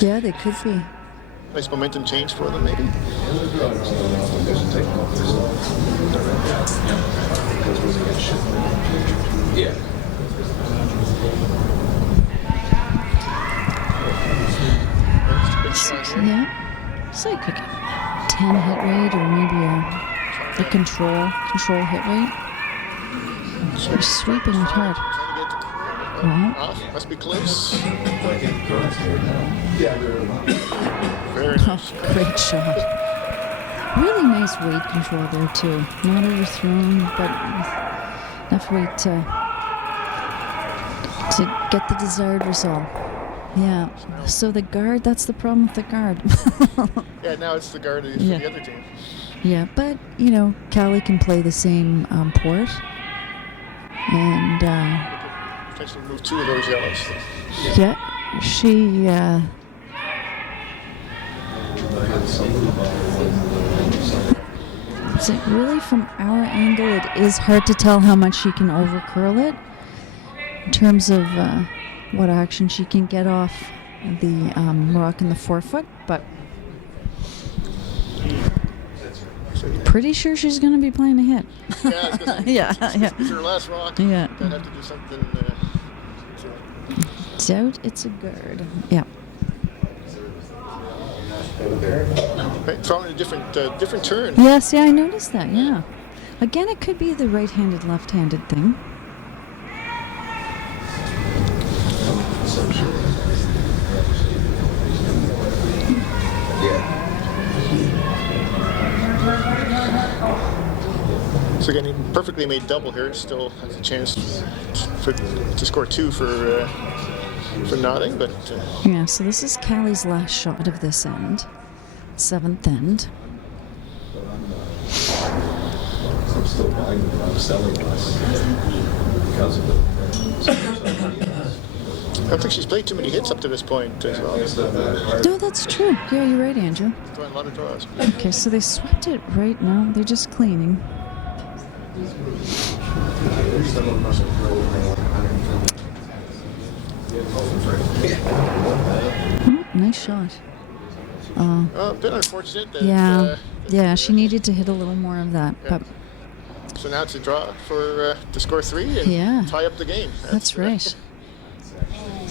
Yeah, they could be. nice momentum change for them, maybe. Yeah. Yeah, it's like a 10 hit rate or maybe a control hit rate. She's sweeping it hard. Trying to get the Uh-huh. off. Must be close. Yeah. Very Oh, nice. great shot. Really nice weight control there too. Not overthrown, but enough weight to get the desired result. Yeah. So the guard, that's the problem with the guard. Yeah, now it's the guard for Yeah. the other team. Yeah, but you know, Callie can play the same port, and Potentially move 2 of those yellows. yeah, she. So really, from our angle, it is hard to tell how much she can overcurl it in terms of what action she can get off the rock in the forefoot, but pretty sure she's going to be playing a hit. Yeah, I was gonna say, Yeah, yeah. It's her last rock. Yeah. Gonna have to do something. Doubt it's a guard. Yeah. Right, throwing a different turn. Yes, yeah, I noticed that, yeah. Again, it could be the right-handed, left-handed thing. So again, he perfectly made double here. Still has a chance to score 2 for Notting, but Yeah, so this is Callie's last shot of this end. 7th end. I'm still buying them. I'm selling less because of it. I don't think she's played too many hits up to this point as well. No, that's true. Yeah, you're right, Andrew. Throwing a lot of draws. Okay, so they swept it right now. They're just cleaning. Oh, nice shot. A bit unfortunate. That, Yeah, she needed to hit a little more of that. Yeah. But So now it's a draw for to score 3 and Yeah. tie up the game. that's right. So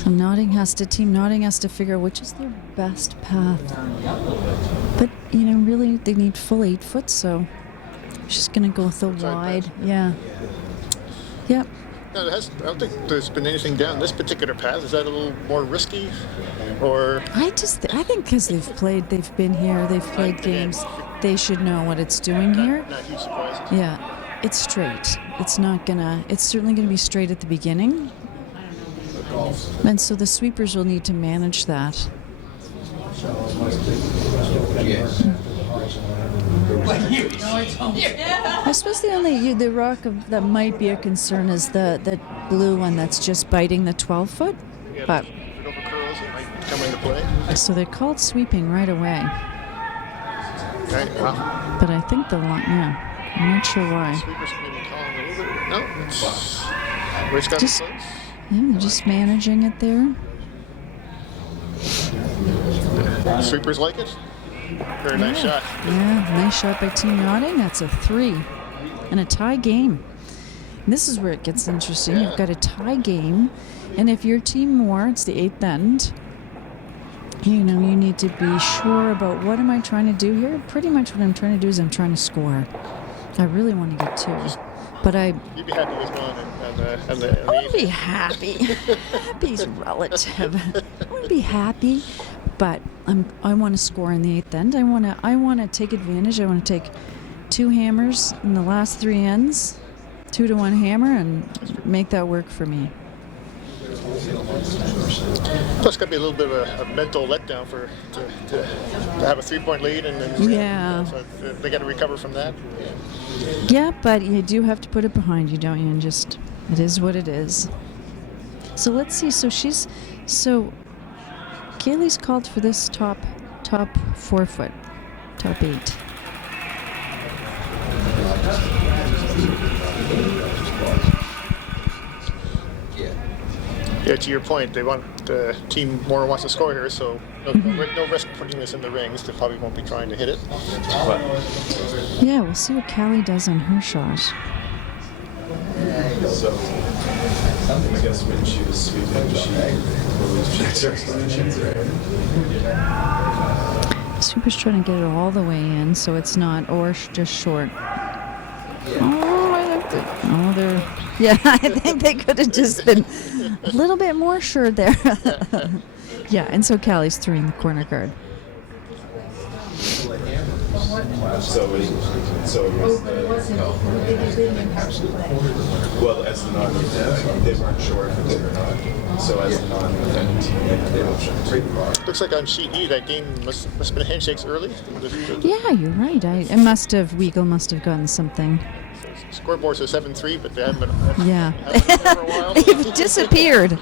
Team Notting has to figure out which is their best path. But, really, they need full 8 foot, so she's going to go with the wide. pass. Yeah. Yep. No, I don't think there's been anything down this particular path. Is that a little more risky, or I think because they've been here, they've played games, they should know what it's doing here. not huge surprises? Yeah, it's straight. It's certainly gonna be straight at the beginning. And so the sweepers will need to manage that. I suppose the rock that might be a concern is the blue one that's just biting the 12 foot. Yeah, But if it overcurls, it might come into play. so they called sweeping right away. Right. Well, But I think the line, yeah, I'm not sure why. sweepers maybe calling a little bit. No, it's Rich got Just- the place. Yeah, they're just managing it there. Sweepers like it. Very nice shot. Yeah, nice shot by Team Notting. That's a 3. And a tie game. And this is where it gets interesting. Yeah. You've got a tie game. And if you're Team Moore, it's the 8th end. You need to be sure about what am I trying to do here. Pretty much what I'm trying to do is I'm trying to score. I really want to get 2. But You'd be happy with one and the I wouldn't be happy. Happy's relative. I wouldn't be happy, but I want to score in the 8th end. I want to take advantage. I want to take 2 hammers in the last 3 ends, 2-to-1 hammer, and make that work for me. Plus, got to be a little bit of a mental letdown to have a 3-point lead and then Yeah. so they got to recover from that. Yeah, but you do have to put it behind you, don't you? And just it is what it is. So let's see. So Kaylee's called for this top 4 foot, top 8. Yeah, to your point, they want the team more wants to score here, so no risk putting this in the rings. They probably won't be trying to hit it. Yeah, we'll see what Callie does on her shot. So, I guess when she was sweeping, Super's trying to get it all the way in, so it's not just short. Oh, I like it. Oh, they're. Yeah, I think they could have just been a little bit more sure there. Yeah, and so Callie's throwing the corner card. Well, as the non-defense, they weren't sure if it did or not. So as the non-defending team, they option. Looks like on sheet E that game must have been handshakes early. Yeah, you're right. Weagle must have gotten something. Scoreboard says 7-3, but they haven't been. Yeah. Haven't been there for a while. They've disappeared.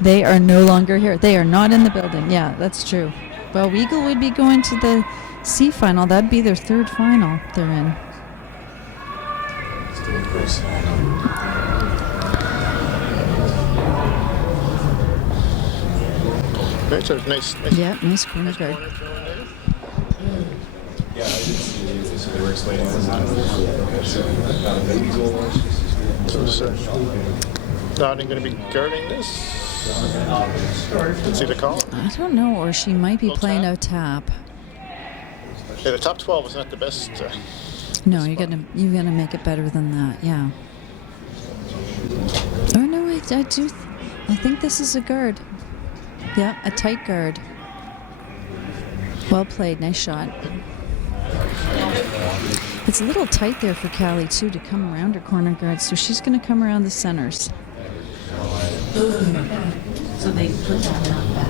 They are no longer here. They are not in the building. Yeah, that's true. Well, Weagle would be going to the C final. That'd be their 3rd final they're in. Right, so nice. Yeah, nice corner guard. Corner throw in there. Yeah, I did see it. So they were explaining this time. Okay, so not a big goal. So it's Notting going to be guarding this. Let's see the call. I don't know, or she might be Little playing tap? a tap. Yeah, the top 12 is not the best. No, you're gonna make it better than that. Yeah. Oh no, I do. I think this is a guard. Yeah, a tight guard. Well played. Nice shot. It's a little tight there for Callie too to come around her corner guard, so she's going to come around the centers. So they put that on back.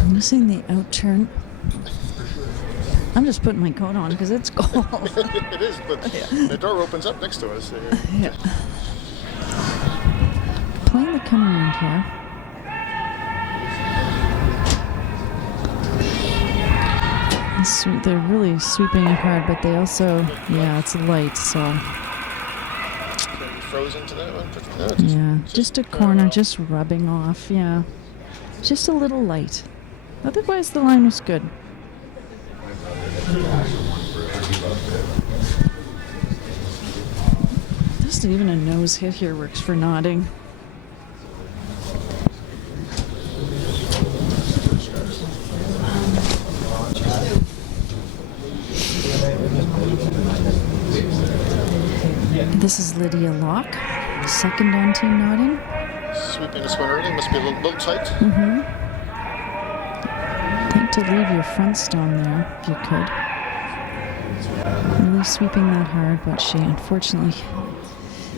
I'm using the out turn. I'm just putting my coat on because it's cold. It is, but the door opens up next to us. Yeah. Playing the come around here. They're really sweeping it hard, but they also, yeah, it's light, so. Frozen to that one? No, Yeah, just a corner, just rubbing off, yeah. Just a little light. Otherwise, the line was good. Just even a nose hit here works for nodding. This is Lydia Locke, second on team nodding. Sweeping this one early, must be a little tight. I'd like to leave your front stone there, if you could. Really sweeping that hard, but she unfortunately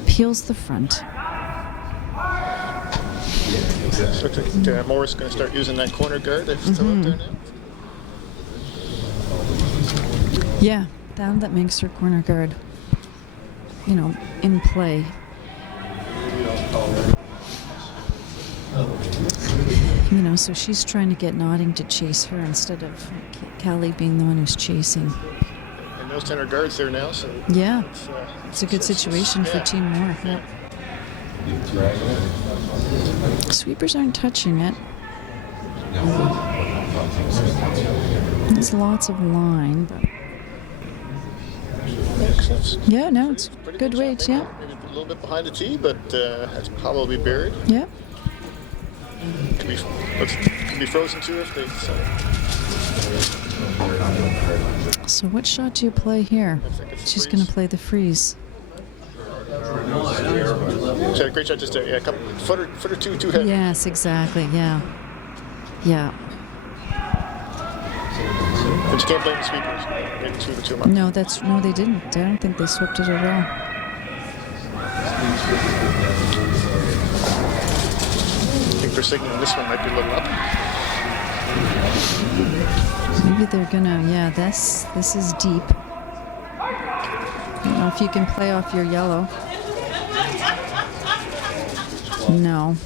peels the front. Looks like Morris is going to start using that corner guard that's still up there now. Yeah, that makes her corner guard, in play. So she's trying to get Nodding to chase her instead of Callie being the one who's chasing. And those center guards there now, so Yeah, it's a good situation for Team Moore. Yeah. Sweepers aren't touching it. There's lots of line, but yeah, no, it's pretty good weight, shot. yeah. Maybe a little bit behind the tee, but that's probably buried. Yeah. Could be frozen too if they. So what shot do you play here? She's going to play the freeze. She had a great shot just there. Yeah, foot or two too heavy. Yes, exactly. Yeah. Yeah. But you can't blame the sweepers. They didn't sweep it too much. No, they didn't. I don't think they swept it at all. I think they're signaling this one might be a little up. Maybe they're gonna. Yeah, this is deep. I don't know if you can play off your yellow. No.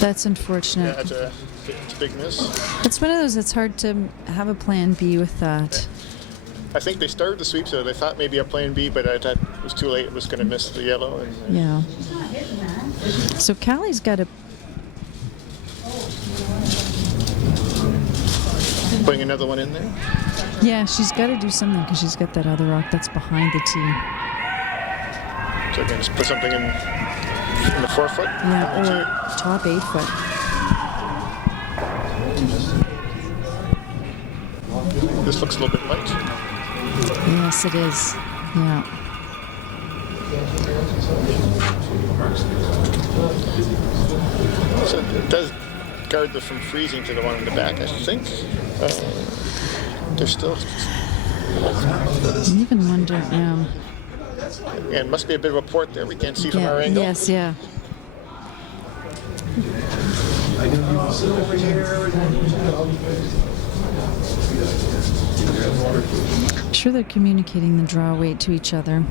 That's unfortunate. Yeah, it's a big miss. It's one of those. It's hard to have a plan B with that. I think they started the sweep, so they thought maybe a plan B, but I thought it was too late. It was going to miss the yellow. And, Yeah. So Callie's got to. Putting another one in there. Yeah, she's got to do something because she's got that other rock that's behind the tee. So again, just put something in the forefoot. Yeah, or top 8 foot. This looks a little bit light. Yes, it is. Yeah. So it does guard them from freezing to the one in the back, I think. They're still. I even wonder. And it must be a bit of a port there. We can't see from our angle. Yes, yeah. I'm sure they're communicating the draw weight to each other.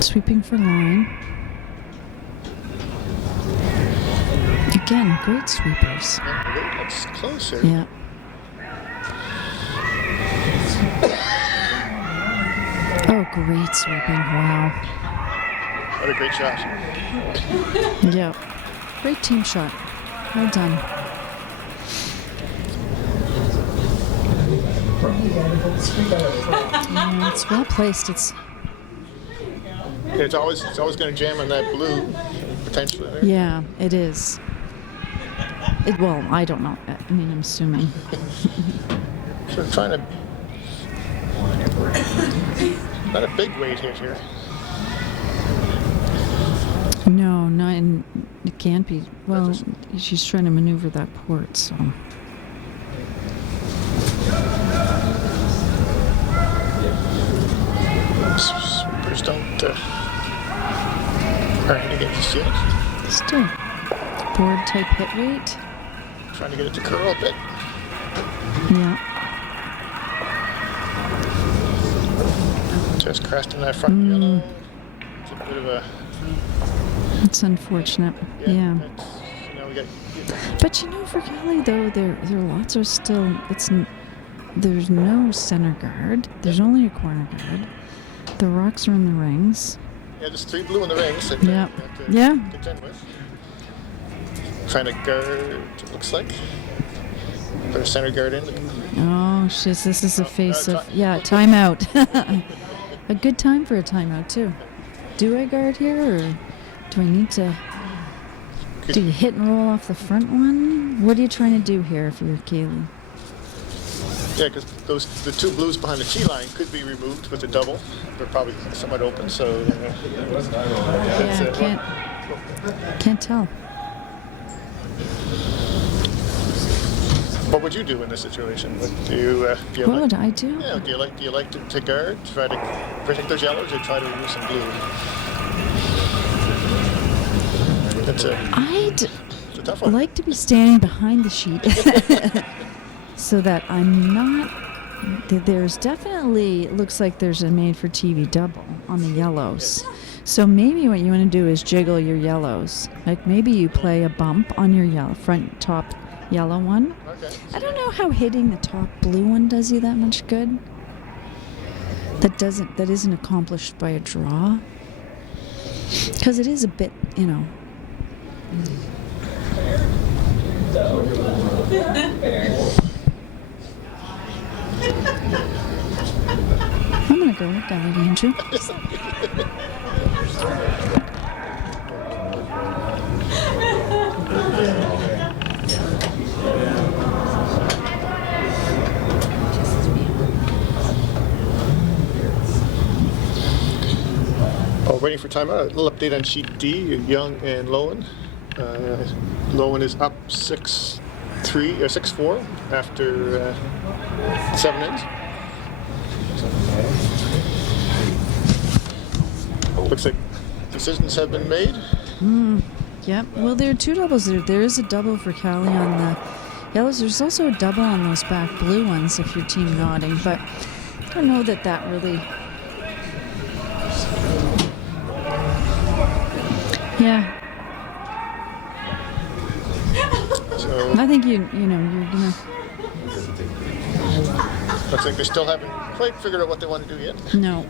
Sweeping for line. Again, great sweepers. Yeah, that's closer. Yeah. Oh, great sweeping. Wow. What a great shot. Yeah. Great team shot. Well done. Yeah, it's well placed. It's always going to jam on that blue, potentially. There. Yeah, it is. Well, I don't know. I mean, I'm assuming. So I'm trying to. Not a big weight hit here. No, not in. It can't be. Well, she's trying to maneuver that port, so. Sweepers don't. Are hitting against yet. Still. Board type hit rate. Trying to get it to curl a bit. Yeah. Just crashed in that front yellow. It's a bit of a. It's unfortunate. Yeah. We got, But for Kelly though, their lots are still. There's no center guard. There's only a corner guard. The rocks are in the rings. yeah, there's 3 blue in the rings. That Yep. you have to Yeah. contend with. Trying to guard. It looks like. Put a center guard in. Oh, shit, this is a face of. Yeah, timeout. A good time for a timeout, too. Do I guard here, or do I need to. Do you hit and roll off the front one? What are you trying to do here if you're Kaylee? Yeah, because the 2 blues behind the tee line could be removed with the double. They're probably somewhat open, so. Yeah, can't tell. What would you do in this situation? What Would I do? Yeah, do you like to guard, try to protect those yellows, or try to remove some blue? It's a tough one. Like to be standing behind the sheet so that I'm not. There's definitely looks like there's a made-for-TV double on the yellows. So maybe what you want to do is jiggle your yellows. Like maybe you play a bump on your top yellow one. Okay. I don't know how hitting the top blue one does you that much good. That isn't accomplished by a draw. Because it is a bit, I'm gonna go with that, Andrew. Waiting for timeout. A little update on sheet D. Young and Lowen. Lowen is up 6-4 after 7 innings. Looks like decisions have been made. Yep. Well, there are 2 doubles there. There is a double for Callie on the yellows. There's also a double on those back blue ones if your team nodding, but I don't know that really. Yeah. So I think you're gonna. looks like they still haven't quite figured out what they want to do yet. No.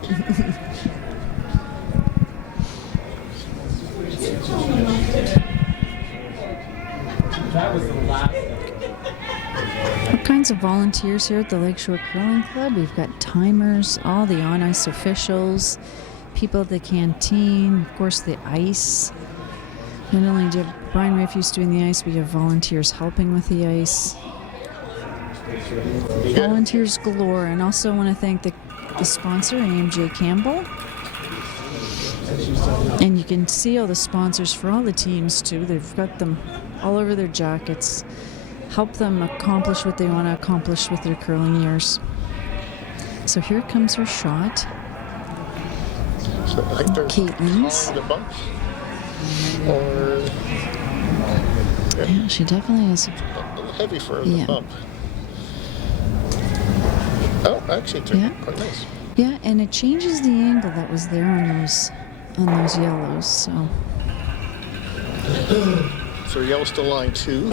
All kinds of volunteers here at the Lakeshore Curling Club. We've got timers, all the on-ice officials, people at the canteen, of course the ice. Not only do Brian Rayfuse doing the ice, we have volunteers helping with the ice. Volunteers galore, and also want to thank the sponsor, AMJ Campbell. And you can see all the sponsors for all the teams too. They've got them all over their jackets. Help them accomplish what they want to accomplish with their curling years. So here comes her shot. So I think they're Caitlin's. calling the bump. Or Yeah, she definitely is. a little heavy for the Yeah. bump. Oh, actually, it's quite nice. Yeah, and it changes the angle that was there on those yellows. So So yellow's still line 2.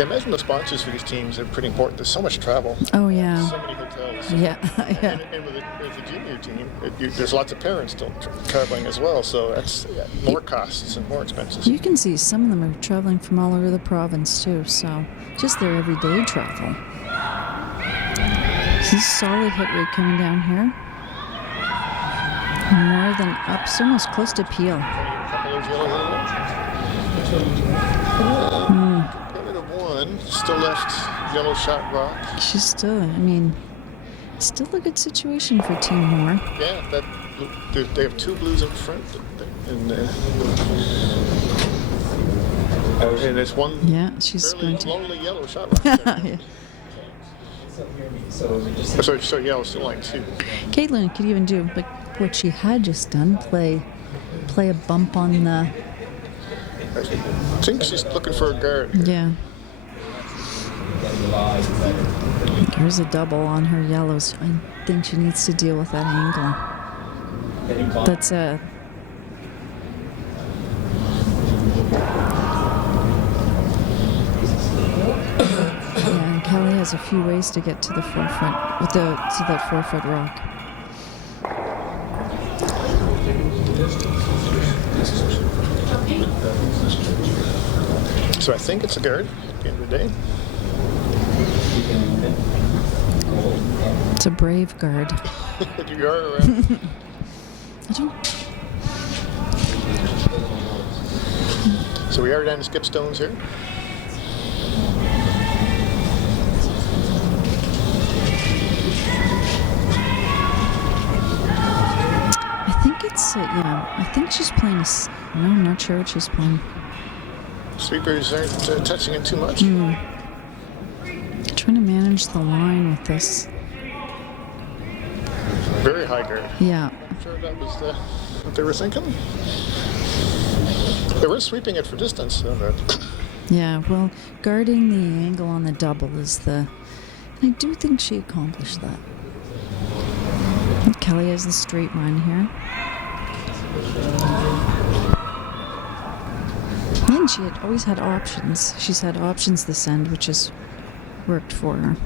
Yeah, imagine the sponsors for these teams are pretty important. There's so much travel. Oh, yeah. So many hotels. Yeah, yeah. And with the junior team, there's lots of parents still traveling as well, so that's more costs and more expenses. You can see some of them are traveling from all over the province too, so just their everyday travel. This is solid hit rate coming down here. More than up, so almost close to peel. A couple of yellow Got rid of one. Still left yellow shot rock. She's still, I mean, still a good situation for Team Moore. Yeah, they have two blues in front, and there's one Yeah, she's fairly sprinting. lonely yellow shot rock. Yeah. Sorry, yellow still line 2. Caitlin could even do like what she had just done, play a bump on the, I think she's looking for a guard. yeah. Here's a double on her yellows. I think she needs to deal with that angle. That's a. Yeah, and Kelly has a few ways to get to the forefront with to that 4-foot rock. So I think it's a guard at the end of the day. It's a brave guard. You are around. I don't. So we are down to skip stones here. I think it's yeah. I think she's playing a. No, I'm not sure what she's playing. Sweepers aren't touching it too much. Trying to manage the line with this. Very high guard. Yeah. I'm sure that was what they were thinking. They were sweeping it for distance. So that Yeah, well, guarding the angle on the double is the. I do think she accomplished that. Kelly has the straight run here. And she had always had options. She's had options this end, which has worked for her.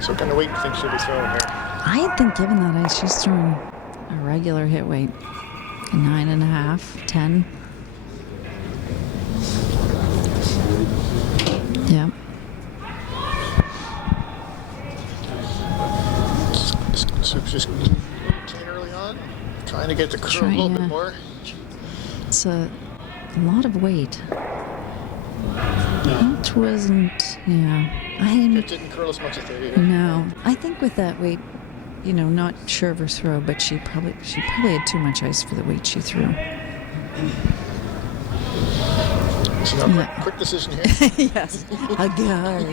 So what kind of weight do you think she'll be throwing here? I think given that ice, she's throwing a regular hit weight. A 9.5, 10. Yeah. So just clean early on, trying to get the curl a little bit more. It's a lot of weight. It wasn't, yeah. It didn't curl as much as they did. No. I think with that weight, you know, not sure of her throw, but she probably had too much ice for the weight she threw. So now, quick decision here. Yes. A guard.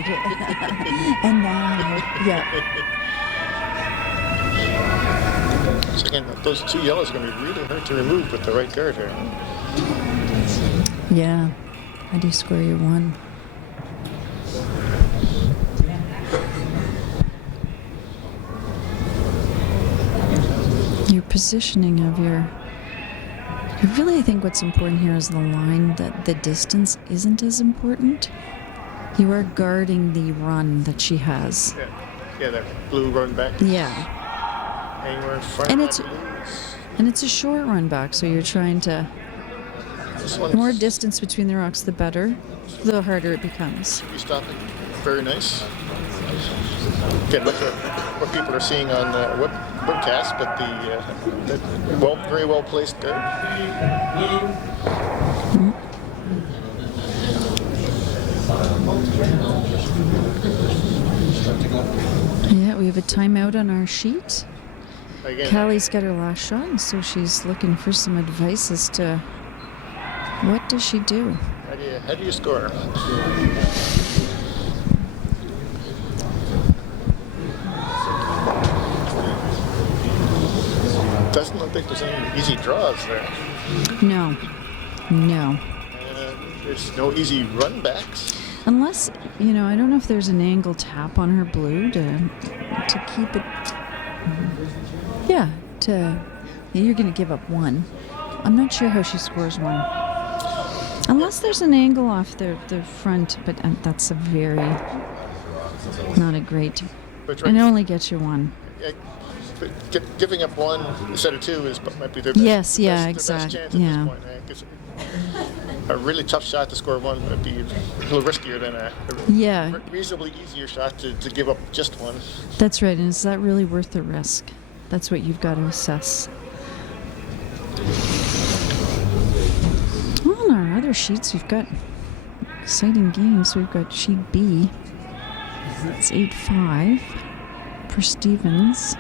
And now, yeah. So again, those two yellows are going to be really hard to remove with the right guard here. Yeah. How do you score your one? Your positioning of your... Really, I think what's important here is the line, that the distance isn't as important. You are guarding the run that she has. Yeah, that blue run back. Yeah. Anywhere in front And of it's- that blues. And it's a short run back, so you're trying to... This one's The more distance between the rocks, the better. The harder it becomes. should be stopping. Very nice. Again, what people are seeing on webcast, but the very well placed guard. Yeah, we have a timeout on our sheet. Again, Callie's got her last shot, and so she's looking for some advice as to what does she do? how do you score? Doesn't look like there's any easy draws there. No. There's no easy run backs. Unless, I don't know if there's an angle tap on her blue to keep it. Yeah, you're going to give up one. I'm not sure how she scores one. Unless there's an angle off the front, but that's not a great. And it only gets you one. But giving up one instead of two might be their best, best exactly. chance at this point. 'Cause a really tough shot to score one would be a little riskier than a reasonably easier shot to give up just one. That's right, and is that really worth the risk? That's what you've got to assess. On our other sheets, we've got exciting games. We've got sheet B. It's 8-5 for Stevens.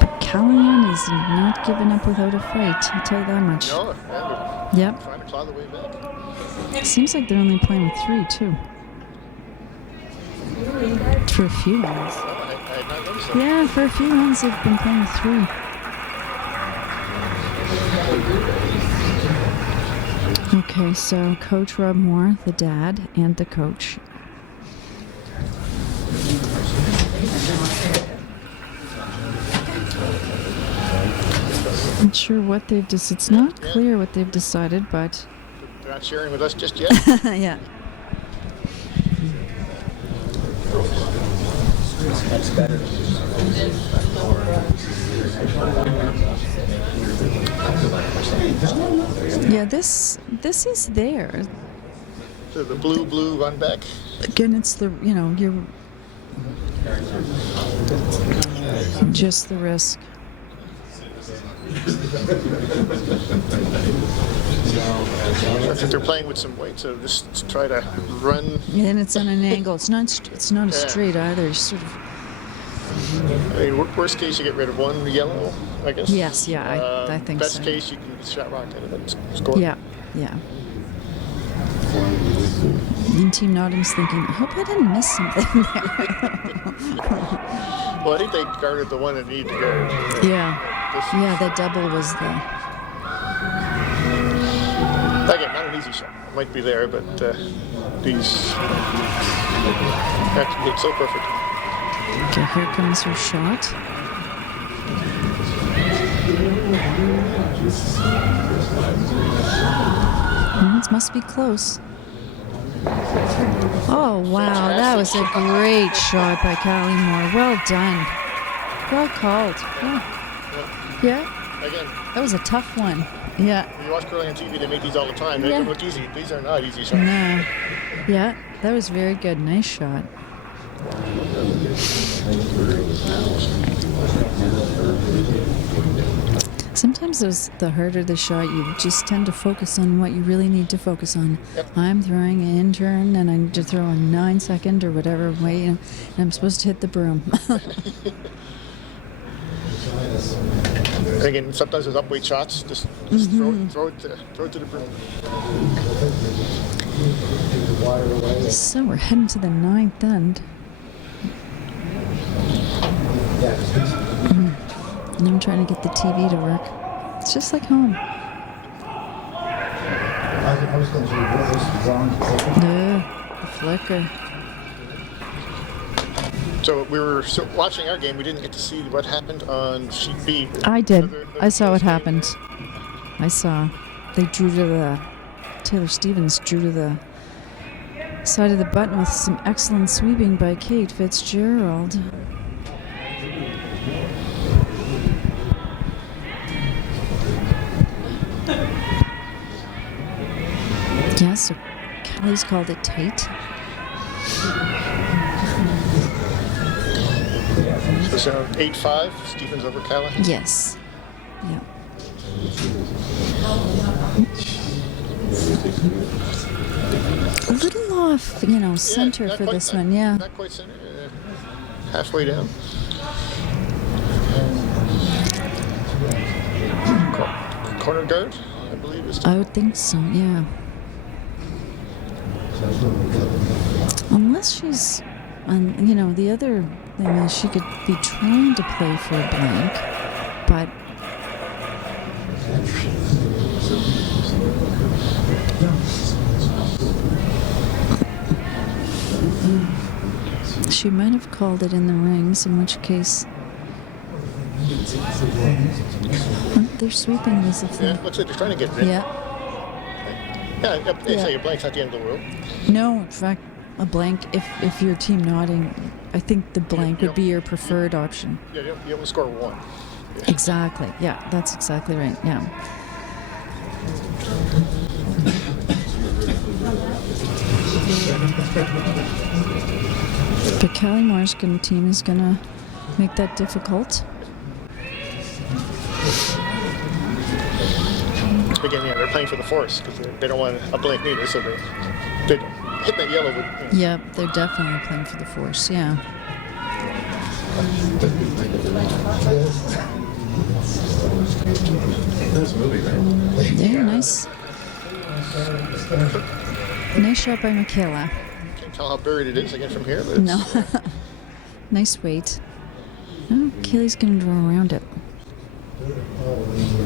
But Callahan is not giving up without a fight, I'll tell you that much. No, Yep. Trying to claw the way back. It seems like they're only playing with 3, too. For a few rounds. I had not noticed that. Yeah, for a few rounds they've been playing with 3. Okay, so Coach Rob Moore, the dad, and the coach. Not sure what they've decided. It's not clear what they've decided, but... They're not sharing with us just yet. yeah. That's better. Yeah, this is there. So the blue run back. Again, it's the, you're just the risk. I think they're playing with some weight, so just try to run. And it's on an angle. It's not a straight either. It's sort of. I mean, worst case, you get rid of one yellow, I guess. Yes, yeah, I think best so. Best case, you can shot rock at it and score. Yeah. And Team Nottingham's thinking, I hope I didn't miss something there. Well, I think they guarded the one that needed to go. Yeah, that double was the... Again, not an easy shot. It might be there, but these actually hit so perfect. Okay, here comes her shot. It must be close. Oh, wow. That was a great shot by Callie Moore. Well done. Well called. Yeah. Again, that was a tough one. Yeah. When you watch curling on TV, they make these all the time. They look easy. These are not easy shots. No. Yeah, that was very good. Nice shot. Sometimes the harder the shot, you just tend to focus on what you really need to focus on. Yep. I'm throwing an in turn, and I need to throw a 9-second or whatever way, and I'm supposed to hit the broom. Again, sometimes with upweight shots, just throw it to the broom. So we're heading to the 9th end. And I'm trying to get the TV to work. It's just like home. I was going to say, what was wrong? The flicker. So we were watching our game. We didn't get to see what happened on sheet B. I did. I saw what happened. I saw. They drew to the... Taylor Stevens drew to the side of the button with some excellent sweeping by Kate Fitzgerald. Yeah, so Callie's called it tight. So 8-5, Stevens over Callahan. Yes. Yeah. A little off, center for this one, yeah. Not quite center, halfway down. Corner guard, I believe is. I would think so, yeah. Unless she's, the other thing is she could be trying to play for a blank, but She might have called it in the rings, in which case... Oh, they're sweeping it as if they... Yeah, looks like they're trying to get it in. Yeah. They Yeah. say a blank's not the end of the world. No, in fact, a blank, if you're team nodding, I think the blank would be your preferred option. Yeah, you only score one. Exactly. Yeah, that's exactly right. Yeah. But Callie Moore's team is going to make that difficult. Again, yeah, they're playing for the force because they don't want a blank neither, so they hit that yellow with. Yeah, they're definitely playing for the force. Yeah. Nice movie, right? Yeah, nice. Nice shot by Michaela. Can't tell how buried it is again from here, but No. Nice weight. Oh, Kaylee's going to draw around it.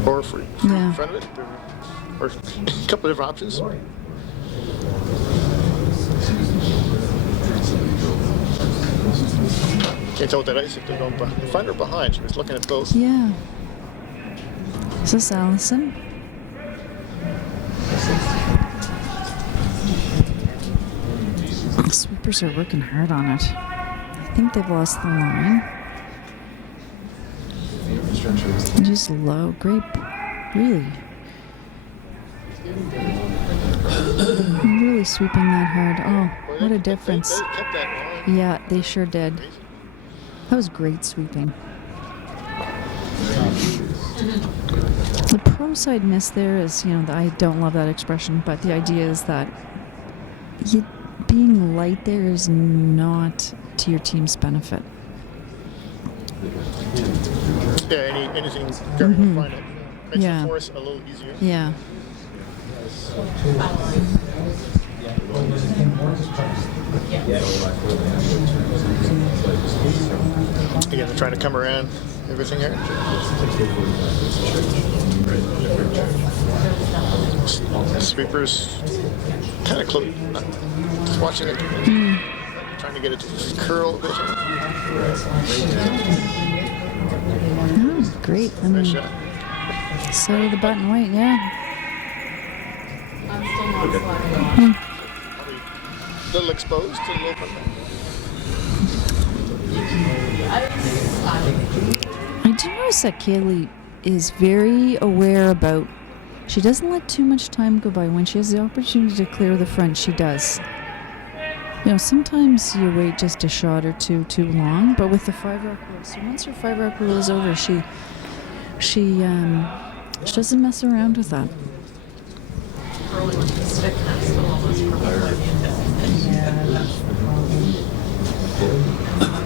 or for Yeah. in front of it, or a couple of different options. Can't tell what that is if they're going in front or behind. She was looking at both. Yeah. Is this Allison? The sweepers are working hard on it. I think they've lost the line. Just low. Great. Really. Really sweeping that hard. Oh, what a difference. They kept that line. Yeah, they sure did. That was great sweeping. The pro side miss there is, I don't love that expression, but the idea is that being light there is not to your team's benefit. Yeah, anything very refined. Makes Yeah. the force a little easier. Yeah. Again, they're trying to come around everything here. Sweepers kind of close. Just watching it. Trying to get it to curl a bit. Oh, great. I Nice mean, shot. side of the button white, yeah. I'm still not sliding. A little exposed to the open. I do notice that Kaylee is very aware about, she doesn't let too much time go by. When she has the opportunity to clear the front, she does. Sometimes you wait just a shot or two too long, but with the 5-rack rule, so once her 5-rack rule is over, she doesn't mess around with that. Rolling with the stick, that's still almost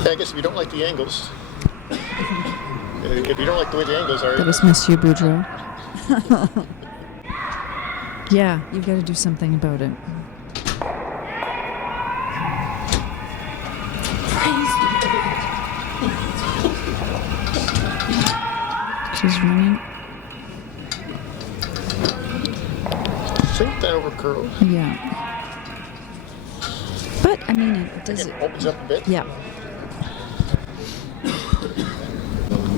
Yeah, I guess if you don't like the angles, if you don't like the way the angles are, That was Monsieur Boudreau. Yeah, you've got to do something about it. She's running. I think that over curls. Yeah. But, I mean, it does it. Again, opens up a bit. Yeah.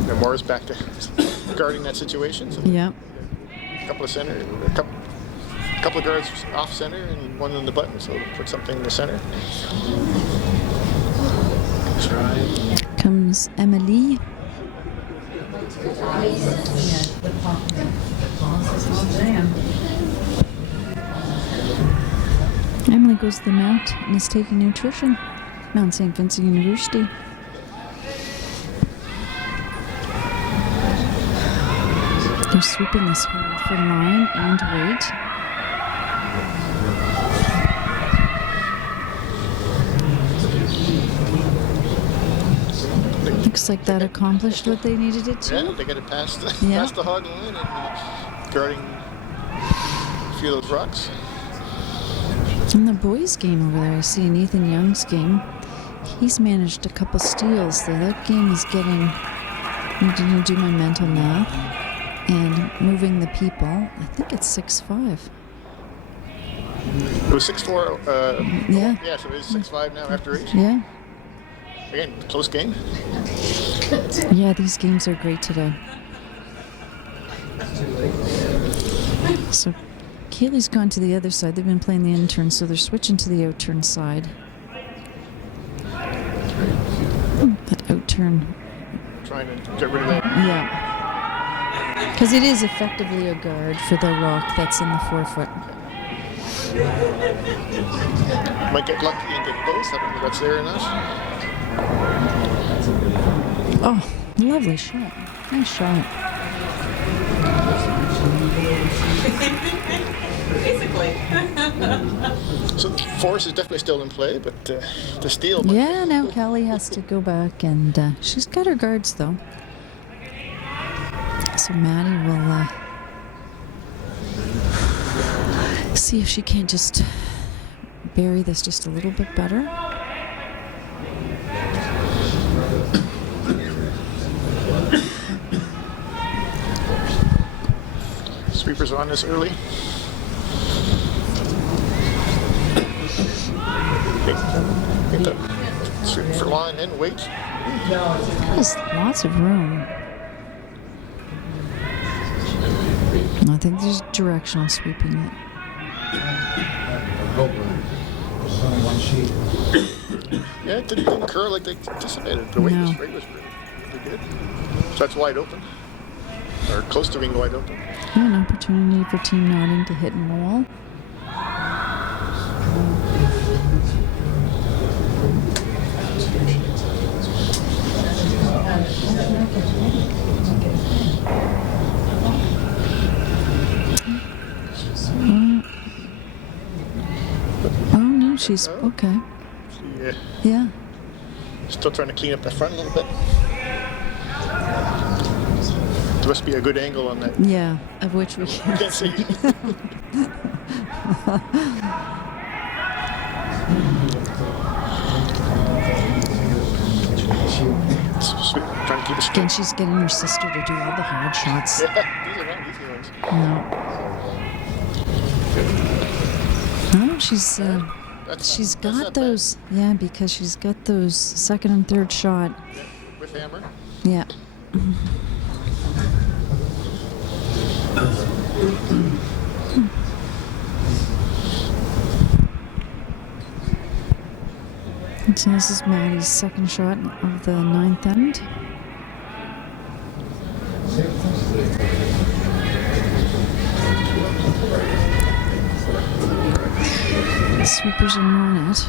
And Moore's back to guarding that situation. So Yeah. a couple of guards off center and one in the button, so put something in the center. Comes Emily. Emily goes to the Mount and is taking nutrition. Mount St. Vincent University. They're sweeping this hard for line and weight. Looks like that accomplished what they needed it to. Yeah, they got it past the, Yeah. past the hog line and guarding a few of those rocks. In the boys' game over there, I see in Ethan Young's game, he's managed a couple steals, so that game is getting, I'm going to do my mental math, and moving the people, I think it's 6-5. It was 6-4. Yeah. Yeah, so it is 6-5 now after 8. Yeah. Again, close game. Yeah, these games are great today. So Kaylee's gone to the other side. They've been playing the in-turn, so they're switching to the out-turn side. That out-turn. Trying to get rid of that. Yeah. Because it is effectively a guard for the rock that's in the forefoot. Might get lucky and get both. I don't know if that's there or not. Oh, lovely shot. Nice shot. Basically. So force is definitely still in play, but the steal. Yeah, now Callie has to go back, and she's got her guards, though. So Maddie will see if she can't just bury this just a little bit better. Sweepers on this early. Get the sweep for line and wait. There's lots of room. I think there's directional sweeping it. There's only one sheet. Yeah, it didn't curl like they anticipated. The weight No. was really good. So that's wide open. Or close to being wide open. Yeah, an opportunity for Team Notting to hit and roll. Oh no, she's okay. Yeah. Yeah. Still trying to clean up the front a little bit. There must be a good angle on that. Yeah, of which we Can't can't see. see. Sweet. Trying to keep it straight. Again, she's getting her sister to do all the hard shots. Yeah, these are not easy ones. No. No, she's That's got not bad. those. Yeah, because she's got those second and third shot. Yeah, with hammer. Yeah. So this is Maddie's second shot of the ninth end. The sweepers are on it.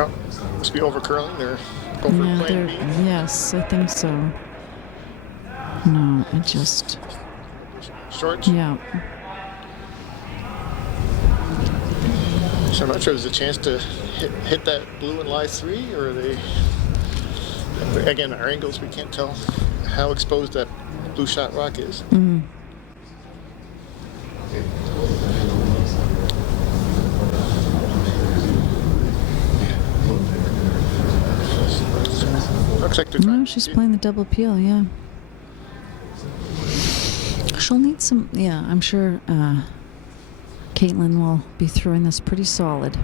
Oh, must be over curling. They're over Yeah, playing they're, B. yes, I think so. No, it just, Short. yeah. So I'm not sure there's a chance to hit that blue and lie 3, or are they? Again, our angles, we can't tell how exposed that blue shot rock is. Mm. Looks like they're trying No, to she's see- playing the double peel, yeah. She'll need some, yeah, I'm sure Caitlin will be throwing this pretty solid.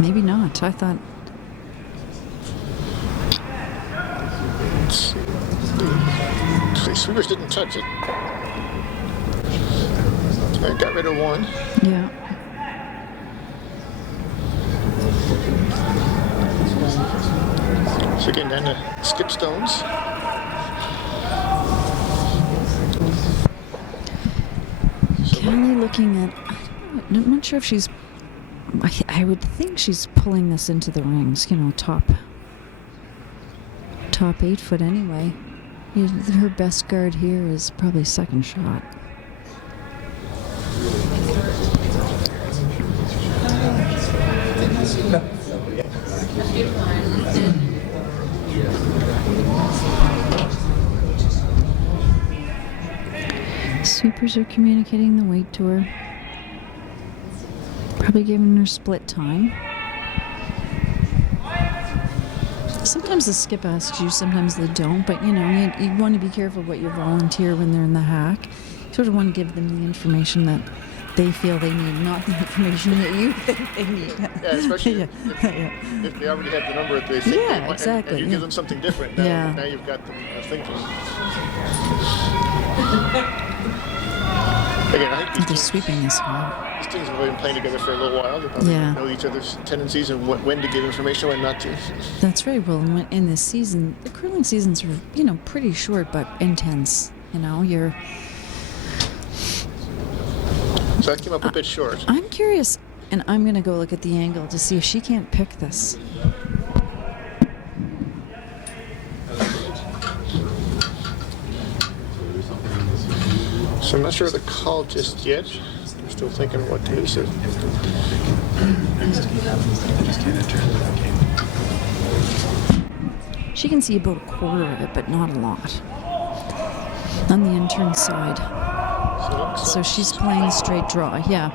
Maybe not. I thought, Let's see. The sweepers didn't touch it. I got rid of one. yeah. So again, down to skip stones. Callie looking at, I'm not sure if she's, I would think she's pulling this into the rings, you know, top 8 foot anyway. Her best guard here is probably second shot. Sweepers are communicating the weight to her. Probably giving her split time. Sometimes the skip asks you, sometimes they don't, but you want to be careful what you volunteer when they're in the hack. You sort of want to give them the information that they feel they need, not the information that you think they need. Yeah, especially if they already have the number that they think they want, exactly. and you give them something different. Now you've got them thinking. Again, I think They're sweeping this hard. these teams have been playing together for a little while. They probably know each other's tendencies and when to give information, when not to. That's right. Well, in this season, the curling seasons are, pretty short but intense. So that came up a bit short. I'm curious, and I'm going to go look at the angle to see if she can't pick this. So I'm not sure of the call just yet. I'm still thinking what to do. So. She can see about a quarter of it, but not a lot. On the intern side. So she's playing straight draw, yeah.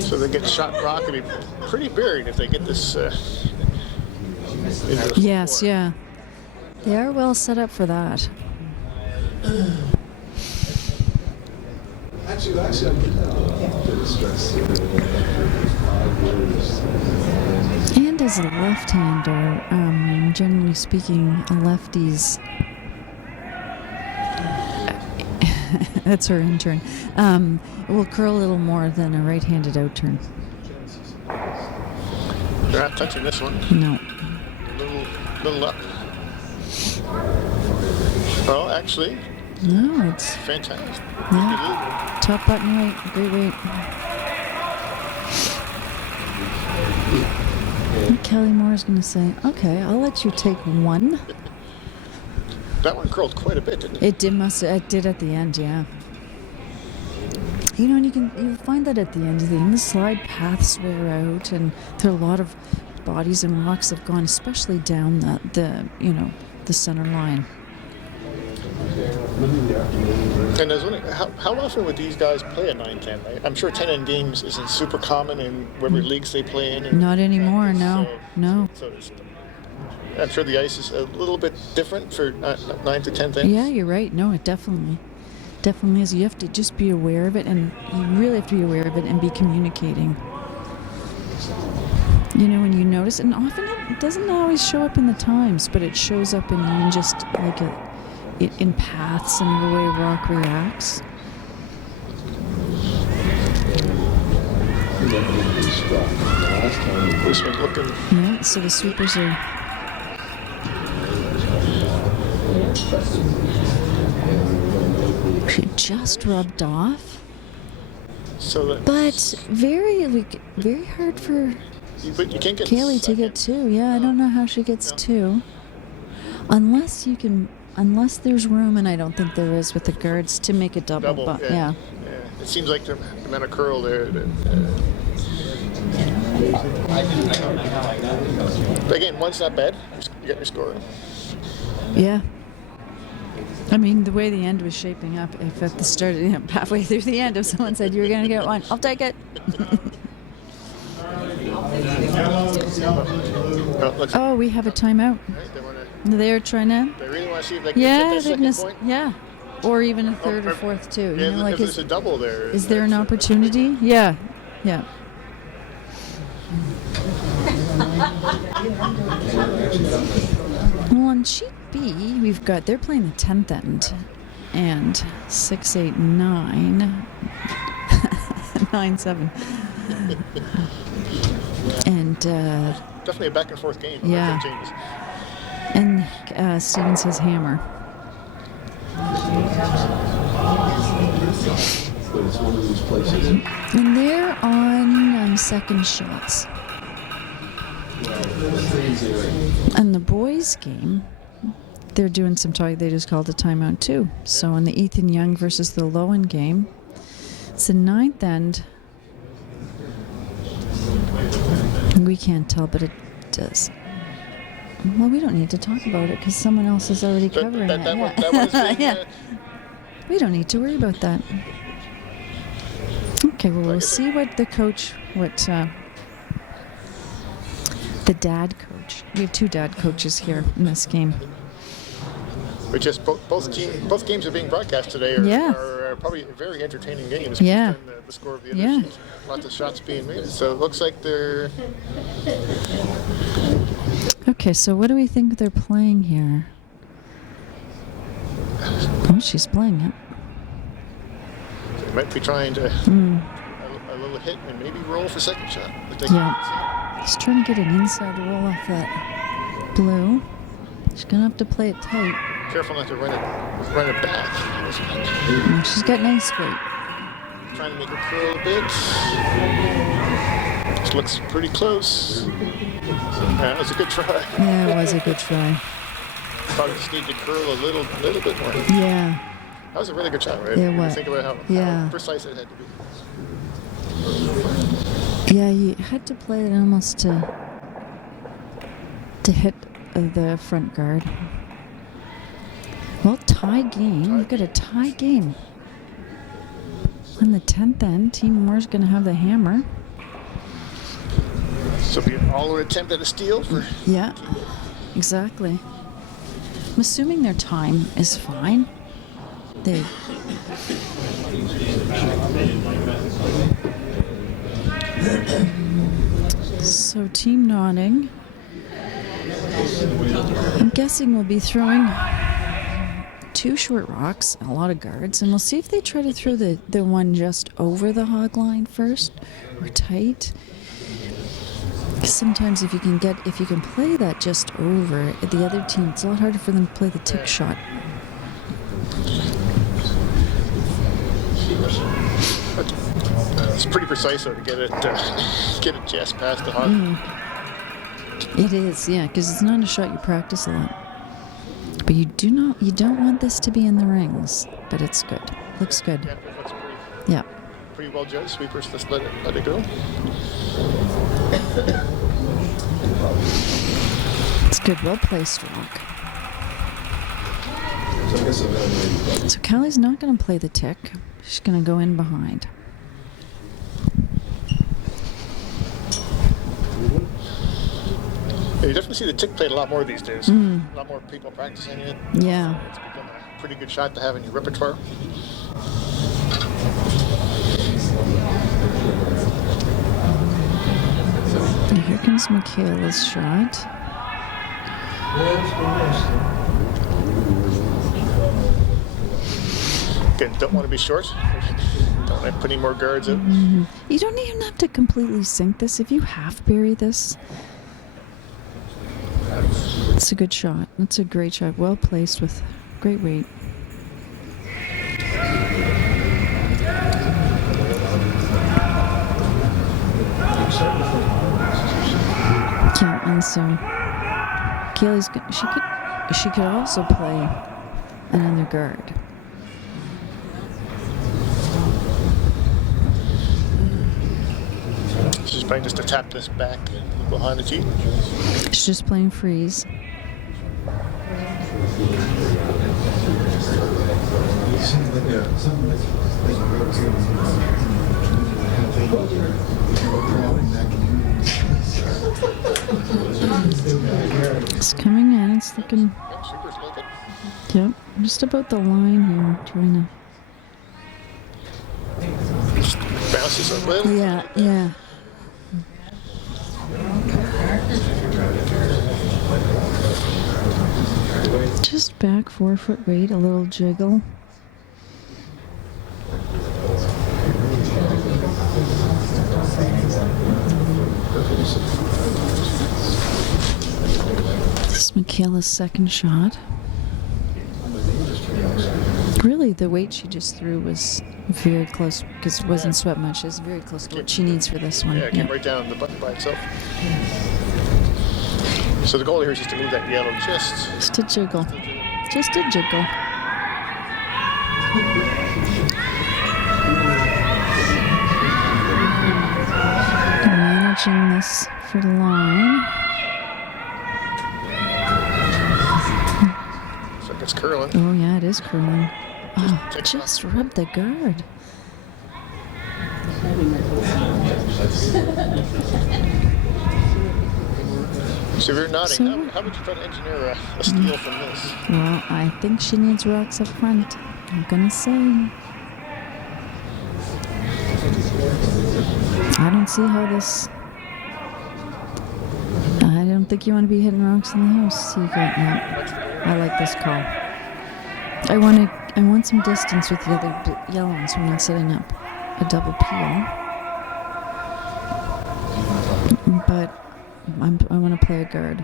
So they get shot rock and be pretty buried if they get this. Yes, yeah. They are well set up for that. Actually, I get a bit of stress. And as a left-hander, generally speaking, a lefty's that's her intern, will curl a little more than a right-handed out-turn. They're not touching this one. No. Little up. Well, actually. No, it's fantastic. Yeah. Top button right, great weight. Kelly Moore is going to say, "Okay, I'll let you take one." That one curled quite a bit, didn't it? It did at the end, yeah. And you find that at the end of the game, the slide paths wear out, and there are a lot of bodies and rocks have gone, especially down the center line. And I was wondering, how often would these guys play a 9-10? I'm sure 10-in games isn't super common in whatever leagues they play in. Not anymore, no. So I'm sure the ice is a little bit different for 9 to 10 things. Yeah, you're right. No, it definitely is. You have to just be aware of it, and you really have to be aware of it and be communicating. When you notice, and often it doesn't always show up in the times, but it shows up in even just like in paths and the way rock reacts. This one looking. Yeah, so the sweepers are. She just rubbed off. But very hard for but you can't get Kaylee to get two. Yeah, I don't know how she gets two. Unless there's room, and I don't think there is with the guards, to make a double. But yeah. It seems like the amount of curl there. But again, one's not bad. You got your score. Yeah. I mean, the way the end was shaping up, if at the start, halfway through the end, if someone said you were going to get one, I'll take it. Oh, we have a timeout. They're trying to. They really want to see if they can get that second point. Yeah, or even a third or fourth too. Yeah, if there's a double there. Is there an opportunity? Yeah. Well, on sheet B, they're playing the 10th end, and 6, 8, 9, 9, 7. And definitely a back and forth game. Yeah. And Steven says hammer. And they're on second shots. And the boys' game, they're doing some talking. They just called a timeout too. So in the Ethan Young versus the Lowen game, it's the 9th end. We can't tell, but it does. Well, we don't need to talk about it because someone else is already covering it. That one is being, We don't need to worry about that. Okay, well, we'll see what the coach, the dad coach. We have 2 dad coaches here in this game. But just both games are being broadcast today are probably very entertaining games. Yeah. Based on the score of the other Yeah. teams. Lots of shots being made. So it looks like they're... Okay, so what do we think they're playing here? Oh, she's playing it. They might be trying to a little hit and maybe roll for second shot. But they Yeah. She's trying to get an inside roll off that blue. She's going to have to play it tight. Careful not to run it back. She's got nice weight. Trying to make her curl a bit. This looks pretty close. That was a good try. Yeah, it was a good try. Probably just need to curl a little bit more. Yeah. That was a really good shot, right? Yeah, When you what? think about how precise it had to be. Yeah, you had to play it almost to hit the front guard. Well, tie game. We've got a tie game. On the 10th end, Team Moore's going to have the hammer. So it'll be an all-out attempt at a steal for... Yeah, exactly. I'm assuming their time is fine. So Team Notting, I'm guessing we'll be throwing 2 short rocks and a lot of guards, and we'll see if they try to throw the one just over the hog line first or tight. Sometimes if you can play that just over the other team, it's a lot harder for them to play the tick shot. It's pretty precise though to get it just past the hog. It is, yeah, because it's not a shot you practice a lot. But you don't want this to be in the rings, but it's good. Looks good. Yeah, it looks pretty well judged. Sweepers, just let it go. It's good, well placed rock. So Callie's not going to play the tick. She's going to go in behind. Yeah, you definitely see the tick played a lot more these days. A lot more people practicing it. Yeah. It's become a pretty good shot to have in your repertoire. And here comes Michaela's shot. Again, don't want to be short. Don't want to put any more guards out. You don't even have to completely sink this. If you half bury this, it's a good shot. It's a great shot. Well placed with great weight. Yeah, and so Kaylee's she could also play another guard. She's trying just to tap this back behind the tee. She's just playing freeze. It's coming in. It's looking. Yeah, Sweepers like it. Yep, just about the line here. Trying Bounces a little. to. Yeah, yeah. Just back 4 foot weight, a little jiggle. This is Michaela's second shot. Really, the weight she just threw was very close because it wasn't swept much. It's very close to what she needs for this one. Yeah, it came right down the button by itself. So the goal here is just to move that yellow Just a jiggle. Just a jiggle. Managing this for the line. Looks like it's curling. Oh yeah, it is curling. Oh, take it just rub the guard. So you're nodding. So- How would you try to engineer a steal from this? Well, I think she needs rocks up front. I'm gonna say. I don't see how this. I don't think you want to be hitting rocks in the house. You got yeah. I like this call. I want some distance with the other yellow ones. We're not setting up a double peel. But I want to play a guard.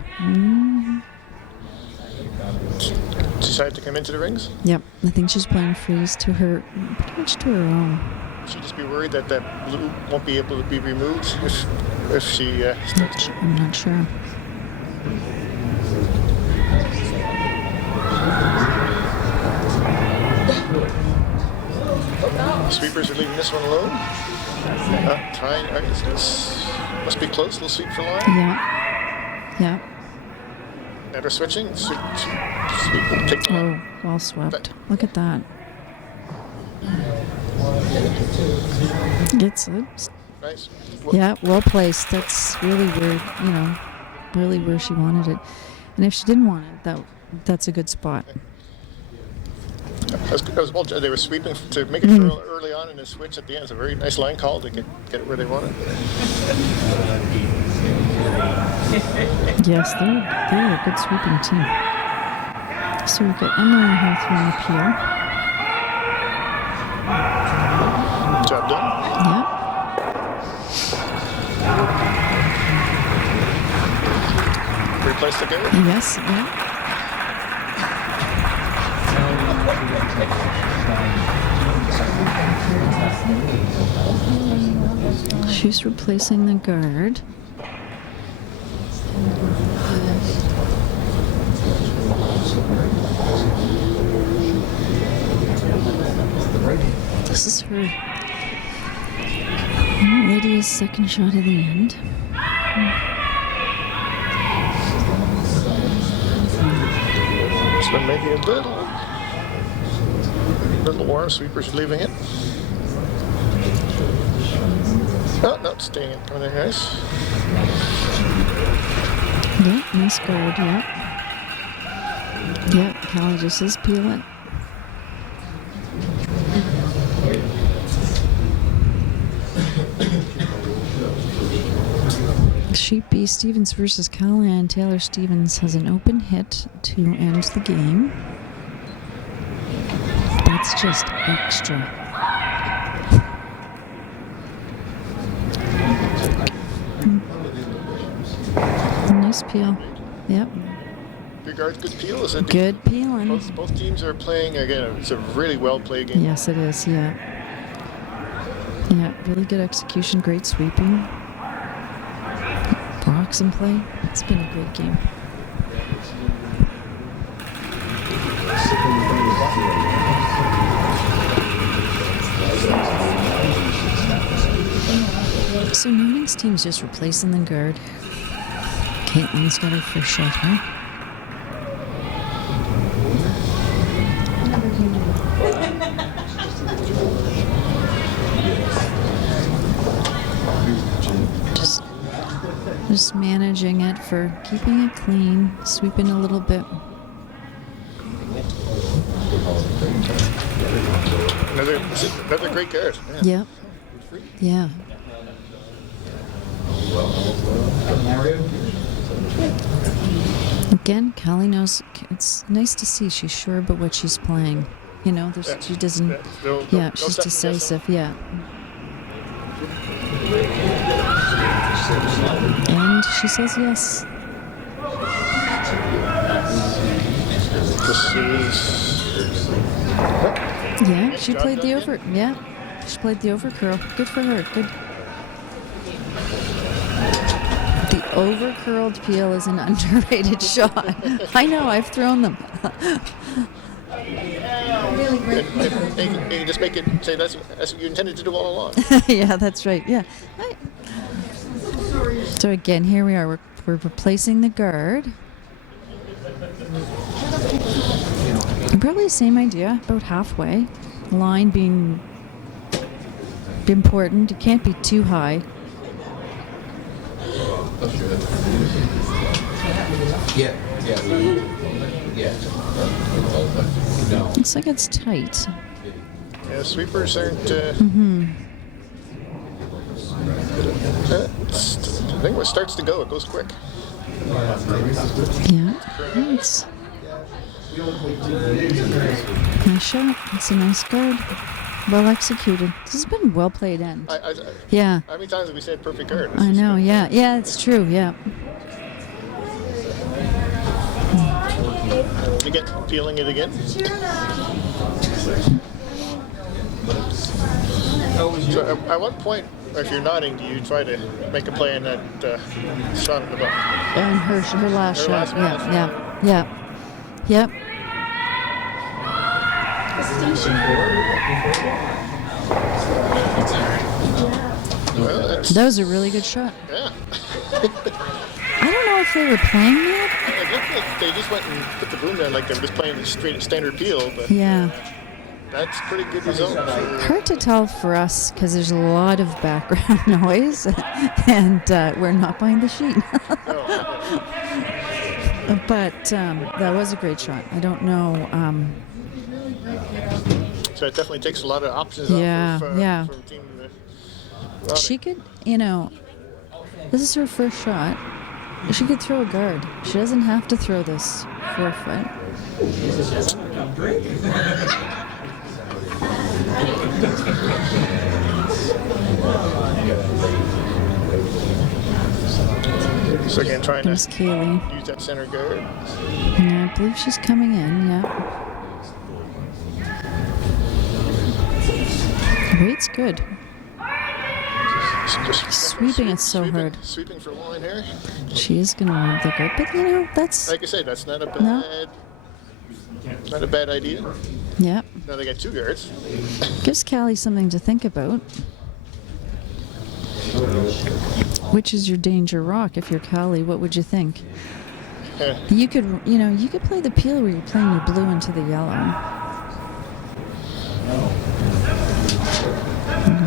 Decide to come into the rings? Yep, I think she's playing freeze to her, pretty much to her own. She'd just be worried that that blue won't be able to be removed if she starts. I'm not sure. Sweepers are leaving this one alone. Trying. This must be close. Little sweep for line. Yeah. Never switching. Sweep. Take the Oh, line. well swept. Look at that. It's Nice. yeah, well placed. That's really really where she wanted it. And if she didn't want it, that's a good spot. They were sweeping to make it curl early on in the switch at the end. It's a very nice line call to get it where they want it. Yes, they're a good sweeping team. So we've got Emma and Heath on the Job done. pier. Yep. Replace the guard. Yes, yeah. She's replacing the guard. This is her Lydia's second shot of the end. This one may be a little warm. Sweepers are leaving it. Oh, no, it's staying in. Coming in nice. Yeah, nice guard, yeah. Yeah, Callie just says peel it. Sheep B Stevens versus Callahan. Taylor Stevens has an open hit to end the game. That's just extra. Nice peel. Yep. Your guard's good peel. Is it? Good peeling. Both teams are playing again. It's a really well played game. Yes, it is. Yeah. Yeah, really good execution. Great sweeping. Rocks in play. It's been a great game. So Newton's team's just replacing the guard. Caitlin's got her first shot, huh? Just managing it for keeping it clean, sweeping a little bit. Another great guard. Yep. Yeah. Again, Callie knows. It's nice to see she's sure about what she's playing. You know, she doesn't. Yeah, she's decisive. Yeah. And she says yes. This is. Yeah, she played the over. Yeah, she played the over curl. Good for her. Good. The over curled peel is an underrated shot. I know. I've thrown them. And you just make it say that's what you intended to do all along. Yeah, that's right. Yeah. So again, here we are. We're replacing the guard. Probably the same idea, about halfway. Line being important. It can't be too high. Yeah. No. Looks like it's tight. Yeah, sweepers aren't. I think when it starts to go, it goes quick. Yeah. It's nice shot. It's a nice guard. Well executed. This has been well played in. Yeah. How many times have we said perfect guard? I know. Yeah. Yeah. It's true. Yeah. You get peeling it again. So at what point, if you're nodding, do you try to make a play in that shot in the butt? And her last shot. last one. Yeah. Yep. Well, That was a really good shot. yeah. I don't know if they were playing that. It looked like they just went and put the boom down like they were just playing the straight standard peel, but Yeah. that's pretty good result. Hard to tell for us because there's a lot of background noise, and we're not behind the sheet. But that was a great shot. I don't know. So it definitely takes a lot of options Yeah, off yeah. from team. She could, this is her first shot. She could throw a guard. She doesn't have to throw this 4 foot. So again, trying to There's Kaylee. use that center guard. Yeah, I believe she's coming in, yeah. Weight's good. Just Sweeping it so hard. Sweeping for line here. She is going to want the guard, but that's... Like I say, that's not a bad, No. not a bad idea. Yeah. Now they got two guards. Gives Callie something to think about. Which is your danger rock? If you're Callie, what would you think? Yeah. You could, you could play the peel where you're playing your blue into the yellow.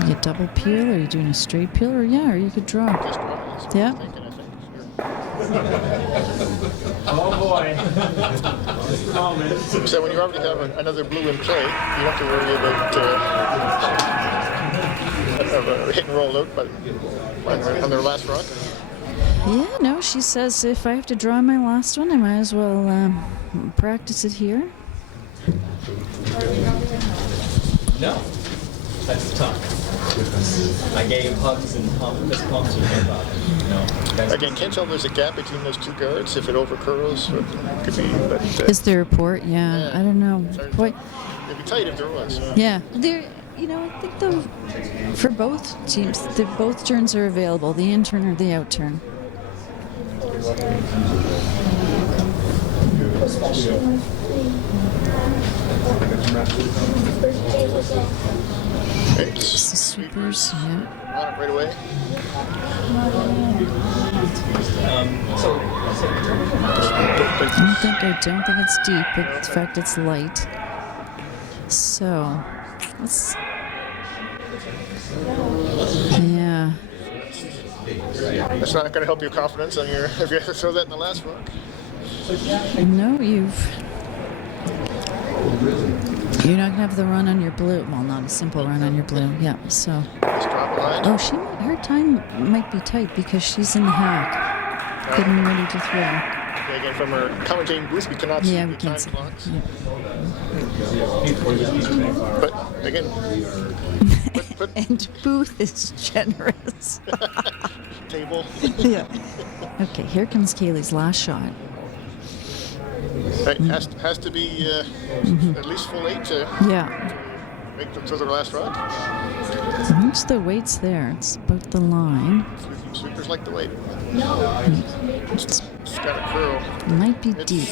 You double peel, or you doing a straight peel, or you could draw. Just one. That's what Yeah. I'm thinking, I think. Oh boy. So when you already have another blue in play, you don't have to worry about a hit and roll out on their last rock. Yeah, no, she says if I have to draw my last one, I might as well practice it here. No, that's tough. I gave hugs and fist pumps with my body. No. Again, can't tell if there's a gap between those two guards, if it overcurls, or it could be, but Is there a port? Yeah, I don't know. Boy, it'd be tight if there was. yeah, there. I think for both teams, both turns are available, the in turn or the out turn. Okay, It's the sweepers, yeah. on it right away. I don't think it's deep, but in fact it's light. So, let's. Yeah. That's not going to help your confidence on your if you have to throw that in the last rock. No, you're not gonna have the run on your blue. Well, not a simple run on your blue. Yeah. So. Just drop a line. Oh, her time might be tight because she's in the hack, getting ready to throw. Okay, again, from her commentating booth, we cannot see Yeah, the we time can't see. clocks. Yeah. But again, put And Booth is generous. table. Yeah. Okay, here comes Kaylee's last shot. Right, has to be at least full 8 to Yeah. make them to their last rock. Once the weight's there, it's about the line. Sweepers like the weight. It's, It's got a curl. it might be deep.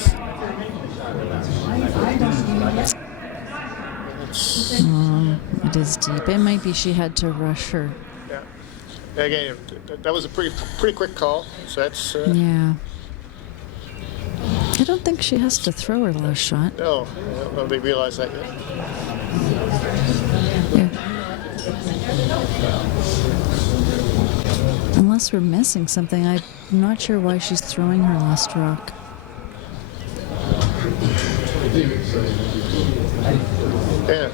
It is deep. It might be she had to rush her. Yeah. Again, that was a pretty quick call. So that's Yeah. I don't think she has to throw her last shot. No, I don't know if they realize that yet. Yeah. Unless we're missing something, I'm not sure why she's throwing her last rock. Yeah.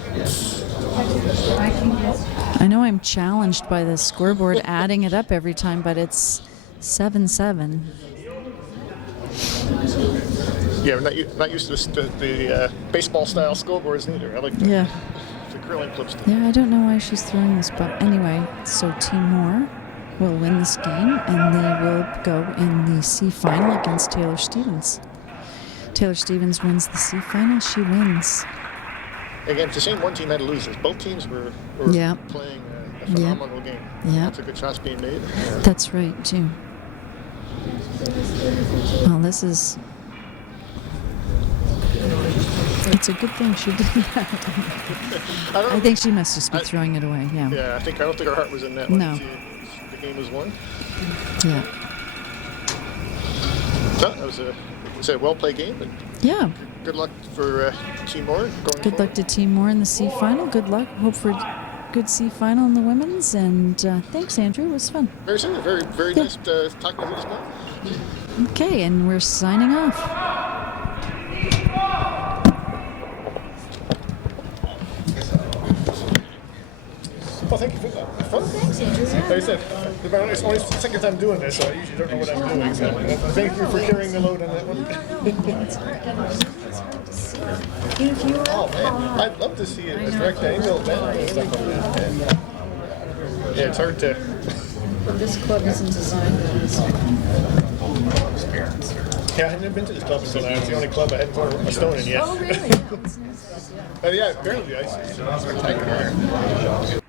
I know I'm challenged by the scoreboard adding it up every time, but it's 7-7. Yeah, we're not used to the baseball style scoreboards either. I like the, Yeah. the curling clips. Yeah, I don't know why she's throwing this, but anyway, so Team Moore will win this game, and they will go in the C final against Taylor Stevens. Taylor Stevens wins the C final. She wins. Again, it's a shame one team had losers. Both teams were Yeah. playing a phenomenal game. Yeah. Lots of good shots being made. That's right, too. Well, this is... It's a good thing she did that. I think she must just be throwing it away, yeah. Yeah, I don't think her heart was in that one. No. The game was won. Yeah. So that was a well-played game. And Yeah. good luck for Team Moore going Good forward. luck to Team Moore in the C final. Good luck. Hope for good C final in the women's. And thanks, Andrew. It was fun. Very similar. Very Yeah. nice talking to you this morning. Okay, and we're signing off. Well, thank you for that. Fun. Thanks, Andrew. Like I said, it's only the second time doing this, so I usually don't know what I'm doing. So thank you for carrying the load on that one. Oh man, I'd love to see a direct angle bend and stuff like that. Yeah, it's hard to. This club isn't designed for this. Yeah, I hadn't been to this club until now. It's the only club I hadn't thrown a stone in yet. Oh, really? But yeah, apparently the ice is spectacular.